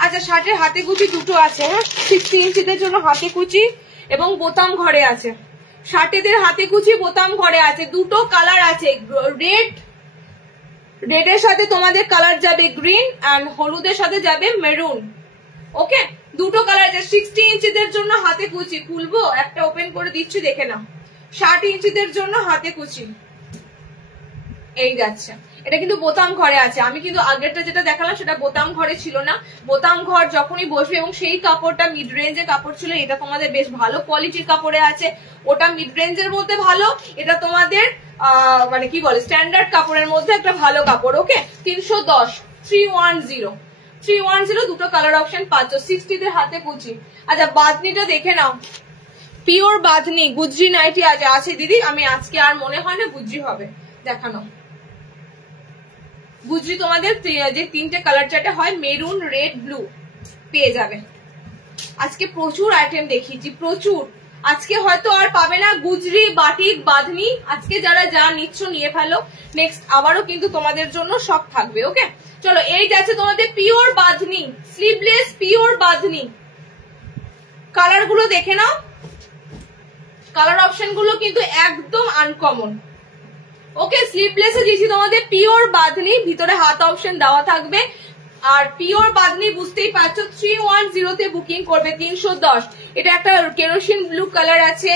আচ্ছা, 60 হাতে কুচি দুটো আছে। হ্যাঁ, 60 ইঞ্চিদের জন্য হাতে কুচি এবং বোতাম ঘরে আছে। 60 হাতে কুচি বোতাম ঘরে আছে, দুটো কালার আছে, রেড, রেডের সাথে তোমাদের কালার যাবে গ্রিন, এন্ড হলুদের সাথে যাবে মেরুন। ওকে, দুটো কালার আছে। 60 ইঞ্চিদের জন্য হাতে কুচি, খুলবো একটা ওপেন করে দিচ্ছি দেখে নাও। 60 ইঞ্চিদের জন্য হাতে কুচি এই যাচ্ছে, এটা কিন্তু বোতাম ঘরে আছে। আমি কিন্তু আগেরটা যেটা দেখালাম সেটা বোতাম ঘরে ছিল না, বোতাম ঘর যখনই বসবে, এবং সেই কাপড়টা মিড রেঞ্জের কাপড় ছিল, এটা তোমাদের বেশ ভালো কোয়ালিটির কাপড়ে আছে। ওটা মিড রেঞ্জের মধ্যে ভালো, এটা তোমাদের মানে কি বলে স্ট্যান্ডার্ড কাপড়ের মধ্যে একটা ভালো কাপড়। ওকে, 310, 310 দুটো কালার অপশন পাচ্ছ। 60 হাতে কুচি। আচ্ছা, বাঁধনিটা দেখে নাও, পিওর বাঁধনি গুজরি নাইটি আছে দিদি, আমি আজকে আর মনে হয় না গুজরি হবে, দেখানো গুজরি তোমাদের যে 3টে কালার চার্টে হয়, মেরুন, রেড, ব্লু পেয়ে যাবে। আজকে প্রচুর আইটেম দেখিয়েছি, প্রচুর। আজকে হয়তো আর পাবে না গুজরি, বাটিক, বাঁধনি। আজকে যারা যা নিচ্ছ নিয়ে ফেলো, নেক্সট আবারও কিন্তু তোমাদের জন্য সব থাকবে। ওকে, চলো, এই যাচ্ছে তোমাদের pure bandhani sleeveless, pure bandhani. Colour গুলো দেখে নাও, কালার অপশন গুলো কিন্তু একদম আনকমন। ওকে, স্লিভলেসে দিয়েছি তোমাদের পিওর বাঁধনি, ভিতরে হাত অপশন দেওয়া থাকবে। আর পিওর বাঁধনি বুঝতেই পারছো, 310 বুকিং করবে, 310। এটা একটা কেরোসিন ব্লু কালার আছে,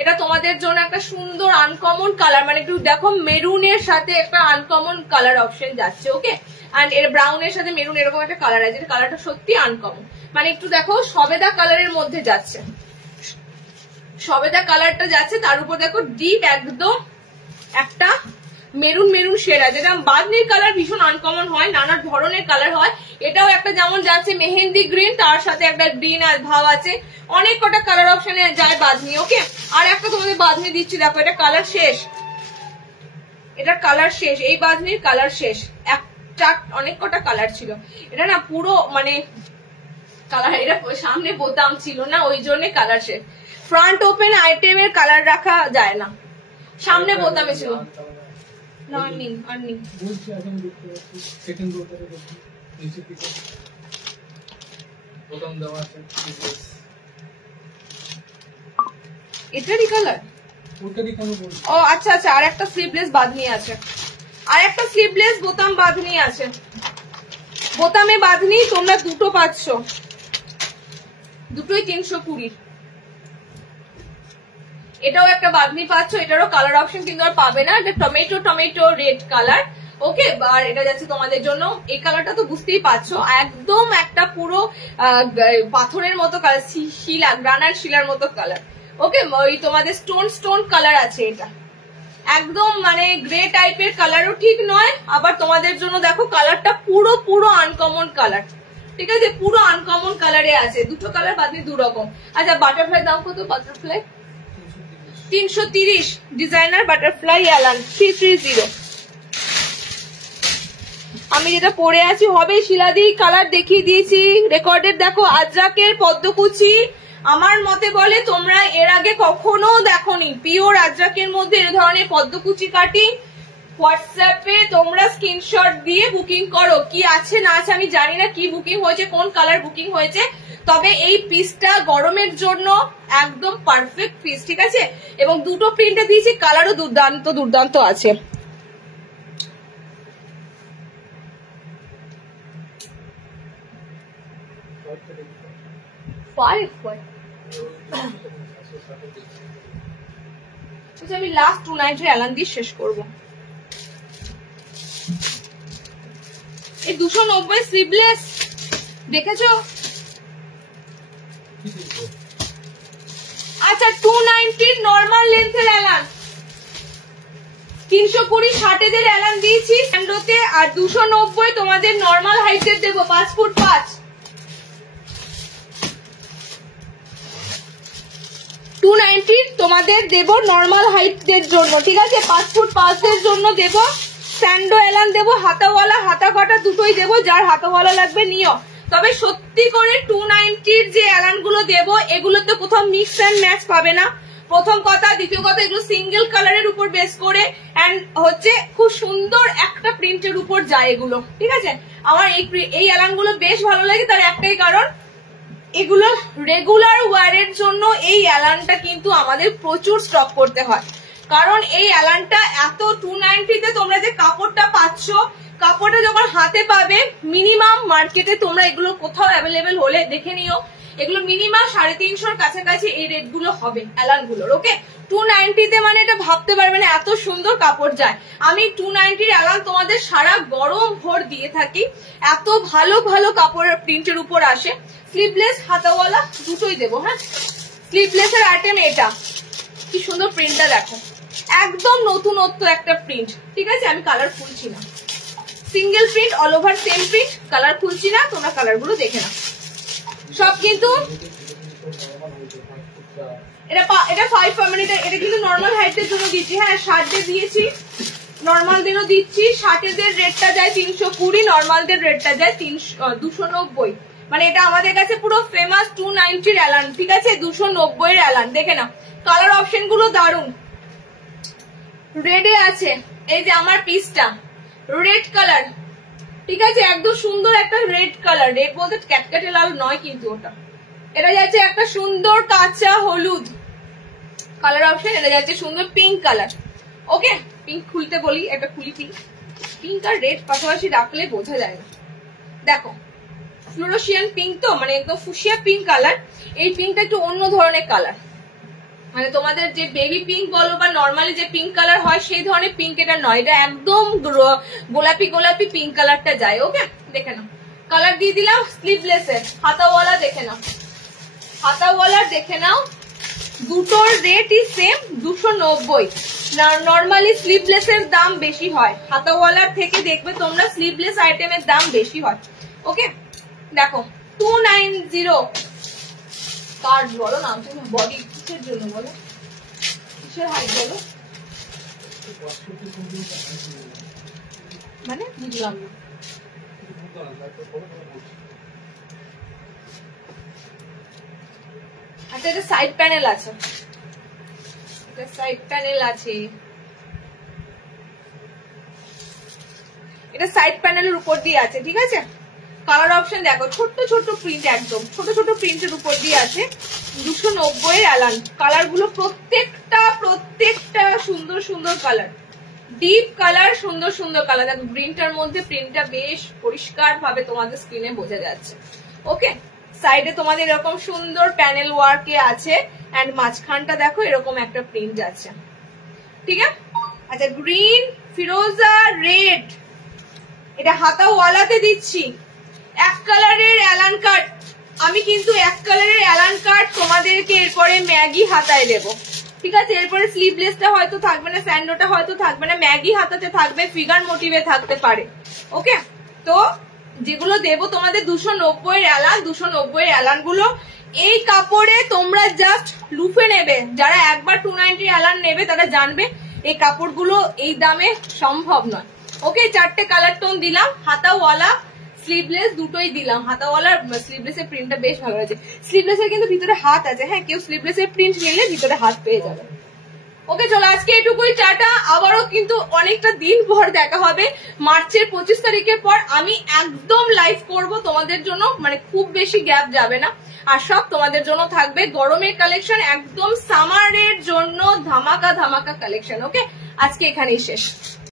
এটা তোমাদের জন্য একটা সুন্দর আনকমন কালার, মানে একটু দেখো মেরুনের সাথে একটা আনকমন কালার অপশন যাচ্ছে। ওকে, এন্ড এর ব্রাউনের সাথে মেরুন এরকম একটা কালার আছে, এটা কালারটা সত্যি আনকমন, মানে একটু দেখো সবেদা কালারের মধ্যে যাচ্ছে, সবেদা কালারটা যাচ্ছে, তার উপর দেখো ডিপ একদম একটা মেরুন মেরুন শেড আছে। যেটা বাঁধনির কালার ভীষণ আনকমন হয়, নানা ধরনের কালার হয়। এটাও একটা যেমন যাচ্ছে মেহেন্দি গ্রিন, তার সাথে একটা গ্রিন ভাব আছে, অনেক কটা কালার অপশনে যায় বাঁধনি। ওকে, আর একটা তোমাদের বাঁধনি দিচ্ছি, দেখো এটা কালার শেষ, এটা কালার শেষ, এই বাঁধনির কালার শেষ। একটা অনেক কটা কালার ছিল, এটা না পুরো মানে কালার, এটা সামনে বোতাম ছিল না, ওই জন্য কালার শেষ। ফ্রন্ট ওপেন আইটেমের কালার রাখা যায় না, সামনে বোতামে ছিল না। এটারই কালার, ও আচ্ছা আচ্ছা, আর একটা স্লিভলেস বাঁধনি আছে, আর একটা স্লিভলেস বোতাম বাঁধনি আছে। বোতামে বাঁধনি তোমরা দুটো পাচ্ছ, দুটোই 320। এটাও একটা বাঁধনি পাচ্ছ, এটারও কালার অপশন কিন্তু আর পাবে না, এটা টমেটো টমেটো রেড কালার। ওকে, আর এটা যাচ্ছে তোমাদের জন্য, এই কালারটা তো বুঝতেই পারছো, একদম একটা পুরো পাথরের মতো কালার, শিলা, গ্রানাইট শিলার মতো কালার। ওকে, ওই তোমাদের স্টোন স্টোন কালার আছে, এটা একদম মানে গ্রে টাইপের কালারও ঠিক নয়, আবার তোমাদের জন্য দেখো কালারটা পুরো পুরো আনকমন কালার। ঠিক আছে, পুরো আনকমন কালারে আছে, দুটো কালার বাদনি দু রকম। আচ্ছা, বাটারফ্লাই দাম কত? বাটারফ্লাই 330 ডিজাইনার বাটারফ্লাই অ্যালান 330। আমি যেটা পরে আছি হবে শিলাদি, কালার দেখিয়ে দিয়েছি, রেকর্ডেড দেখো, আজরাকের পদ্মকুচি। আমার মতে বলে তোমরা এর আগে কখনো দেখোনি পিওর আজরাকের মধ্যে এ ধরনের পদ্মকুচি কাটিং। হোয়াটসঅ্যাপে তোমরা স্ক্রিনশট দিয়ে বুকিং করো, কি আছে না আছে আমি জানি না, কি বুকিং হয়েছে, কোন কালার বুকিং হয়েছে, তবে এই পিসটা গরমের জন্য একদম পারফেক্ট পিস, ঠিক আছে। এবং দুটো প্রিন্টে দিয়েছি, কালারও দুর্দান্ত দুর্দান্ত আছে। আমি লাস্ট 290 অ্যালান দিয়ে শেষ করবো। এই 290 স্লিভলেস দেখেছো? আচ্ছা 290 নরমাল লেন্থের অ্যালান, 320 শার্টেদের অ্যালান দিয়েছি স্যান্ডোতে, আর 290 তোমাদের নরমাল হাইটের দেবো 5 ফুট 5। 290 তোমাদের দেবো নরমাল হাইটের জন্য, ঠিক আছে, 5 ফুট 5 এর জন্য দেবো। স্যান্ডো অ্যালান দেবো, হাতাওয়ালা হাতা কাটা দুটোই দেবো, যার হাতাওয়ালা লাগবে নিও। তবে সত্যি করে 290 যে অ্যালান গুলো দেবো এগুলোতে কোথাও মিক্স অ্যান্ড ম্যাচ পাবে না, প্রথম কথা। দ্বিতীয় কথা, এগুলো সিঙ্গেল কালারের উপর বেস করে এন্ড হচ্ছে খুব সুন্দর একটা প্রিন্টের উপর যায় এগুলো, ঠিক আছে। আমার এই অ্যালান গুলো বেশ ভালো লাগে, তার একটাই কারণ এগুলো রেগুলার ওয়ারের জন্য এই অ্যালানটা কিন্তু আমাদের প্রচুর স্টক করতে হয়, কারণ এই অ্যালানটা এত 290 তোমরা যে কাপড়টা পাচ্ছ, কাপড়টা যখন হাতে পাবে মিনিমাম মার্কেটে তোমরা এগুলো কোথাও অ্যাভেলেবেল হলে দেখে নিও, এগুলো মিনিমাম 350 কাছাকাছি এই রেট গুলো হবে অ্যালান গুলোর। ওকে, 290 মানে এটা ভাবতে পারবে না এত সুন্দর কাপড় যায়। আমি 290 অ্যালান তোমাদের সারা গরম ভোর দিয়ে থাকি, এত ভালো ভালো কাপড়ের প্রিন্টের উপর আসে। স্লিভলেস হাতাওয়ালা দুটোই দেবো। হ্যাঁ, স্লিভলেস এর আইটেম এটা, কি সুন্দর প্রিন্টটা দেখো, একদম নতুনত্ব একটা প্রিন্ট, ঠিক আছে। আমি কালার খুলছি না, single print, all over same print, colour খুলছি না, তোমরা কালার গুলো দেখে নাও। সব কিন্তু এটা 5 মানে এটা কিন্তু নর্মাল হাইটের জন্য দিচ্ছি। হ্যাঁ, শার্টে দিয়েছি, নর্মাল দিনও দিচ্ছি। শার্টেদের রেটটা যায় 320, নর্মালদের রেটটা যায় 290। মানে এটা আমাদের কাছে পুরো ফেমাস 290 অ্যালান, ঠিক আছে, 290 এর অ্যালান। দেখে না কালার অপশন গুলো দারুন। রেডে আছে, এই যে আমার পিসটা রেড কালার, ঠিক আছে, একদম সুন্দর একটা রেড কালার। রেড বলতে ক্যাটক্যাটে লাল নয় কিন্তু ওটা, এটা যাচ্ছে একটা সুন্দর কাঁচা হলুদ কালার অপশন, এটা যাচ্ছে সুন্দর পিঙ্ক কালার। ওকে, পিঙ্ক খুলতে বলি, এটা খুলি। পিঙ্ক আর রেড পাশাপাশি রাখলে বোঝা যায় না। দেখো ফ্লোরোসিয়ান পিঙ্ক তো, মানে একদম ফুসিয়া পিঙ্ক কালার। এই পিঙ্কটা একটু অন্য ধরনের কালার, মানে তোমাদের যে বেবি পিঙ্ক বলো বা নর্মালি যে পিঙ্ক কালার হয় সেই ধরনের পিঙ্ক এটা নয়, এটা একদম গোলাপি গোলাপি পিঙ্ক কালারটা যায়। ওকে, দেখে নাও, কালার দিয়ে দিলাম। স্লিভলেসের হাতাওয়ালা দেখে নাও, হাতাওয়ালার দেখে নাও, দুটোর রেটই সেম 290। নর্মালি স্লিভলেসের দাম বেশি হয়, হাতাওয়ালার থেকে দেখবে তোমরা স্লিভলেস আইটেমের দাম বেশি হয়। ওকে, দেখো 290 কার্ড বলো না, তুমি বডি কিসের জন্য বলো, কিসের হাইট বলো, মানে বুঝলাম না। আচ্ছা, এটা সাইড প্যানেল আছে, এটা সাইড প্যানেল আছে, এটা সাইড প্যানেলের উপর দিয়ে আছে, ঠিক আছে। কালার অপশন দেখো, ছোট্ট ছোট্ট প্রিন্ট, একদম ছোট ছোট প্রিন্টের উপর দিয়ে আছে। 290 এর অ্যালান, কালার গুলো প্রত্যেকটা সুন্দর সুন্দর কালার, ডিপ কালার, সুন্দর সুন্দর কালার। দেখো গ্রিনটার মধ্যে প্রিন্টটা বেশ পরিষ্কার ভাবে তোমাদের স্ক্রিনে বোঝা যাচ্ছে। ওকে, সাইডে তোমাদের এরকম সুন্দর প্যানেল ওয়ার্কে আছে, এন্ড মাঝখানটা দেখো এরকম একটা প্রিন্ট আছে, ঠিক আছে। আচ্ছা, গ্রিন, ফিরোজা, রেড, এটা হাতাওয়ালাতে দিচ্ছি। এক কালারের অ্যালান কাট, আমি কিন্তু এক কালারের অ্যালান কাট তোমাদেরকে এরপরে ম্যাগি হাতায় দেবো, ঠিক আছে। এরপরে স্লিভলেসটা হয়তো থাকবে না, স্যান্ডোটা হয়তো থাকবে না, ম্যাগি হাতাতে থাকবে, ফিগার মোটিভে থাকতে পারে। ওকে, তো যেগুলো দেবো তোমাদের 290 এর অ্যালান, 290 এর অ্যালান গুলো এই কাপড়ে তোমরা জাস্ট লুফে নেবে, যারা একবার 290 অ্যালার্ন নেবে তারা জানবে এই কাপড়গুলো এই দামে সম্ভব নয়। ওকে, 4টে কালার টোন দিলাম, হাতাওয়ালা স্লিভলেস দুটোই দিলাম। হাতাওয়ালার স্লিভলেসের প্রিন্টটা বেশ ভালো আছে, স্লিভলেসের কিন্তু ভিতরে হাত আছে। হ্যাঁ, কেউ স্লিভলেসের প্রিন্ট নিলে ভিতরে হাত পেয়ে যাবে। ওকে চলো আজকে এটুকুই, টাটা। আবারও কিন্তু অনেকটা দিন পর দেখা হবে, মার্চের 25 তারিখের পর আমি একদম লাইভ করব তোমাদের জন্য, মানে খুব বেশি গ্যাপ যাবে না, আর সব তোমাদের জন্য থাকবে গরমের কালেকশন, একদম সামারের জন্য ধামাকা ধামাকা কালেকশন। ওকে, আজকে এখানেই শেষ।